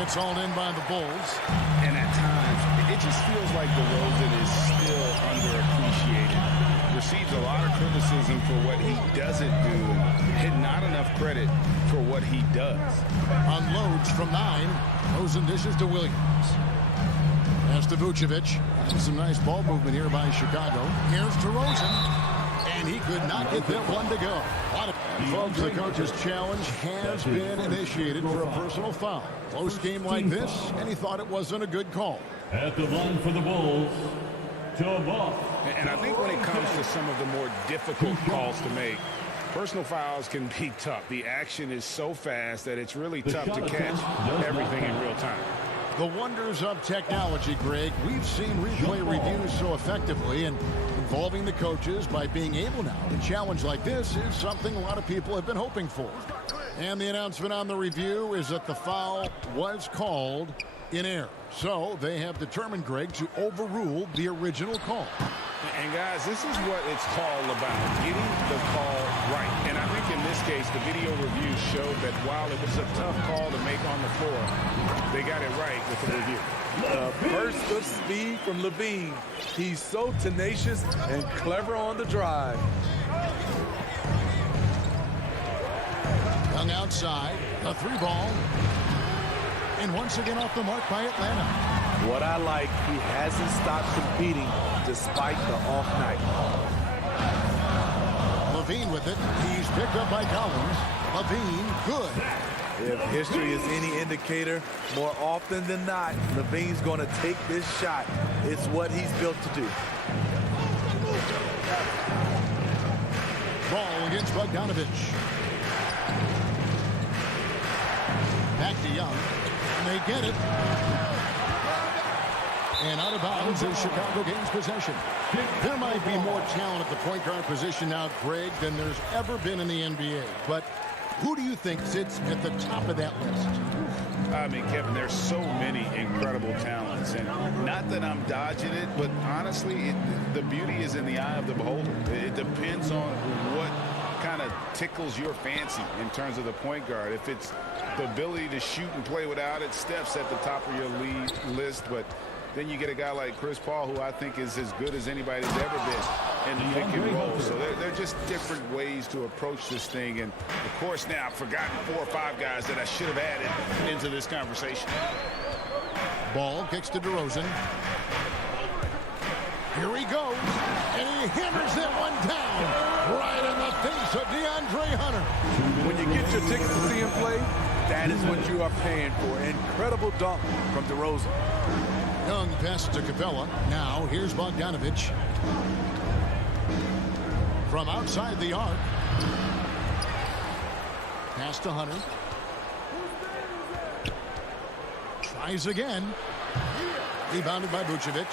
It's all in by the Bulls. And at times, it just feels like DeRozan is still underappreciated. Receives a lot of criticism for what he doesn't do, and not enough credit for what he does. Unloads from 9. Those and dishes to Williams. Pass to Vucevic. Some nice ball movement here by Chicago. Here's DeRozan. And he could not get that one to go. Folks, the coach's challenge has been initiated for a personal foul. Close game like this, and he thought it wasn't a good call. At the line for the Bulls, Jamal. And I think when it comes to some of the more difficult calls to make, personal fouls can be tough. The action is so fast that it's really tough to catch everything in real time. The wonders of technology, Greg. We've seen replay reviews so effectively, and involving the coaches by being able now to challenge like this is something a lot of people have been hoping for. And the announcement on the review is that the foul was called in error. So they have determined, Greg, to overrule the original call. And guys, this is what it's called about, getting the call right. And I think in this case, the video review showed that while it was a tough call to make on the floor, they got it right with the review. Burst of speed from Levine. He's so tenacious and clever on the drive. Young outside, a 3 ball. And once again off the mark by Atlanta. What I like, he hasn't stopped competing despite the off night. Levine with it. He's picked up by Collins. Levine, good. If history is any indicator, more often than not, Levine's going to take this shot. It's what he's built to do. Ball against Bogdanovich. Back to Young. And they get it. And out of bounds as Chicago gains possession. There might be more talent at the point guard position now, Greg, than there's ever been in the NBA. But who do you think sits at the top of that list? I mean, Kevin, there's so many incredible talents. And not that I'm dodging it, but honestly, the beauty is in the eye of the beholder. It depends on what kind of tickles your fancy in terms of the point guard. If it's the ability to shoot and play without it, Steph's at the top of your lead list. But then you get a guy like Chris Paul, who I think is as good as anybody's ever been in the pick and roll. So they're just different ways to approach this thing. And, of course, now I've forgotten 4 or 5 guys that I should have added into this conversation. Ball kicks to DeRozan. Here he goes. And he hammers that one down right in the face of DeAndre Hunter. When you get your tickets to see him play, that is what you are paying for. Incredible dunk from DeRozan. Young passes to Capella. Now here's Bogdanovich. From outside the arc. Pass to Hunter. Tries again. Rebounded by Vucevic.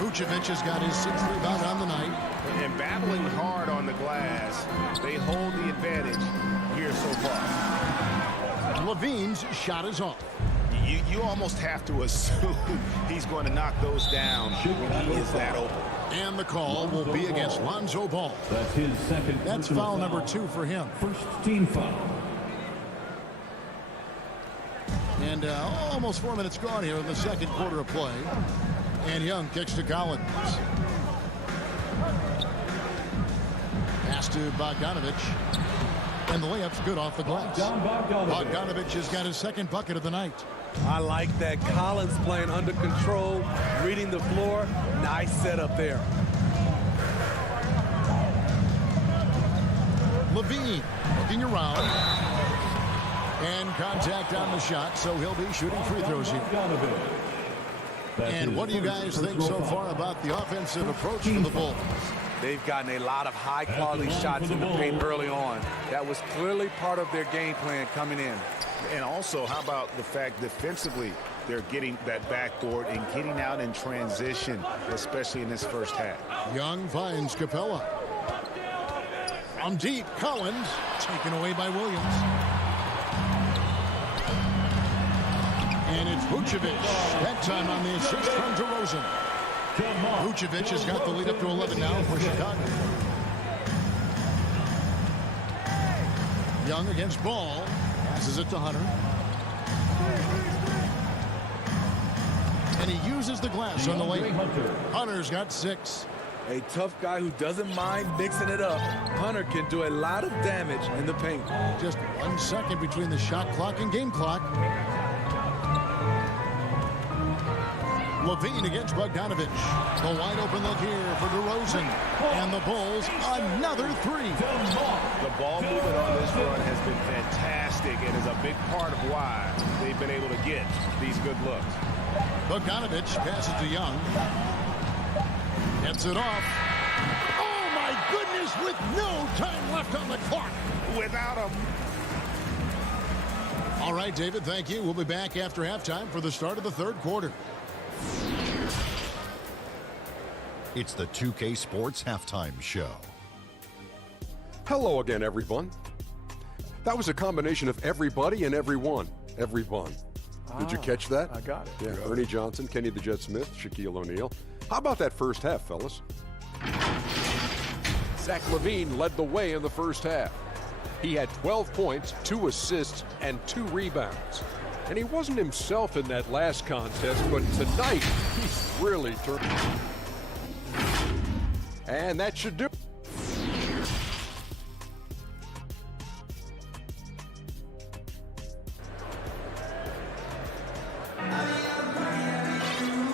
Vucevic has got his 6th rebound on the night. And battling hard on the glass, they hold the advantage here so far. Levine's shot is off. You almost have to assume he's going to knock those down when he is that open. And the call will be against Lonzo Ball. That's his second. That's foul number 2 for him. First team foul. And almost 4 minutes gone here in the second quarter of play. And Young kicks to Collins. Pass to Bogdanovich. And the layup's good off the glass. Bogdanovich has got his second bucket of the night. I like that. Collins playing under control, reading the floor. Nice setup there. Levine looking around. And contact on the shot, so he'll be shooting free throws here. And what do you guys think so far about the offensive approach from the Bulls? They've gotten a lot of high-quality shots in the paint early on. That was clearly part of their game plan coming in. And also, how about the fact defensively they're getting that backboard and getting out in transition, especially in this first half. Young finds Capella. From deep, Collins taken away by Williams. And it's Vucevic. That time on the assist from DeRozan. Vucevic has got the lead up to 11 now for Chicago. Young against Ball. Passes it to Hunter. And he uses the glass on the lane. Hunter's got 6. A tough guy who doesn't mind mixing it up. Hunter can do a lot of damage in the paint. Just 1 second between the shot clock and game clock. Levine against Bogdanovich. The wide open look here for DeRozan. And the Bulls, another 3. The ball movement on this run has been fantastic and is a big part of why they've been able to get these good looks. Bogdanovich passes to Young. Gets it off. Oh, my goodness, with no time left on the clock. Without him. All right, David, thank you. We'll be back after halftime for the start of the third quarter. It's the 2K Sports Halftime Show. Hello again, everyone. That was a combination of everybody and everyone. Everyone. Did you catch that? I got it. Yeah, Ernie Johnson, Kenny the Jet Smith, Shaquille O'Neal. How about that first half, fellas? Zach LaVine led the way in the first half. He had 12 points, 2 assists, and 2 rebounds. And he wasn't himself in that last contest, but tonight, he's really turned. And that should do it.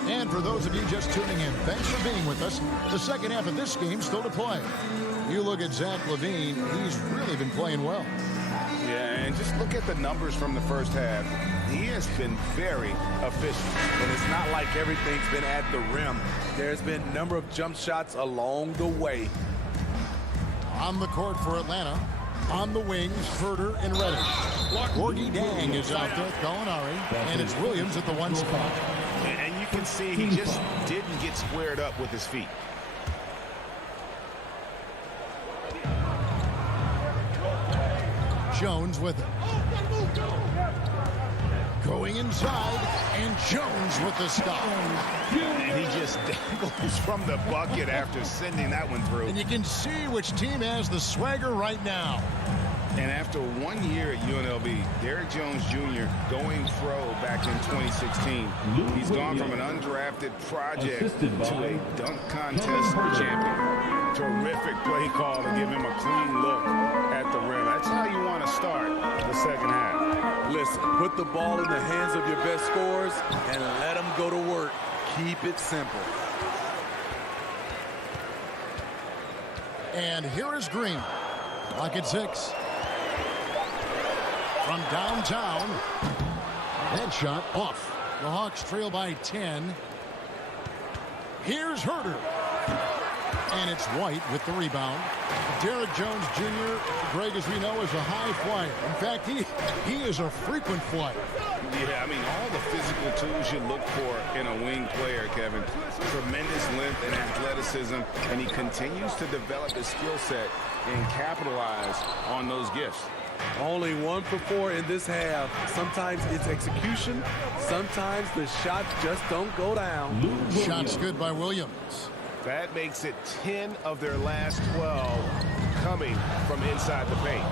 And for those of you just tuning in, thanks for being with us. The second half of this game still to play. You look at Zach LaVine, he's really been playing well. Yeah, and just look at the numbers from the first half. He has been very efficient. And it's not like everything's been at the rim. There's been a number of jump shots along the way. On the court for Atlanta. On the wings, Herter and Reddish. Gorgie Dang is out there, Gallinari. And it's Williams at the 1 spot. And you can see he just didn't get squared up with his feet. Jones with it. Going inside, and Jones with the stop. And he just dangles from the bucket after sending that one through. And you can see which team has the swagger right now. And after 1 year at UNLV, Derrick Jones Jr. going pro back in 2016. He's gone from an undrafted project to a dunk contest champion. Terrific play call to give him a clean look at the rim. That's how you want to start the second half. Listen, put the ball in the hands of your best scorers and let them go to work. Keep it simple. And here is Green. Clock at 6. From downtown. That shot off. The Hawks trail by 10. Here's Herter. And it's White with the rebound. Derrick Jones Jr., Greg, as we know, is a high flyer. In fact, he is a frequent flyer. Yeah, I mean, all the physical tools you look for in a wing player, Kevin. Tremendous length and athleticism, and he continues to develop his skill set and capitalize on those gifts. Only 1 for 4 in this half. Sometimes it's execution. Sometimes the shots just don't go down. Shots good by Williams. That makes it 10 of their last 12 coming from inside the paint.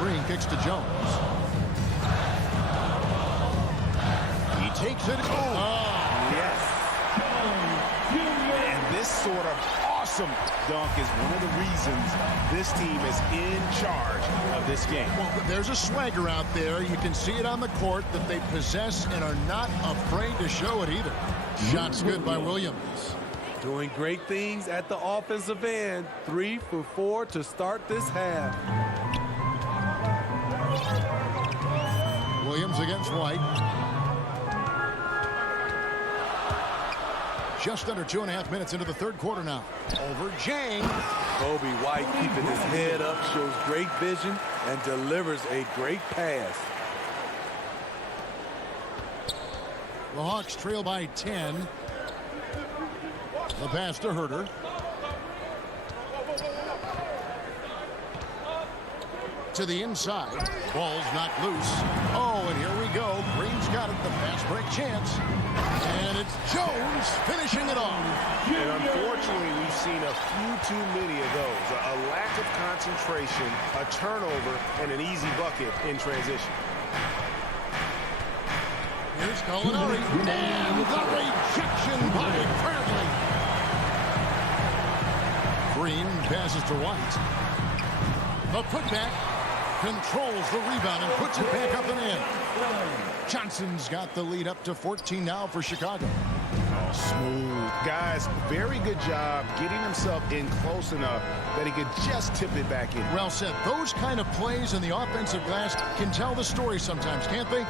Green kicks to Jones. takes it. Oh. Yes. And this sort of awesome dunk is one of the reasons this team is in charge of this game. Well, there's a swagger out there. You can see it on the court that they possess and are not afraid to show it either. Shots good by Williams. Doing great things at the offensive end. 3 for 4 to start this half. Williams against White. Just under 2.5 minutes into the third quarter now. Over Jang. Kobe White keeping his head up, shows great vision, and delivers a great pass. The Hawks trail by 10. The pass to Herter. To the inside. Ball's knocked loose. Oh, and here we go. Green's got it. The fast break chance. And it's Jones finishing it off. And unfortunately, we've seen a few too many of those. A lack of concentration, a turnover, and an easy bucket in transition. Here's Gallinari. And the rejection by Bradley. Green passes to White. The putback. Controls the rebound and puts it back up and in. Johnson's got the lead up to 14 now for Chicago. Oh, smooth. Guys, very good job getting himself in close enough that he could just tip it back in. Well said. Those kind of plays in the offensive glass can tell the story sometimes, can't they?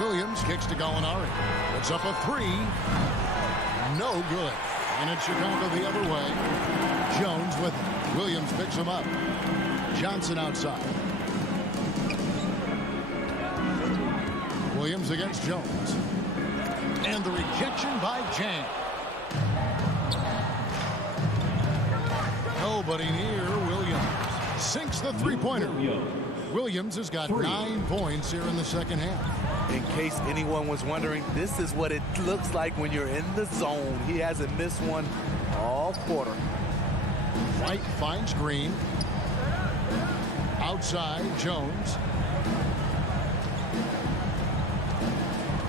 Williams kicks to Gallinari. Puts up a three. No good. And it's Chicago the other way. Jones with it. Williams picks him up. Johnson outside. Williams against Jones. And the rejection by Jang. Nobody near Williams. Sinks the three-pointer. Williams has got 9 points here in the second half. In case anyone was wondering, this is what it looks like when you're in the zone. He hasn't missed one all quarter. White finds Green. Outside, Jones.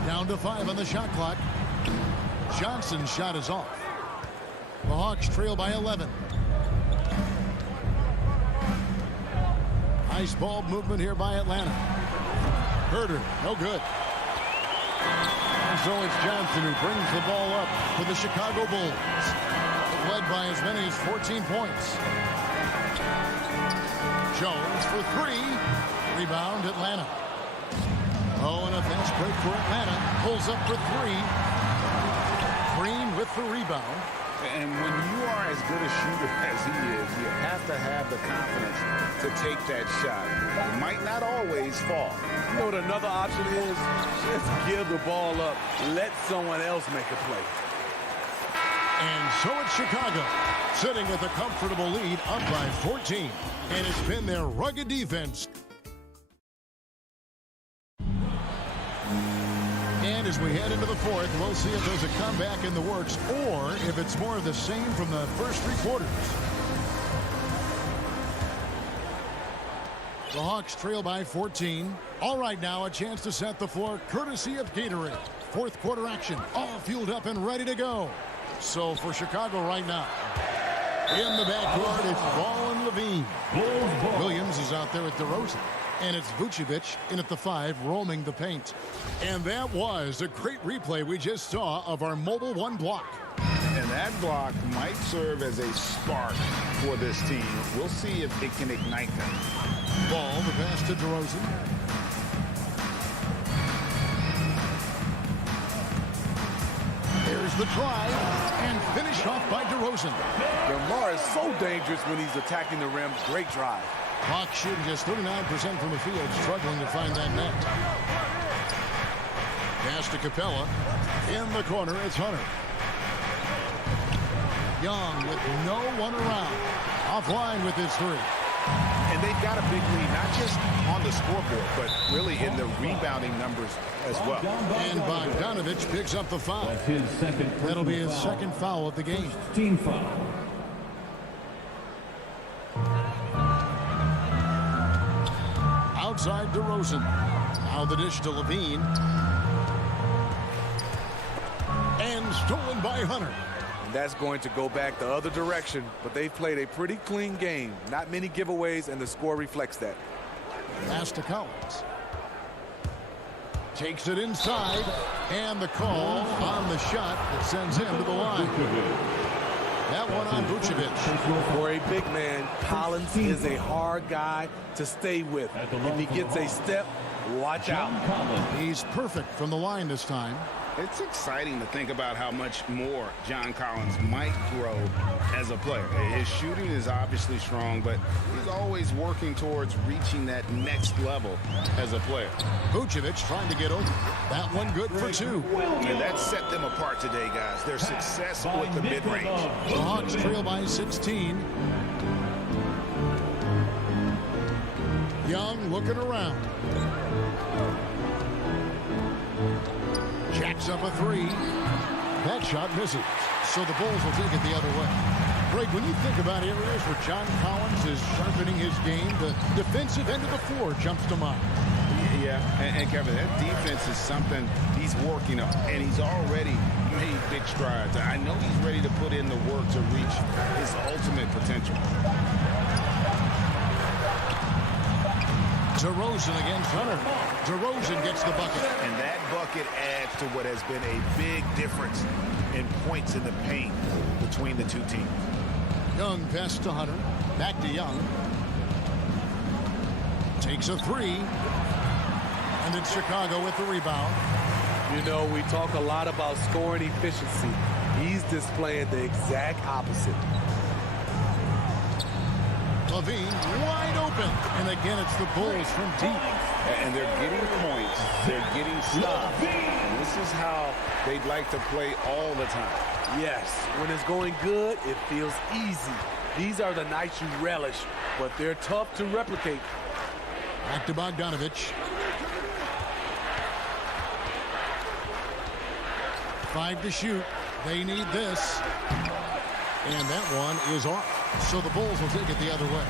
Down to 5 on the shot clock. Johnson's shot is off. The Hawks trail by 11. Nice ball movement here by Atlanta. Herter, no good. And so it's Johnson who brings the ball up for the Chicago Bulls. Led by as many as 14 points. Jones for 3. Rebound, Atlanta. Oh, and a fast break for Atlanta. Pulls up for 3. Green with the rebound. And when you are as good a shooter as he is, you have to have the confidence to take that shot. It might not always fall. You know what another option is? Just give the ball up. Let someone else make a play. And so it's Chicago, sitting with a comfortable lead up by 14. And it's been their rugged defense. And as we head into the fourth, we'll see if there's a comeback in the works or if it's more of the same from the first 3 quarters. The Hawks trail by 14. All right, now a chance to set the floor courtesy of Gatorade. Fourth quarter action, all fueled up and ready to go. So for Chicago right now, in the backcourt, it's Ball and Levine. Williams is out there at DeRozan. And it's Vucevic in at the 5, roaming the paint. And that was a great replay we just saw of our Mobile One block. And that block might serve as a spark for this team. We'll see if it can ignite them. Ball, the pass to DeRozan. There's the try, and finished off by DeRozan. DeMar is so dangerous when he's attacking the rim. Great drive. Hawks shooting just 39% from the field, struggling to find that net. Pass to Capella. In the corner, it's Hunter. Young with no one around. Offline with his 3. And they've got a big lead, not just on the scoreboard, but really in the rebounding numbers as well. And Bogdanovich picks up the foul. That'll be his second foul of the game. Team foul. Outside DeRozan. Now the dish to Levine. and stolen by Hunter. And that's going to go back the other direction, but they've played a pretty clean game. Not many giveaways, and the score reflects that. Pass to Collins. Takes it inside, and the call on the shot that sends him to the line. That one on Vucevic. For a big man, Collins is a hard guy to stay with. If he gets a step, watch out. He's perfect from the line this time. It's exciting to think about how much more John Collins might grow as a player. His shooting is obviously strong, but he's always working towards reaching that next level as a player. Vucevic trying to get over. That one good for two. And that set them apart today, guys. Their success with the mid-range. The Hawks trail by 16. Young looking around. Jacks up a three. That shot misses. So the Bulls will take it the other way. Greg, when you think about areas where John Collins is sharpening his game, the defensive end of the floor jumps to mind. Yeah, and Kevin, that defense is something he's working on, and he's already made big strides. I know he's ready to put in the work to reach his ultimate potential. DeRozan against Hunter. DeRozan gets the bucket. And that bucket adds to what has been a big difference in points in the paint between the two teams. Young pass to Hunter. Back to Young. Takes a three. And it's Chicago with the rebound. You know, we talk a lot about scoring efficiency. He's displaying the exact opposite. Levine wide open. And again, it's the Bulls from deep. And they're getting points. They're getting stops. And this is how they'd like to play all the time. Yes, when it's going good, it feels easy. These are the nights you relish, but they're tough to replicate. Back to Bogdanovich. 5 to shoot. They need this. And that one is off. So the Bulls will take it the other way.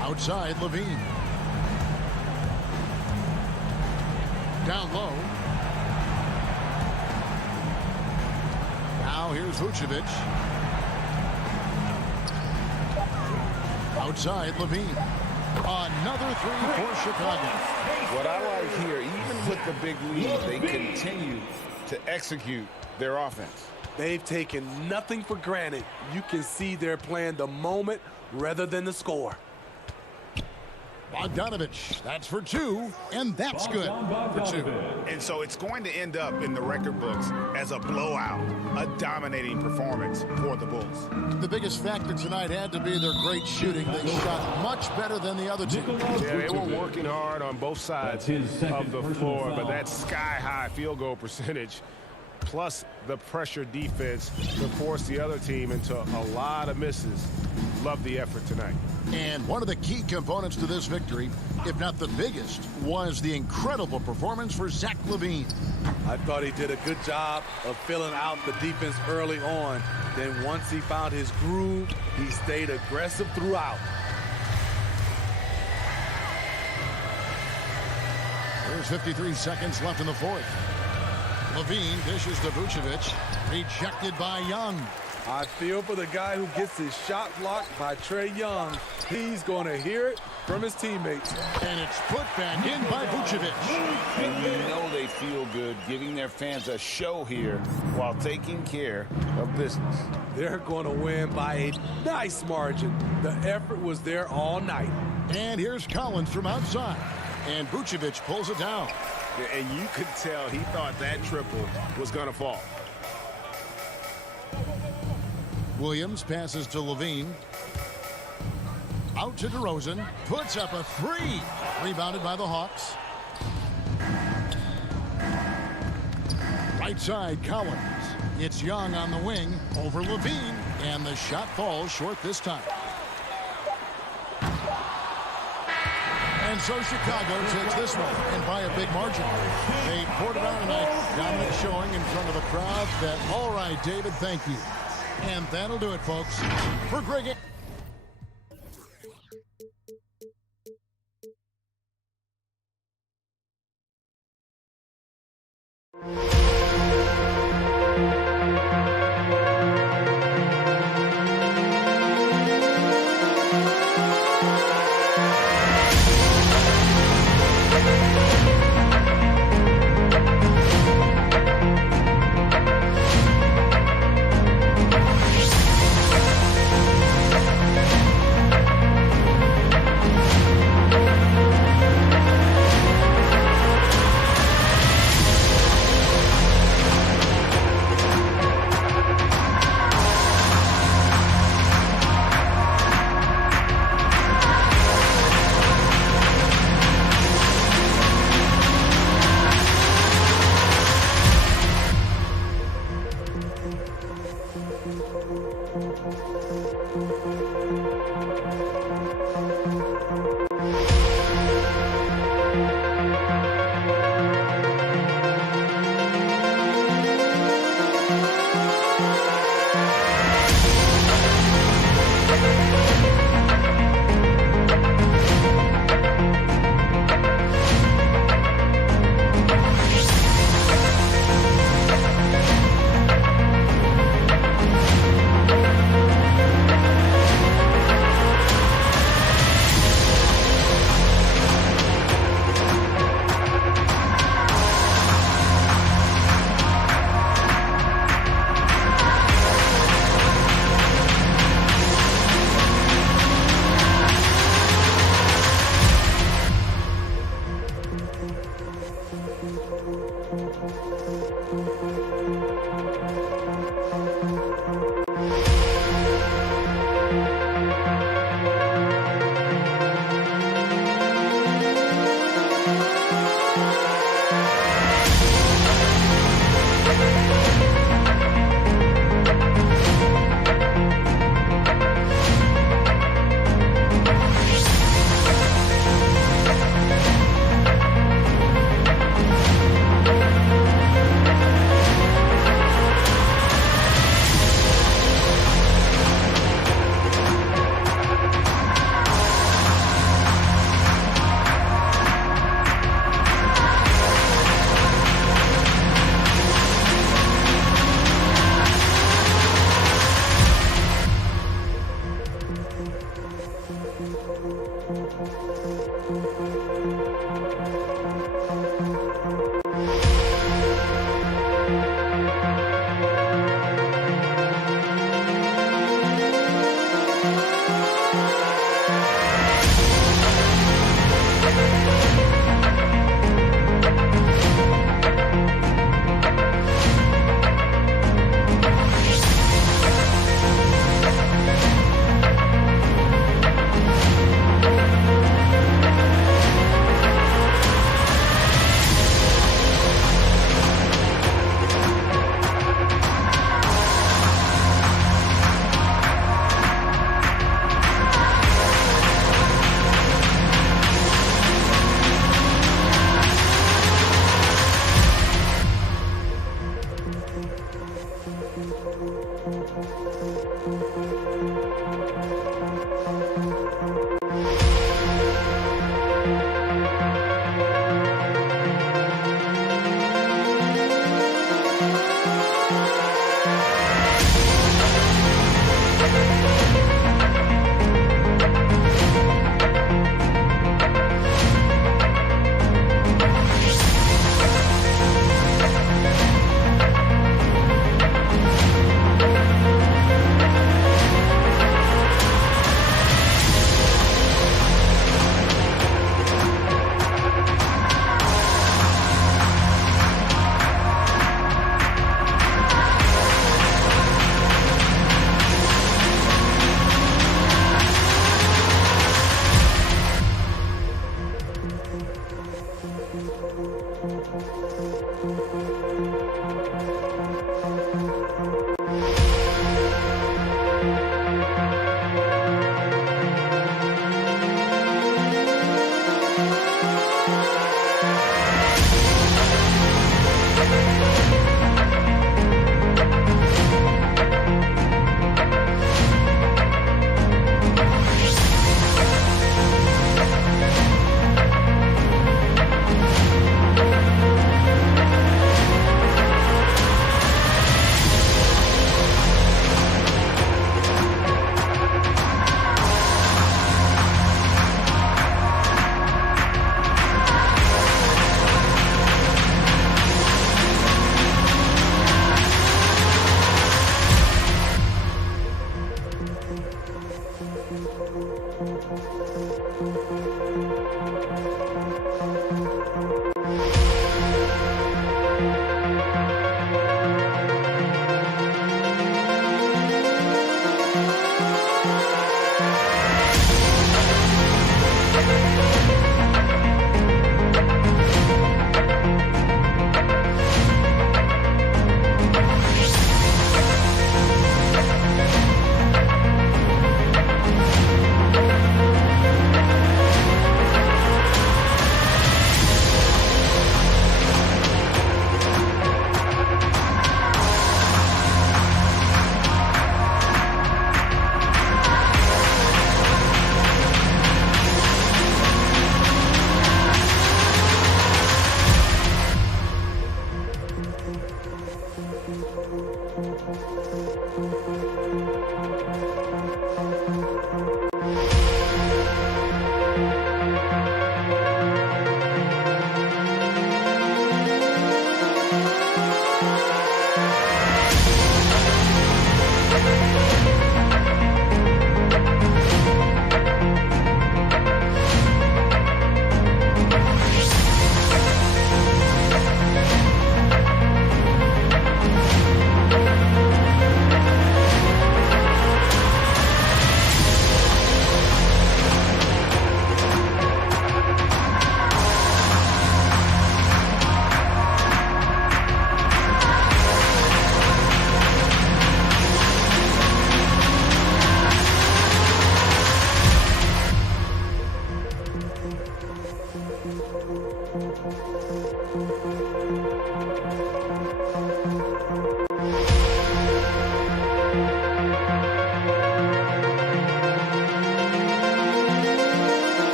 Outside, Levine. Down low. Now here's Vucevic. Outside, Levine. Another three for Chicago. What I like here, even with the big lead, they continue to execute their offense. They've taken nothing for granted. You can see they're playing the moment rather than the score. Bogdanovich, that's for two, and that's good for two. And so it's going to end up in the record books as a blowout, a dominating performance for the Bulls. The biggest factor tonight had to be their great shooting. They shot much better than the other two. Yeah, they were working hard on both sides of the floor, but that sky-high field goal percentage plus the pressure defense to force the other team into a lot of misses. Love the effort tonight. And one of the key components to this victory, if not the biggest, was the incredible performance for Zach LaVine. I thought he did a good job of filling out the defense early on. Then once he found his groove, he stayed aggressive throughout. There's 53 seconds left in the fourth. Levine dishes to Vucevic. Rejected by Young. I feel for the guy who gets his shot blocked by Trae Young. He's going to hear it from his teammates. And it's put back in by Vucevic. And you know they feel good giving their fans a show here while taking care of business. They're going to win by a nice margin. The effort was there all night. And here's Collins from outside. And Vucevic pulls it down. And you could tell he thought that triple was going to fall. Williams passes to Levine. Out to DeRozan. Puts up a three. Rebounded by the Hawks. Right side, Collins. It's Young on the wing over Levine. And the shot falls short this time. And so Chicago takes this one, and by a big margin. They poured it on tonight. Dominant showing in front of a crowd that, all right, David, thank you. And that'll do it, folks. For Greg.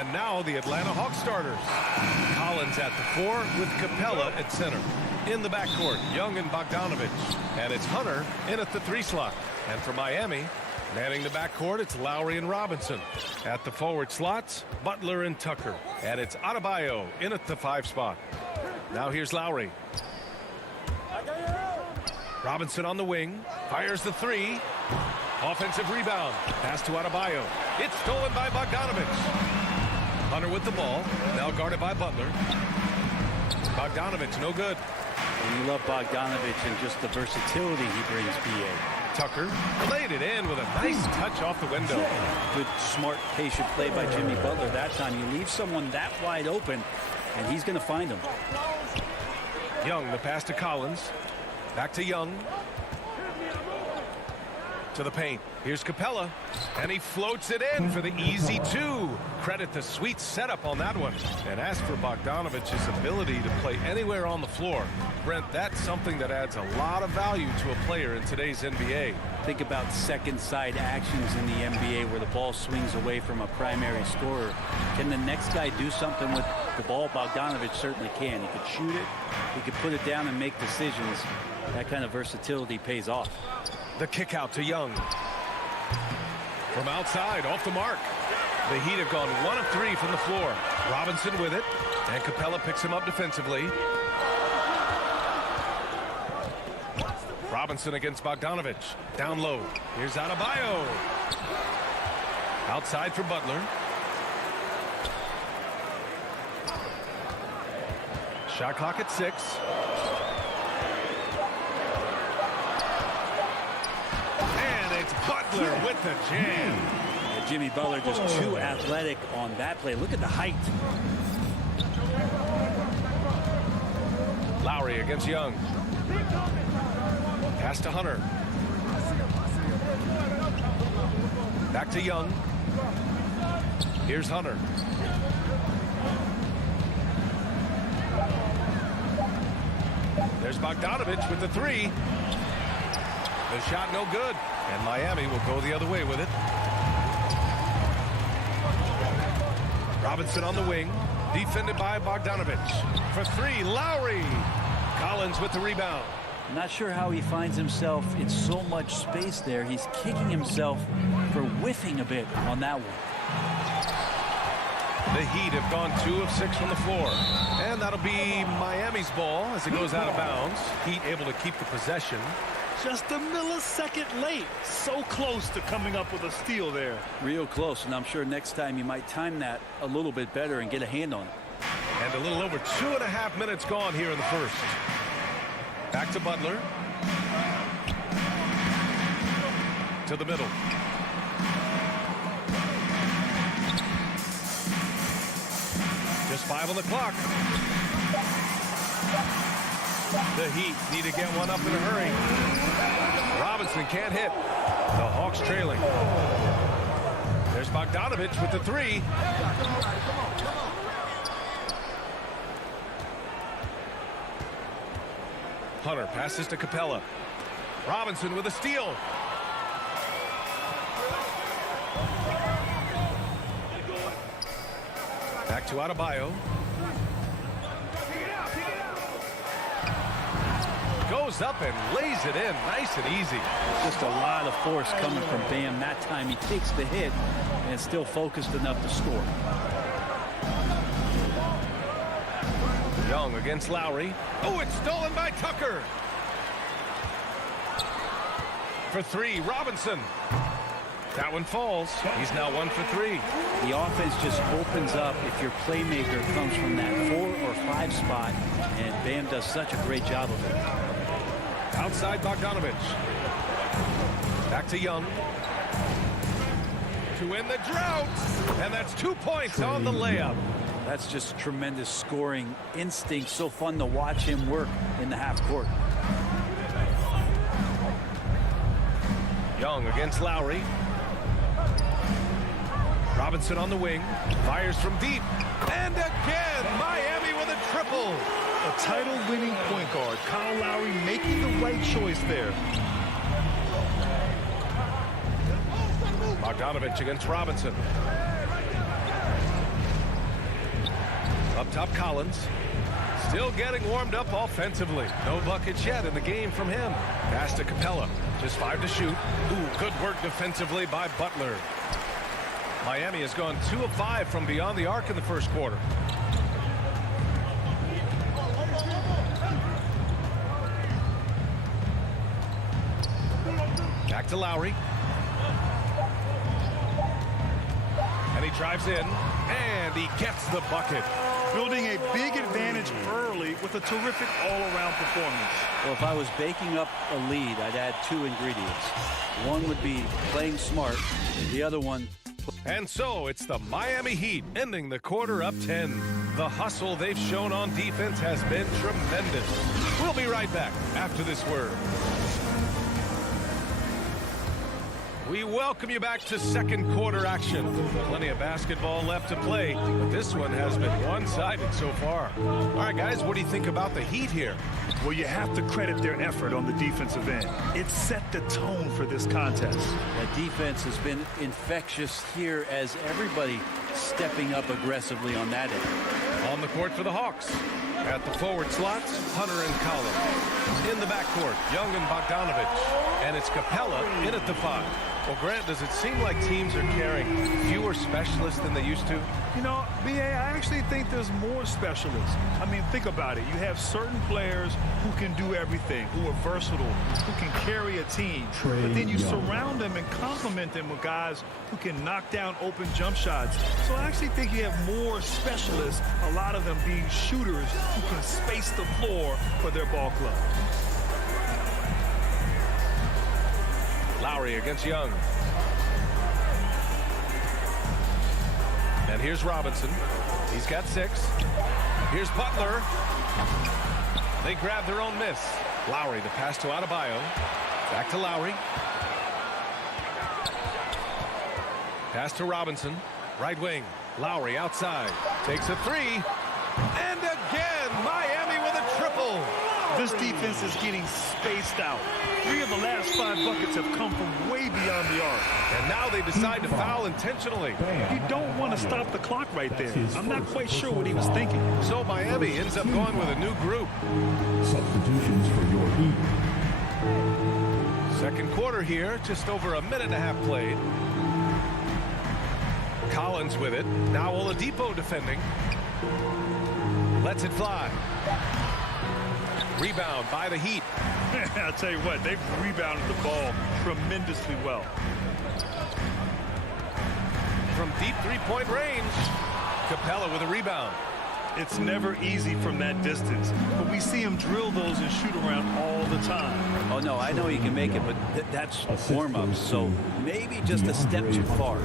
And now the Atlanta Hawks starters. Collins at the 4 with Capella at center. In the backcourt, Young and Bogdanovich. And it's Hunter in at the 3 slot. And for Miami, manning the backcourt, it's Lowry and Robinson. At the forward slots, Butler and Tucker. And it's Adebayo in at the 5 spot. Now here's Lowry. Robinson on the wing, fires the 3. Offensive rebound, pass to Adebayo. It's stolen by Bogdanovich. Hunter with the ball, now guarded by Butler. Bogdanovich, no good. And you love Bogdanovich and just the versatility he brings, B.A. Tucker laid it in with a nice touch off the window. Good, smart, patient play by Jimmy Butler that time. You leave someone that wide open, and he's going to find him. Young, the pass to Collins. Back to Young. To the paint. Here's Capella. And he floats it in for the easy 2. Credit the sweet setup on that one. And as for Bogdanovich's ability to play anywhere on the floor, Brent, that's something that adds a lot of value to a player in today's NBA. Think about second side actions in the NBA where the ball swings away from a primary scorer. Can the next guy do something with the ball? Bogdanovich certainly can. He could shoot it. He could put it down and make decisions. That kind of versatility pays off. The kick out to Young. From outside, off the mark. The Heat have gone 1 of 3 from the floor. Robinson with it, and Capella picks him up defensively. Robinson against Bogdanovich. Down low. Here's Adebayo. Outside for Butler. Shot clock at 6. Butler with the jam. And Jimmy Butler just too athletic on that play. Look at the height. Lowry against Young. Pass to Hunter. Back to Young. Here's Hunter. There's Bogdanovich with the three. The shot no good. And Miami will go the other way with it. Robinson on the wing. Defended by Bogdanovich. For three, Lowry. Collins with the rebound. I'm not sure how he finds himself in so much space there. He's kicking himself for whiffing a bit on that one. The Heat have gone 2 of 6 from the floor. And that'll be Miami's ball as it goes out of bounds. Heat able to keep the possession. Just a millisecond late. So close to coming up with a steal there. Real close, and I'm sure next time you might time that a little bit better and get a hand on it. And a little over 2.5 minutes gone here in the first. Back to Butler. To the middle. Just 5 on the clock. The Heat need to get one up in a hurry. Robinson can't hit. The Hawks trailing. There's Bogdanovich with the three. Hunter passes to Capella. Robinson with a steal. Back to Adebayo. Goes up and lays it in nice and easy. Just a lot of force coming from Bam. That time he takes the hit and still focused enough to score. Young against Lowry. Oh, it's stolen by Tucker. For three, Robinson. That one falls. He's now 1 for 3. The offense just opens up if your playmaker comes from that 4 or 5 spot, and Bam does such a great job of it. Outside Bogdanovich. Back to Young. To end the drought. And that's 2 points on the layup. That's just tremendous scoring instinct. So fun to watch him work in the half court. Young against Lowry. Robinson on the wing. Fires from deep. And again, Miami with a triple. A title-winning point guard. Kyle Lowry making the right choice there. Bogdanovich against Robinson. Up top, Collins. Still getting warmed up offensively. No buckets yet in the game from him. Pass to Capella. Just 5 to shoot. Ooh, good work defensively by Butler. Miami has gone 2 of 5 from beyond the arc in the first quarter. Back to Lowry. And he drives in. And he gets the bucket. Building a big advantage early with a terrific all-around performance. Well, if I was baking up a lead, I'd add 2 ingredients. One would be playing smart. The other one... And so it's the Miami Heat ending the quarter up 10. The hustle they've shown on defense has been tremendous. We'll be right back after this word. We welcome you back to second quarter action. Plenty of basketball left to play, but this one has been one-sided so far. All right, guys, what do you think about the Heat here? Well, you have to credit their effort on the defensive end. It set the tone for this contest. The defense has been infectious here as everybody stepping up aggressively on that end. On the court for the Hawks. At the forward slots, Hunter and Collins. In the backcourt, Young and Bogdanovich. And it's Capella in at the 5. Well, Grant, does it seem like teams are carrying fewer specialists than they used to? You know, B.A., I actually think there's more specialists. I mean, think about it. You have certain players who can do everything, who are versatile, who can carry a team. But then you surround them and complement them with guys who can knock down open jump shots. So I actually think you have more specialists, a lot of them being shooters who can space the floor for their ball club. Lowry against Young. And here's Robinson. He's got 6. Here's Butler. They grab their own miss. Lowry, the pass to Adebayo. Back to Lowry. Pass to Robinson. Right wing. Lowry outside. Takes a 3. And again, Miami with a triple. This defense is getting spaced out. 3 of the last 5 buckets have come from way beyond the arc. And now they decide to foul intentionally. You don't want to stop the clock right there. I'm not quite sure what he was thinking. So Miami ends up going with a new group. Substitutions for your Heat. Second quarter here, just over a minute and a half played. Collins with it. Now Oladipo defending. Lets it fly. Rebound by the Heat. I'll tell you what, they've rebounded the ball tremendously well. From deep three-point range, Capella with a rebound. It's never easy from that distance, but we see him drill those and shoot around all the time. Oh, no, I know he can make it, but that's warm-up, so maybe just a step too far.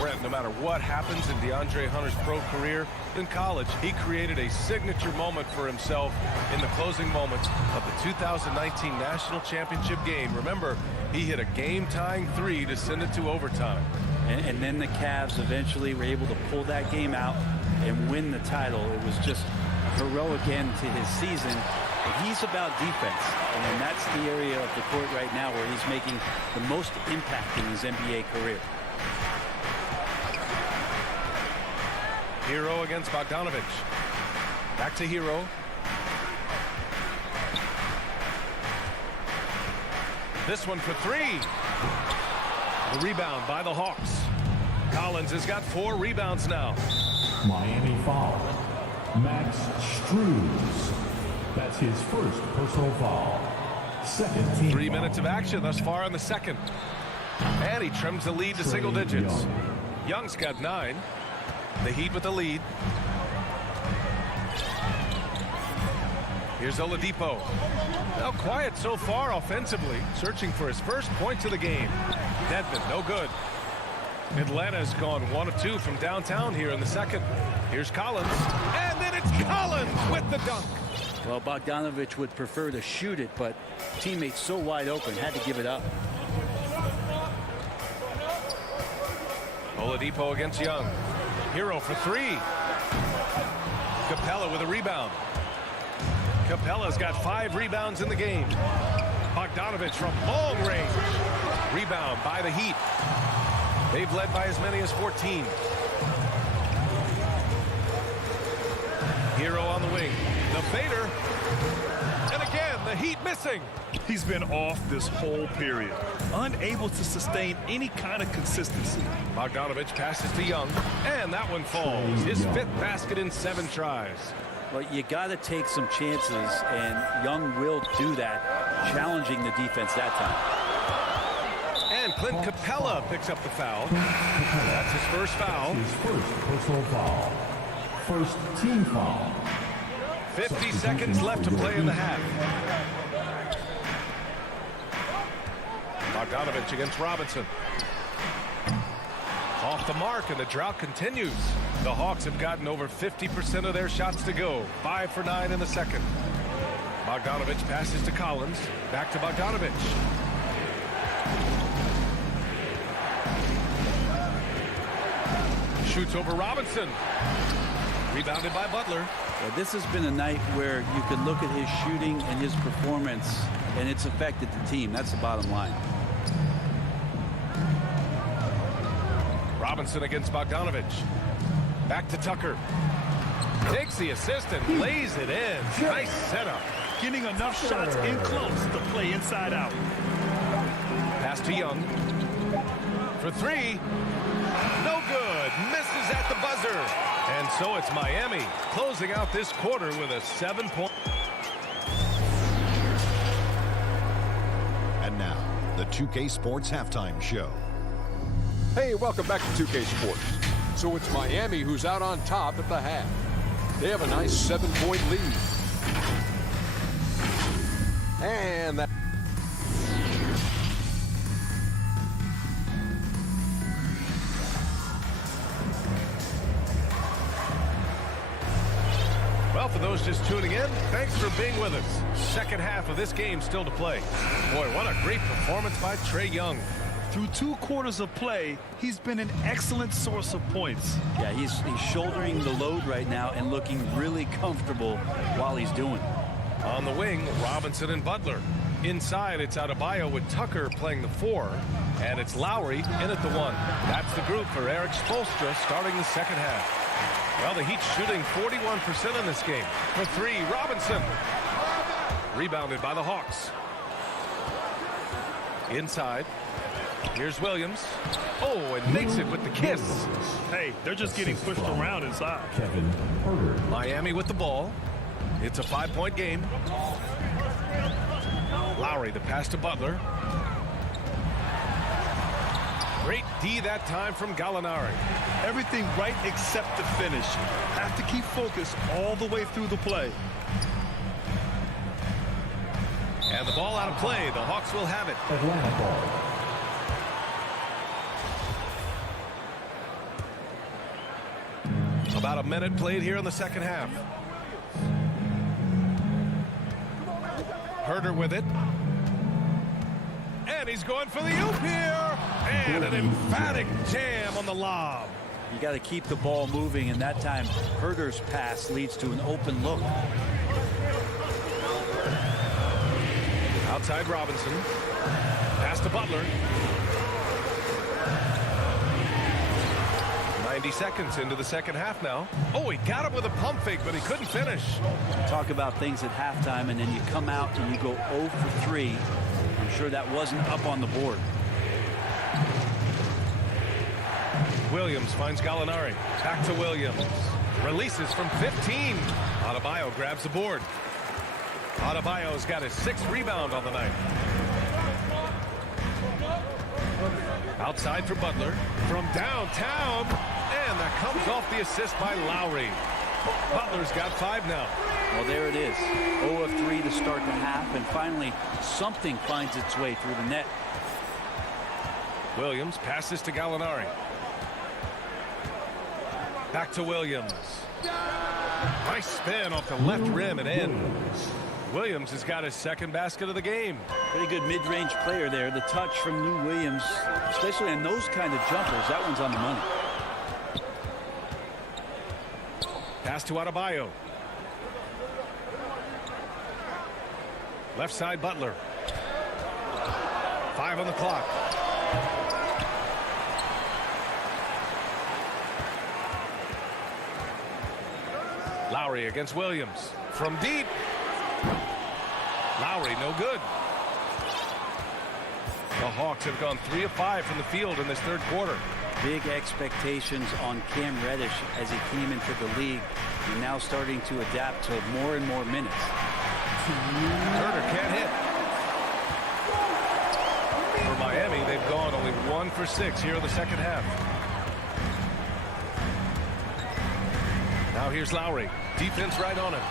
Brent, no matter what happens in DeAndre Hunter's pro career, in college, he created a signature moment for himself in the closing moments of the 2019 National Championship game. Remember, he hit a game-tying 3 to send it to overtime. And then the Cavs eventually were able to pull that game out and win the title. It was just a heroic end to his season. But he's about defense, and that's the area of the court right now where he's making the most impact in his NBA career. Hero against Bogdanovich. Back to Hero. This one for 3. The rebound by the Hawks. Collins has got 4 rebounds now. Miami foul. Max Struz. That's his first personal foul. Second team 3 minutes of action thus far in the second. And he trims the lead to single digits. Young's got 9. The Heat with the lead. Here's Oladipo. Now quiet so far offensively, searching for his first points of the game. Dedmon, no good. Atlanta's gone 1 of 2 from downtown here in the second. Here's Collins, and then it's Collins with the dunk. Well, Bogdanovich would prefer to shoot it, but teammates so wide open, had to give it up. Oladipo against Young. Hero for 3. Capella with a rebound. Capella's got 5 rebounds in the game. Bogdanovich from long range. Rebound by the Heat. They've led by as many as 14. Hero on the wing. The fader. And again, the Heat missing. He's been off this whole period, unable to sustain any kind of consistency. Bogdanovich passes to Young, and that one falls. His 5th basket in 7 tries. Well, you got to take some chances, and Young will do that, challenging the defense that time. And Clint Capella picks up the foul. That's his first foul. His first personal foul. First team foul. 50 seconds left to play in the half. Bogdanovich against Robinson. Off the mark, and the drought continues. The Hawks have gotten over 50% of their shots to go. 5 for 9 in the second. Bogdanovich passes to Collins. Back to Bogdanovich. Shoots over Robinson. Rebounded by Butler. Well, this has been a night where you can look at his shooting and his performance, and it's affected the team. That's the bottom line. Robinson against Bogdanovich. Back to Tucker. Takes the assist and lays it in. Nice setup. Getting enough shots in close to play inside out. Pass to Young. For 3. No good. Misses at the buzzer. And so it's Miami closing out this quarter with a 7-point. And now, the 2K Sports Halftime Show. Hey, welcome back to 2K Sports. So it's Miami who's out on top at the half. They have a nice 7-point lead. And that... those just tuning in, thanks for being with us. Second half of this game still to play. Boy, what a great performance by Trae Young. Through 2 quarters of play, he's been an excellent source of points. Yeah, he's shouldering the load right now and looking really comfortable while he's doing it. On the wing, Robinson and Butler. Inside, it's Adebayo with Tucker playing the 4, and it's Lowry in at the 1. That's the group for Eric Spoelstra starting the second half. Well, the Heat shooting 41% in this game. For 3, Robinson. Rebounded by the Hawks. Inside. Here's Williams. Oh, and makes it with the kiss. Hey, they're just getting pushed around inside. Miami with the ball. It's a 5-point game. Lowry, the pass to Butler. Great D that time from Gallinari. Everything right except the finish. Have to keep focused all the way through the play. And the ball out of play. The Hawks will have it. Atlanta ball. About a minute played here in the second half. Herter with it. And he's going for the oop here. And an emphatic jam on the lob. You got to keep the ball moving, and that time Herter's pass leads to an open look. Outside Robinson. Pass to Butler. 90 seconds into the second half now. Oh, he got him with a pump fake, but he couldn't finish. Talk about things at halftime, and then you come out and you go 0 for 3. I'm sure that wasn't up on the board. Williams finds Gallinari. Back to Williams. Releases from 15. Adebayo grabs the board. Adebayo's got his 6th rebound on the night. Outside for Butler. From downtown. And that comes off the assist by Lowry. Butler's got 5 now. Well, there it is. 0 of 3 to start the half, and finally something finds its way through the net. Williams passes to Gallinari. Back to Williams. Nice spin off the left rim and in. Williams has got his 2nd basket of the game. Pretty good mid-range player there. The touch from Lou Williams, especially on those kind of jumpers, that one's on the money. Pass to Adebayo. Left side Butler. 5 on the clock. Lowry against Williams. From deep. Lowry no good. The Hawks have gone 3 of 5 from the field in this 3rd quarter. Big expectations on Cam Reddish as he came into the league. And now starting to adapt to more and more minutes. Herter can't hit. For Miami, they've gone only 1 for 6 here in the second half. Now here's Lowry. Defense right on him.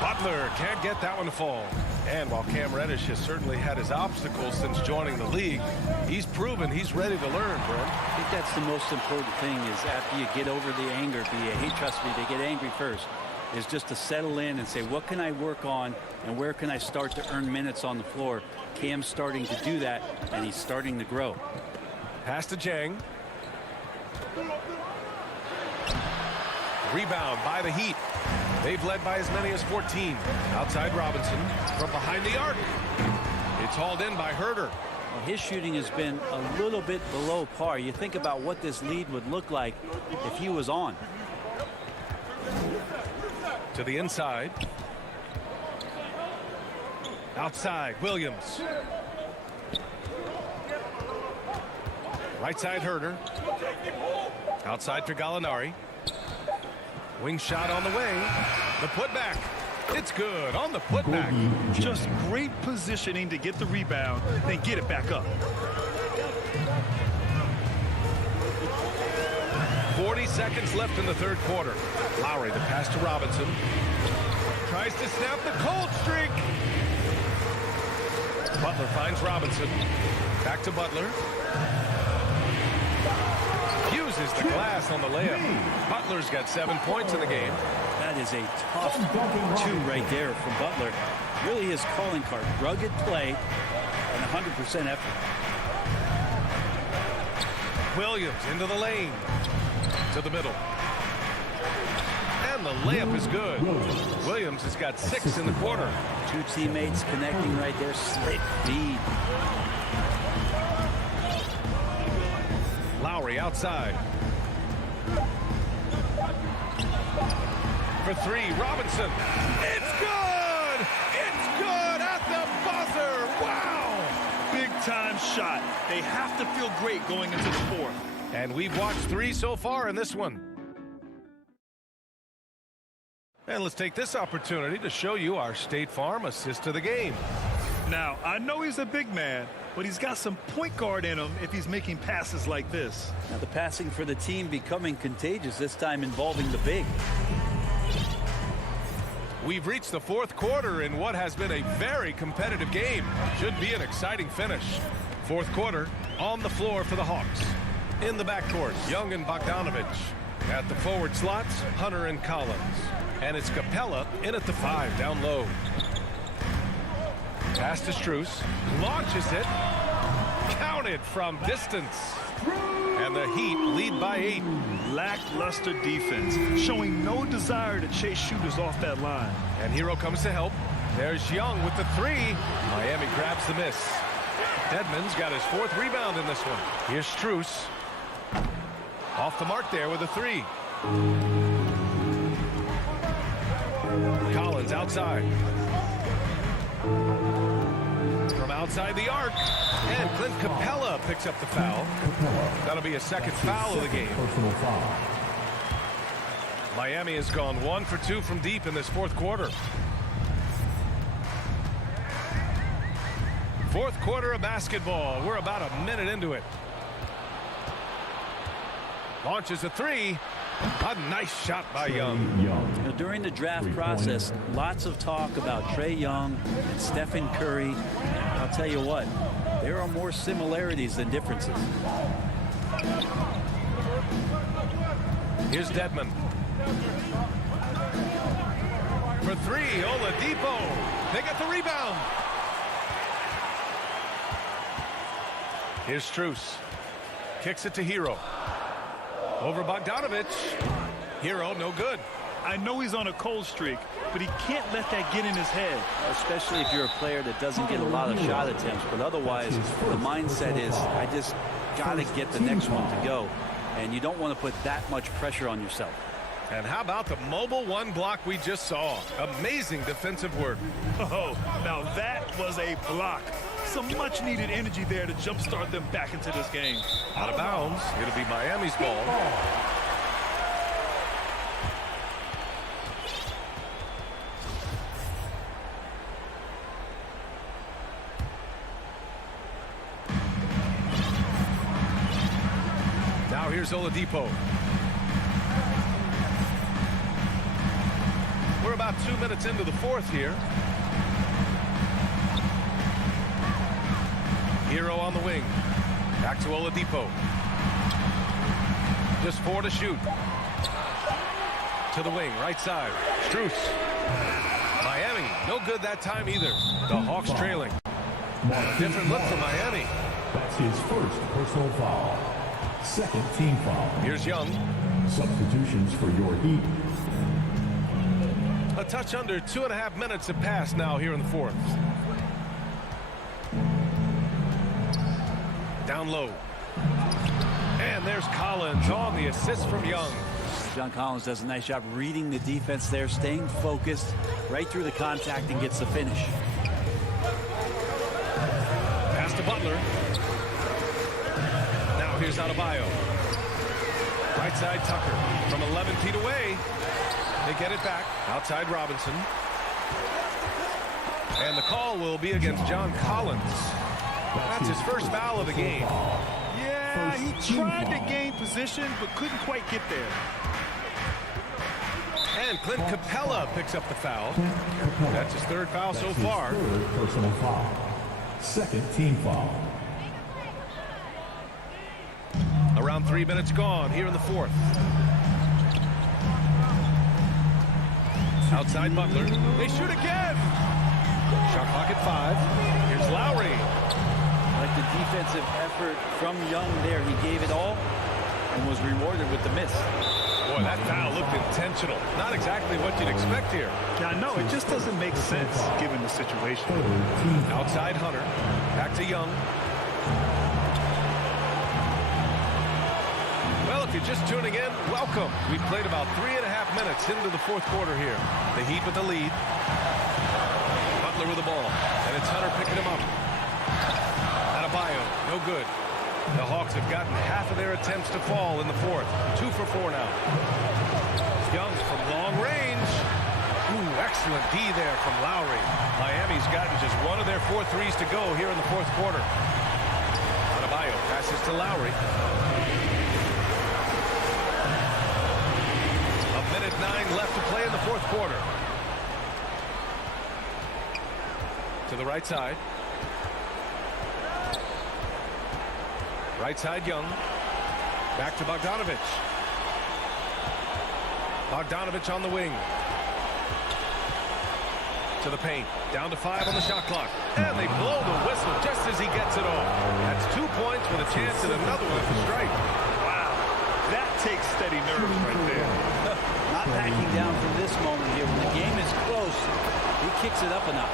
Butler can't get that one to fall. And while Cam Reddish has certainly had his obstacles since joining the league, he's proven he's ready to learn, Brent. I think that's the most important thing is after you get over the anger, hey, trust me, they get angry first, is just to settle in and say, what can I work on and where can I start to earn minutes on the floor? Cam's starting to do that, and he's starting to grow. Pass to Jang. Rebound by the Heat. They've led by as many as 14. Outside Robinson from behind the arc. It's hauled in by Herter. Well, his shooting has been a little bit below par. You think about what this lead would look like if he was on. To the inside. Outside Williams. Right side Herter. Outside for Gallinari. Wing shot on the way. The putback. It's good on the putback. Just great positioning to get the rebound, then get it back up. 40 seconds left in the 3rd quarter. Lowry, the pass to Robinson. Tries to snap the cold streak. Butler finds Robinson. Back to Butler. Uses the glass on the layup. Butler's got 7 points in the game. That That is a tough two right there from Butler. Really his calling card. Rugged play and 100% effort. Williams into the lane. To the middle. And the layup is good. Williams has got 6 in the quarter. Two teammates connecting right there. Slick feed. Lowry outside. For 3, Robinson. It's good! It's good at the buzzer! Wow! Big time shot. They have to feel great going into the fourth. And we've watched 3 so far in this one. And let's take this opportunity to show you our State Farm assist to the game. Now, I know he's a big man, but he's got some point guard in him if he's making passes like this. Now the passing for the team becoming contagious, this time involving the big. We've reached the 4th quarter in what has been a very competitive game. Should be an exciting finish. 4th quarter on the floor for the Hawks. In the backcourt, Young and Bogdanovich. At the forward slots, Hunter and Collins. And it's Capella in at the 5 down low. Pass to Strus. Launches it. Counted from distance. And the Heat lead by 8. Lackluster defense, showing no desire to chase shooters off that line. And Hero comes to help. There's Young with the 3. Miami grabs the miss. Dedmon's got his 4th rebound in this one. Here's Strus. Off the mark there with a 3. Collins outside. From outside the arc. And Clint Capella picks up the foul. That'll be a 2nd foul of the game. Miami has gone 1 for 2 from deep in this 4th quarter. 4th quarter of basketball. We're about a minute into it. Launches a 3. A nice shot by Young. Now, during the draft process, lots of talk about Trae Young and Stephen Curry. I'll tell you what, there are more similarities than differences. Here's Dedmon. For 3, Oladipo. They get the rebound. Here's Strus. Kicks it to Hero. Over Bogdanovich. Hero, no good. I know he's on a cold streak, but he can't let that get in his head. Especially if you're a player that doesn't get a lot of shot attempts. But otherwise, the mindset is, I just got to get the next one to go. And you don't want to put that much pressure on yourself. And how about the mobile 1 block we just saw? Amazing defensive work. Oh, now that was a block. Some much-needed energy there to jumpstart them back into this game. Out of bounds. It'll be Miami's ball. Now here's Oladipo. We're about 2 minutes into the 4th here. Hero on the wing. Back to Oladipo. Just 4 to shoot. To the wing, right side. Strus. Miami, no good that time either. The Hawks trailing. A different look for Miami. That's his 1st personal foul. 2nd team foul. Here's Young. Substitutions for your Heat. A touch under 2.5 minutes have passed now here in the 4th. Down low. And there's Collins on the assist from Young. John Collins does a nice job reading the defense there, staying focused right through the contact and gets the finish. Pass to Butler. Now here's Adebayo. Right side Tucker from 11 feet away. They get it back. Outside Robinson. And the call will be against John Collins. That's his 1st foul of the game. Yeah, he tried to gain position, but couldn't quite get there. And Clint Capella picks up the foul. That's his 3rd foul so far. 3rd personal foul. 2nd team foul. Around 3 minutes gone here in the 4th. Outside Butler. They shoot again. Shot clock at 5. Here's Lowry. Like the defensive effort from Young there. He gave it all and was rewarded with the miss. Boy, that foul looked intentional. Not exactly what you'd expect here. Yeah, no, it just doesn't make sense given the situation. Outside Hunter. Back to Young. Well, if you're just tuning in, welcome. We've played about 3.5 minutes into the fourth quarter here. The Heat with the lead. Butler with the ball. And it's Hunter picking him up. Adebayo, no good. The Hawks have gotten half of their attempts to fall in the fourth. 2 for 4 now. Young from long range. Ooh, excellent D there from Lowry. Miami's gotten just one of their 4 threes to go here in the fourth quarter. Adebayo passes to Lowry. 1:09 left to play in the fourth quarter. To the right side. Right side Young. Back to Bogdanovich. Bogdanovich on the wing. To the paint. Down to 5 on the shot clock. And they blow the whistle just as he gets it off. That's 2 points with a chance at another one to strike. Wow. That takes steady nerves right there. Not backing down from this moment here. When the game is close, he kicks it up a notch.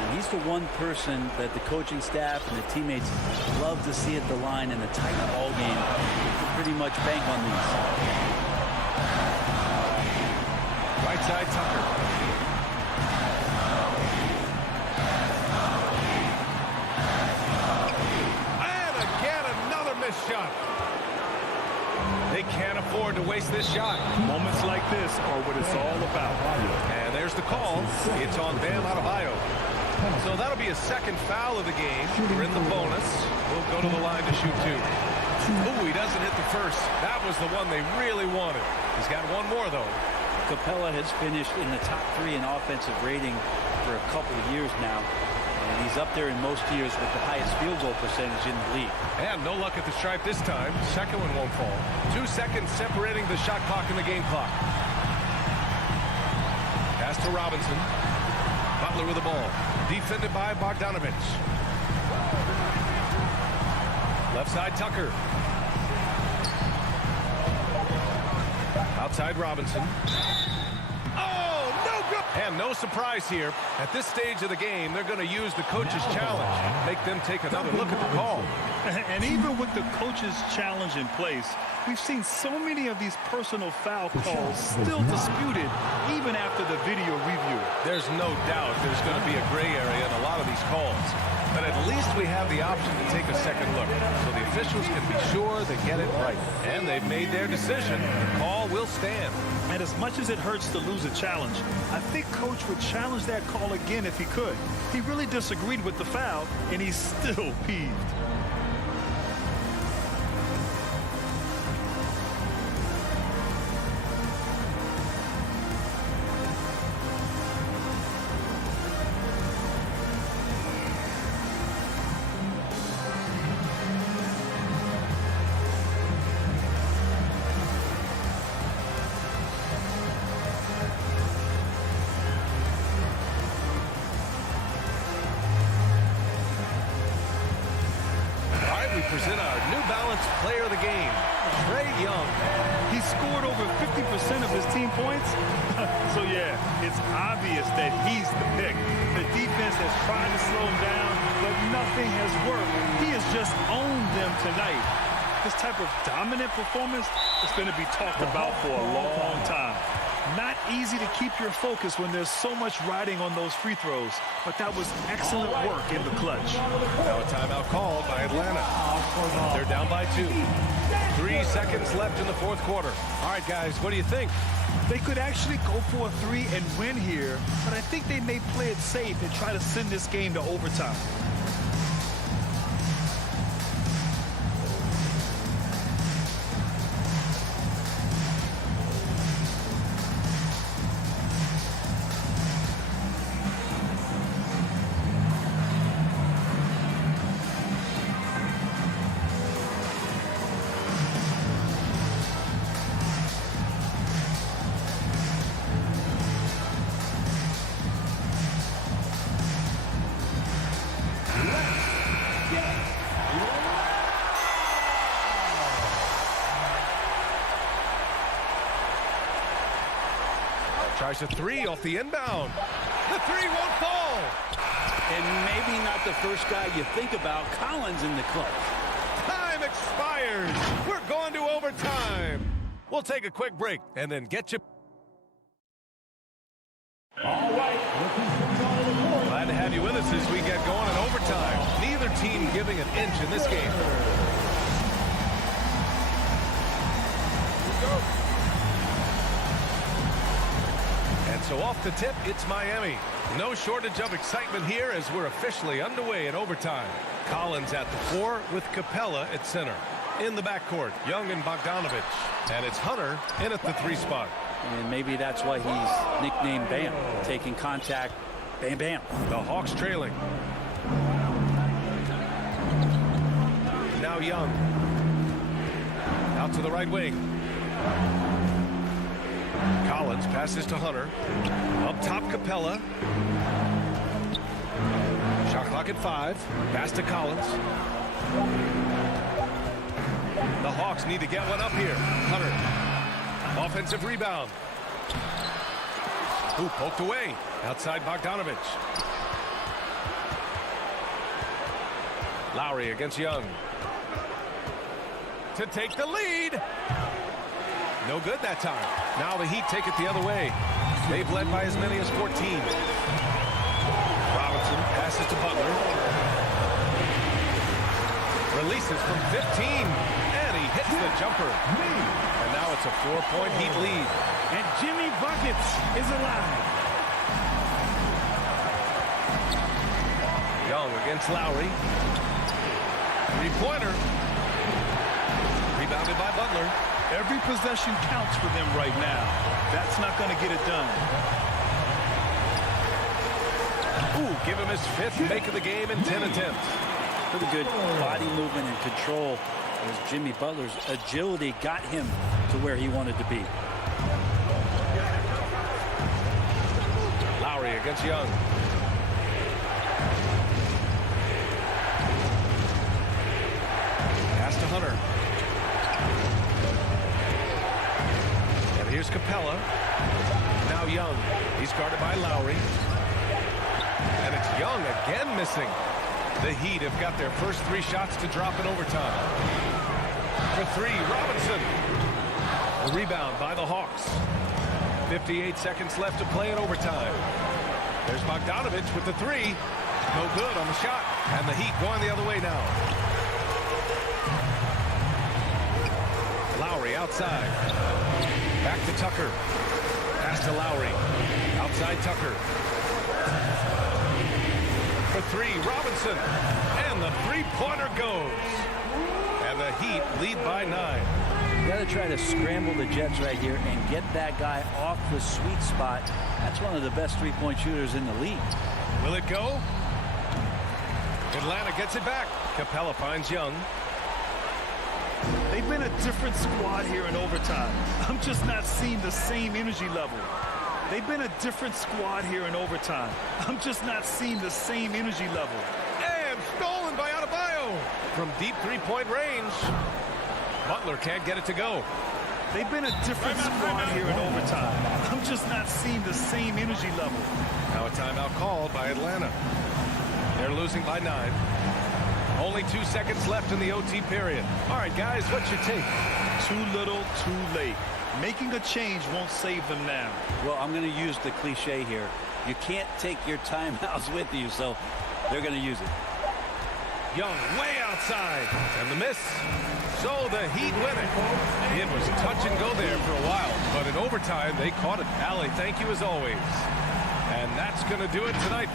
And he's the one person that the coaching staff and the teammates love to see at the line in a tight ball game. You can pretty much bank on these. Right side Tucker. And again another missed shot. They can't afford to waste this shot. Moments like this are what it's all about. And there's the call. It's on Bam Adebayo. So that'll be a second foul of the game. We're in the bonus. We'll go to the line to shoot 2. Ooh, he doesn't hit the first. That was the one they really wanted. He's got one more, though. Capella has finished in the top 3 in offensive rating for a couple of years now. And he's up there in most years with the highest field goal percentage in the league. And no luck at the stripe this time. Second one won't fall. 2 seconds separating the shot clock and the game clock. Pass to Robinson. Butler with the ball. Defended by Bogdanovich. Left side Tucker. Outside Robinson. Oh, no good. And no surprise here. At this stage of the game, they're going to use the coach's challenge. Make them take another look at the call. And even with the coach's challenge in place, we've seen so many of these personal foul calls still disputed even after the video review. There's no doubt there's going to be a gray area in a lot of these calls. But at least we have the option to take a second look. So the officials can be sure they get it right. And they've made their decision. The call will stand. And as much as it hurts to lose a challenge, I think Coach would challenge that call again if he could. He really disagreed with the foul, and he's still peeved. Present our New Balance player of the game, Trae Young. He scored over 50% of his team points. So, yeah, it's obvious that he's the pick. The defense has tried to slow him down, but nothing has worked. He has just owned them tonight. This type of dominant performance is going to be talked about for a long time. Not easy to keep your focus when there's so much riding on those free throws, but that was excellent work in the clutch. Now a timeout called by Atlanta. They're down by 2. 3 seconds left in the fourth quarter. All right, guys, what do you think? They could actually go for a 3 and win here, but I think they may play it safe and try to send this game to overtime. Tries a three off the inbound. The three won't fall. And maybe not the first guy you think about. Collins in the clutch. Time expires. We're going to overtime. We'll take a quick break and then get you. All right. Glad to have you with us as we get going in overtime. Neither team giving an inch in this game. And so off the tip, it's Miami. No shortage of excitement here as we're officially underway in overtime. Collins at the 4 with Capella at center. In the backcourt, Young and Bogdanovich. And it's Hunter in at the 3 spot. And maybe that's why he's nicknamed Bam. Taking contact, bam, bam. The Hawks trailing. Now Young. Out to the right wing. Collins passes to Hunter. Up top, Capella. Shot clock at 5. Pass to Collins. The Hawks need to get one up here. Hunter. Offensive rebound. Ooh, poked away. Outside Bogdanovich. Lowry against Young. To take the lead. No good that time. Now the Heat take it the other way. They've led by as many as 14. Robinson passes to Butler. Releases from 15. And he hits the jumper. And now it's a 4-point Heat lead. And Jimmy Buckets is alive. Young against Lowry. 3-pointer. Rebounded by Butler. Every possession counts for them right now. That's not going to get it done. Ooh, give him his 5th make of the game in 10 attempts. Pretty good body movement and control as Jimmy Butler's agility got him to where he wanted to be. Lowry against Young. Pass to Hunter. Here's Capella. Now Young. He's guarded by Lowry. And it's Young again missing. The Heat have got their first 3 shots to drop in overtime. For 3, Robinson. The rebound by the Hawks. 58 seconds left to play in overtime. There's Bogdanovich with the 3. No good on the shot. And the Heat going the other way now. Lowry outside. Back to Tucker. Pass to Lowry. Outside Tucker. For 3, Robinson. And the 3-pointer goes. And the Heat lead by 9. You got to try to scramble the Jets right here and get that guy off the sweet spot. That's one of the best 3-point shooters in the league. Will it go? Atlanta gets it back. Capella finds Young. They've been a different squad here in overtime. I'm just not seeing the same energy level. They've been a different squad here in overtime. I'm just not seeing the same energy level. And stolen by Adebayo. From deep 3-point range. Butler can't get it to go. They've been a different squad here in overtime. I'm just not seeing the same energy level. Now a timeout called by Atlanta. They're losing by 9. Only 2 seconds left in the OT period. All right, guys, what's your take? Too little, too late. Making a change won't save them now. Well, I'm going to use the cliche here. You can't take your timeouts with you, so they're going to use it. Young way outside. And the miss. So the Heat win it. It was touch and go there for a while, but in overtime, they caught it. Allie, thank you as always. And that's going to do it tonight.